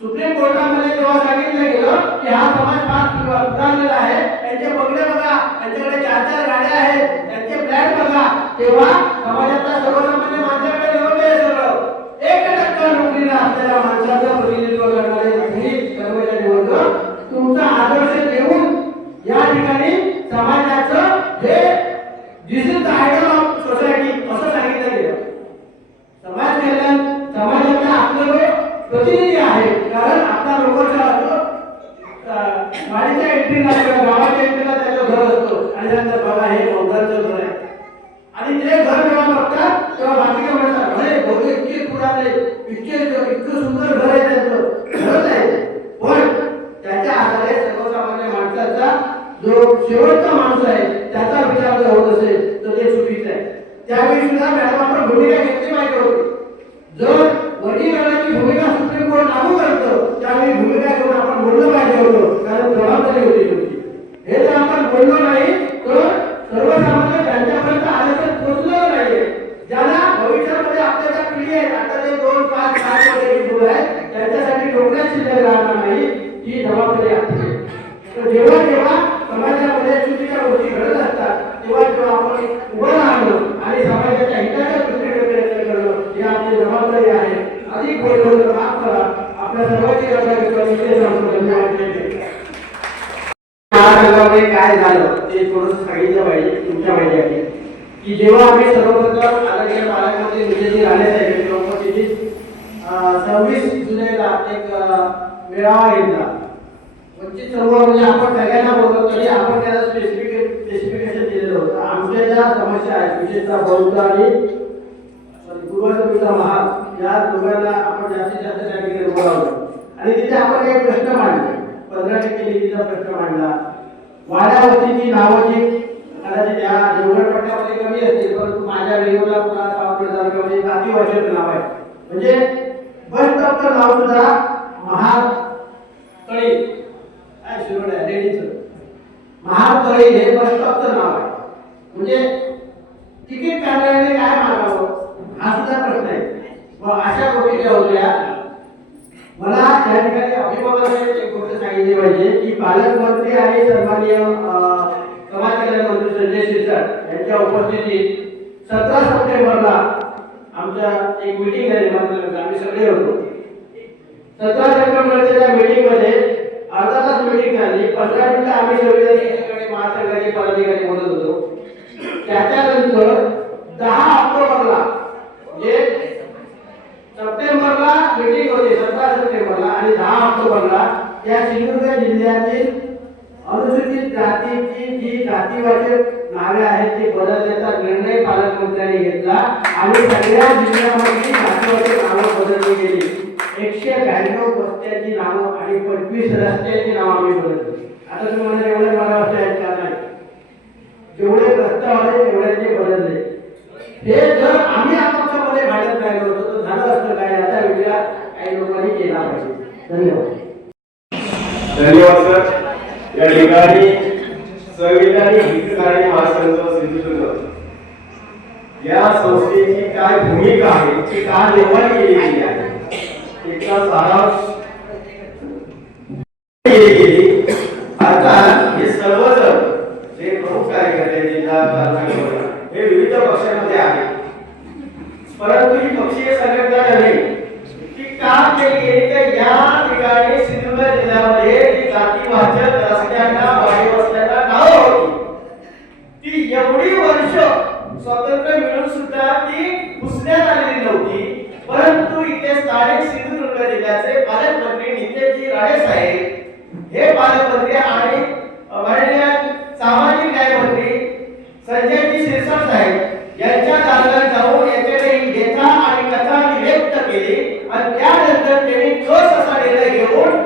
सुप्रीम कोर्टामध्ये जेव्हा सांगितलं गेलं की हा समाज फार सुधारलेला आहे, त्यांचे बंगले बघा, त्यांच्याकडे 4-4 गाड्या आहेत, त्यांचे फ्लॅट बघा, तेव्हा समाजाचा सर्वसामान्य माणसाकडे नव्हते हे सगळं. 1% नोकरीला असलेल्या माणसाचं प्रतिनिधित्व करणारे कर्मचारी वर्ग तुमचा आदर्श घेऊन या ठिकाणी समाजाचं हे this is the idol of society असं सांगितलं गेलं. समाज कल्याण समाजाचा आपलं प्रतिनिधी आहे. कारण आपला लोकांचा वाडीच्या एंट्रीला किंवा गावाच्या एंट्रीला त्याचं घर असतो आणि त्यानंतर बघा हे बौद्धांचं घर आहे आणि ते घर जेव्हा बघतात तेव्हा बाकीचे म्हणतात अरे बौद्ध इतके पुराणे इतकं सुंदर घर आहे त्यांचं. खरंच आहे, पण त्याच्या आधारे सर्वसामान्य माणसाचा जो शेवटचा माणूस आहे त्याचा विचार जर होत असेल तर ते चुकीचं आहे. त्यावेळी सुद्धा मॅडम आपण भूमिका घेतली पाहिजे होती. जर वर्गीकरणाची भूमिका सुप्रीम कोर्ट लागू करतं त्यावेळी भूमिका घेऊन आपण बोललं पाहिजे होतं, कारण जबाबदारी होती तुमची. हे जर आपण बोललो नाही तर सर्वसामान्य त्यांच्यापर्यंत आरक्षण पोहोचलं नाहीये. ज्याला भविष्यामध्ये आपल्या ज्या पिढी आहेत आता ते 2-5-7 वर्षाची मुलं आहेत त्यांच्यासाठी डोक्यात शिल्लक राहणार नाही, ही जबाबदारी आपली. तर जेव्हा जेव्हा समाजामध्ये चुकीच्या गोष्टी घडत असतात तेव्हा जेव्हा आपण उभं राहणं आणि समाजाच्या हिताच्या दृष्टीने प्रयत्न करणं ही आपली जबाबदारी आहे. अधिक बोलणं माफ करा. आपल्या सर्वांची काय झालं ते थोडंसं सांगितलं पाहिजे तुमच्या माहितीसाठी की जेव्हा आम्ही सर्वप्रथम आदरणीय पालकमंत्री विजयजी राणे साहेब उपस्थितीत 26 जुलैला एक मेळावा घेतला. वंचित सर्व म्हणजे आपण सगळ्यांना बोलतो तरी आपण त्याला स्पेसिफिकेशन दिलेलं होतं. आमच्या ज्या समस्या आहेत विशेषतः बौद्ध आणि पूर्वसमितीचा महाल या दोघांना आपण जास्तीत जास्त त्या ठिकाणी बोलावलं आणि तिथे आपण काही प्रश्न मांडले. 15% निधीचा प्रश्न मांडला. वाड्यावरची नावाची कदाचित या देवगड पट्ट्यामध्ये कमी असतील परंतु माझ्या वेगवेगळ्या तालुक्यामध्ये जाती भाषेचं नाव आहे. म्हणजे बस स्टॉपचं नाव सुद्धा महातळी काय शिरोड आहे लेडीचं महातळी हे बस स्टॉपचं नाव आहे. म्हणजे तिकीट काढण्याने काय मागावं हा सुद्धा प्रश्न आहे. मग अशा गोष्टी ज्या होत्या मला या ठिकाणी अभिमानाने एक गोष्ट सांगितली पाहिजे की पालकमंत्री आणि सन्माननीय समाज कल्याण मंत्री संजय शिरसाट यांच्या उपस्थितीत 17 सप्टेंबरला आमच्या एक मीटिंग झाली. आम्ही सगळे होतो. 17 सप्टेंबरच्या त्या मीटिंगमध्ये अर्धा तास मीटिंग झाली. 15 मिनिटं आम्ही सगळे एकीकडे महासंघाचे पदाधिकारी बोलत होतो. त्याच्यानंतर 10 ऑक्टोबरला म्हणजे सप्टेंबरला मीटिंग होती 17 सप्टेंबरला आणि 10 ऑक्टोबरला या सिंधुदुर्ग जिल्ह्यातील अनुसूचित जातीची जी जातीवाचक नावे आहेत ते बदलण्याचा निर्णय पालकमंत्र्यांनी घेतला आणि सगळ्या जिल्ह्यामध्ये जातीवाचक नावं बदलली गेली. 192 वस्त्यांची नावं आणि 25 रस्त्यांची नावं आम्ही बदलली. आता तुम्हाला एवढे मला वाटत नाही जेवढे प्रस्ताव आले तेवढ्यांचे बदलले. हे जर आम्ही आपापसामध्ये भांडत राहिलो होतो तर झालं असतं काय याचा विचार काही लोकांनी केला पाहिजे. धन्यवाद. धन्यवाद सर. या ठिकाणी संविधानिक हितधारणी महासंघ सिंधुदुर्ग या संस्थेची काय भूमिका आहे ती का निर्माण केलेली आहे त्याचा सारांश केली. अर्थात हे सर्वजण जे प्रमुख कार्यकर्ते जिल्हा तालुका हे विविध पक्षांमध्ये आहेत परंतु ही पक्षीय संघटना नव्हे की काम केली गेली तर या ठिकाणी सिंधुदुर्ग जिल्ह्यामध्ये जी जातीवाचक रस्त्यांना वाडी वस्त्यांना नावं होती ती एवढी वर्ष स्वातंत्र्य मिळून सुद्धा ती पुसण्यात आलेली नव्हती. परंतु इथे स्थानिक सिंधुदुर्ग जिल्ह्याचे पालकमंत्री नितेशजी राणे साहेब हे पालकमंत्री आणि माननीय सामाजिक न्याय मंत्री संजयजी शिरसाट साहेब यांच्या दालनात जाऊन याच्याकडे व्यथा आणि कथा व्यक्त केली आणि त्यानंतर त्यांनी ठोस असा निर्णय घेऊन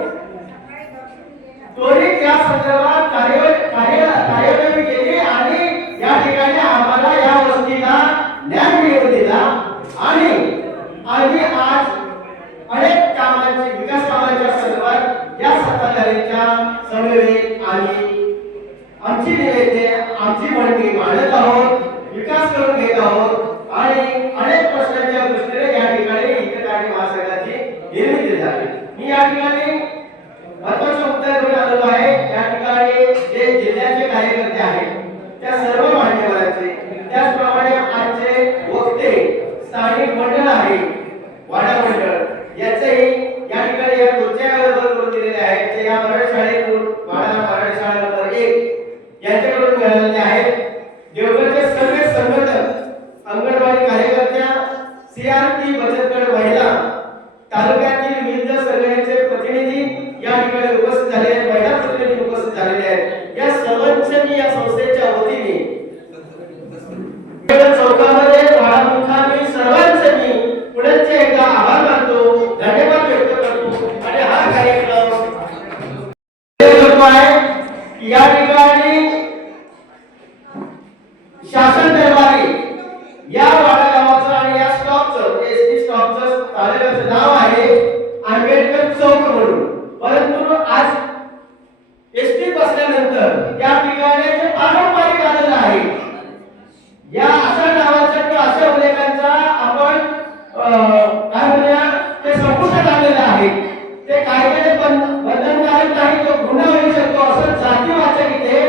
त्वरित या संदर्भात कार्यवाही केली आणि या ठिकाणी आम्हाला या वस्तीला न्याय मिळवून दिला आणि आम्ही आज अनेक कामांची विकास कामांच्या त्यांच्या समवेत आणि आमची निवेदने आमची म्हणणी मांडत आहोत, विकास करून घेत आहोत आणि अनेक प्रश्नांच्या दृष्टीने या ठिकाणी हितकारी महासंघाची निर्मिती झाली. मी या ठिकाणी महत्वाचा मुद्दा घेऊन आलेलो आहे. या ठिकाणी जे जिल्ह्याचे कार्यकर्ते आहेत त्या सर्व मान्यवरांचे, त्याचप्रमाणे आजचे वक्ते, स्थानिक मंडळ आहे, वाडा मंडळ याचेही या ठिकाणी या खुर्च्या अवेलेबल करून दिलेले आहेत. जे या मराठी शाळेतून वाडा मराठी शाळा नंबर 1 यांच्याकडून मिळालेले आहेत. देवगडचे सर्व संघटक, अंगणवाडी कार्यकर्त्या, सीआरपी, बचत गट महिला, तालुक्यातील विविध संघटनेचे प्रतिनिधी या ठिकाणी उपस्थित झाले आहेत, महिला प्रतिनिधी उपस्थित झालेले आहेत. या सर्वांचे मी या संस्थेच्या वतीने चौकामध्ये वाडा मुखामी सर्वांचे मी पुढे एकदा आभार मानतो, धन्यवाद व्यक्त करतो आणि हा कार्यक्रम करतो आहे की या ठिकाणी शासन दरबारी या वाडा गावाचं आणि या स्टॉपचं, एसटी स्टॉपचं तालुक्याचं नाव आहे आंबेडकर चौक म्हणून. परंतु आज एसटी बसल्यानंतर या ठिकाणी जे पारंपरिक आलेलं आहे या अशा नावाचा किंवा अशा उल्लेखांचा आपण काय म्हणूया ते संपुष्टात आलेलं आहे. ते कायद्याने बंधनकारक नाही, तो गुन्हा होऊ शकतो असं जातीवाचक इथे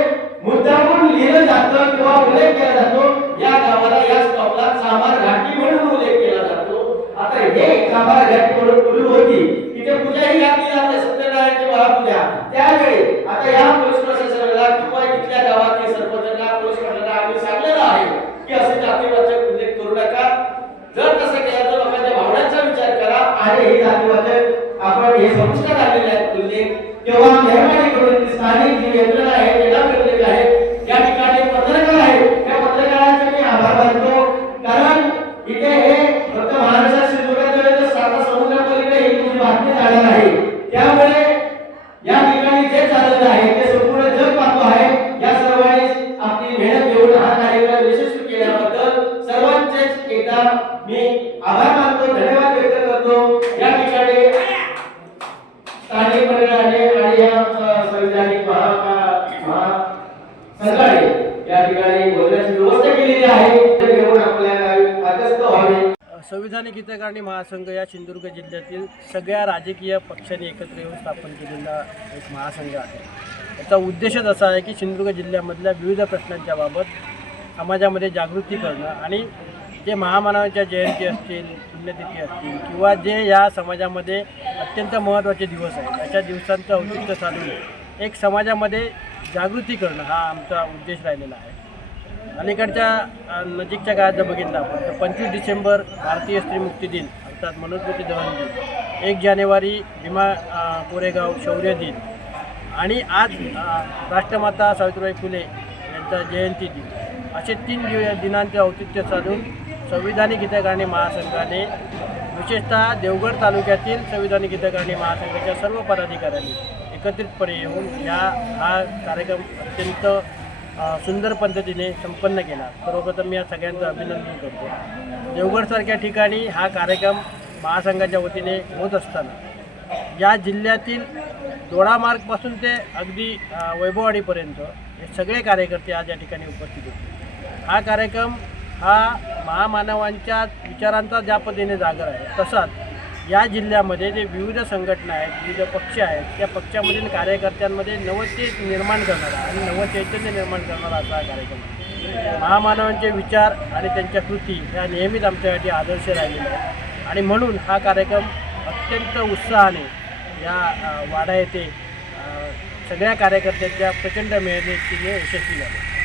मुद्दामून लिहिलं जातं किंवा उल्लेख केला जातो. या गावाला या स्टॉपला चांभार घाटी म्हणून उल्लेख केला जातो. आता हे चांभार घाटी म्हणून पूर्वी होती, तिथे पूजाही घातली जाते, सत्यनारायणची महापूजा. त्यावेळी आता या पोलीस प्रशासनाला किंवा इथल्या गावातील सरपंचांना, पोलीस पाटलांना आम्ही सांगलेलं आहे की असे जातीवाचक उल्लेख करू नका. जर तसं केलं तर लोकांच्या भावनांचा विचार करा आणि हे जातीवाचक आपण हे संपुष्टात आलेले आहेत उल्लेख तेव्हा मेहरबानी करून स्थानिक जी यंत्रणा आहे जिल्हा प्रशासक आहे, या ठिकाणी पत्रकार आहेत, त्या पत्रकारांचे मी आभार मानतो. कारण इथे हे फक्त महाराष्ट्रात सिंधुदुर्गात साता समुद्रापलीकडे ही तुमची बातमी जाणार आहे. त्यामुळे या ठिकाणी जे चाललेलं आहे ते संपूर्ण जग पाहतो आहे. या सर्वांनी आपली मेहनत घेऊन हा कार्यक्रम यशस्वी केल्याबद्दल सर्वांचेच एकदा मी आभार मानतो, धन्यवाद व्यक्त करतो. या ठिकाणी स्थानिक मंडळाने आणि या संविधानिक महासंघाने या ठिकाणी बोलण्याची व्यवस्था केलेली आहे. घेऊन आपल्याला मार्गस्थ व्हावे. संविधानिक हितकारणी महासंघ या सिंधुदुर्ग जिल्ह्यातील सगळ्या राजकीय पक्षांनी एकत्र येऊन स्थापन केलेला एक महासंघ आहे. याचा उद्देशच असा आहे की सिंधुदुर्ग जिल्ह्यामधल्या विविध प्रश्नांच्या बाबत समाजामध्ये जागृती करणं आणि जे महामानवांच्या जयंती असतील, पुण्यतिथी असतील किंवा जे या समाजामध्ये अत्यंत महत्त्वाचे दिवस आहेत अशा दिवसांचं औचित्य साधून एक समाजामध्ये जागृती करणं हा आमचा उद्देश राहिलेला आहे. अलीकडच्या नजीकच्या काळात जर बघितलं आपण तर 25 डिसेंबर भारतीय स्त्री मुक्ती दिन अर्थात मनुस्मृती दहन दिन, 1 जानेवारी भीमा कोरेगाव शौर्य दिन आणि आज राष्ट्रमाता सावित्रीबाई फुले यांचा जयंती दिन असे 3 दिनांचे औचित्य साधून संविधानिक हितकारणी महासंघाने विशेषतः देवगड तालुक्यातील संविधानिक हितकारणी महासंघाच्या सर्व पदाधिकाऱ्यांनी एकत्रितपणे येऊन हा कार्यक्रम अत्यंत सुंदर पद्धतीने संपन्न केला. सर्वप्रथम मी या सगळ्यांचं अभिनंदन करतो. देवगडसारख्या ठिकाणी हा कार्यक्रम महासंघाच्या वतीने होत असताना या जिल्ह्यातील दोडामार्गपासून ते अगदी वैभववाडीपर्यंत हे सगळे कार्यकर्ते आज या ठिकाणी उपस्थित होते. हा कार्यक्रम हा महामानवांच्या विचारांचा ज्या पद्धतीने जागर आहे तसाच या जिल्ह्यामध्ये जे विविध संघटना आहेत, विविध पक्ष आहेत, त्या पक्षामधील कार्यकर्त्यांमध्ये नवचेत निर्माण करणारा आणि नवचैतन्य निर्माण करणारा असा हा कार्यक्रम आहे. महामानवांचे विचार आणि त्यांच्या कृती ह्या नेहमीच आमच्यासाठी आदर्श राहिलेल्या आहेत आणि म्हणून हा कार्यक्रम अत्यंत उत्साहाने या वाडा येथे सगळ्या कार्यकर्त्यांच्या प्रचंड मेहनतीने यशस्वी झाला.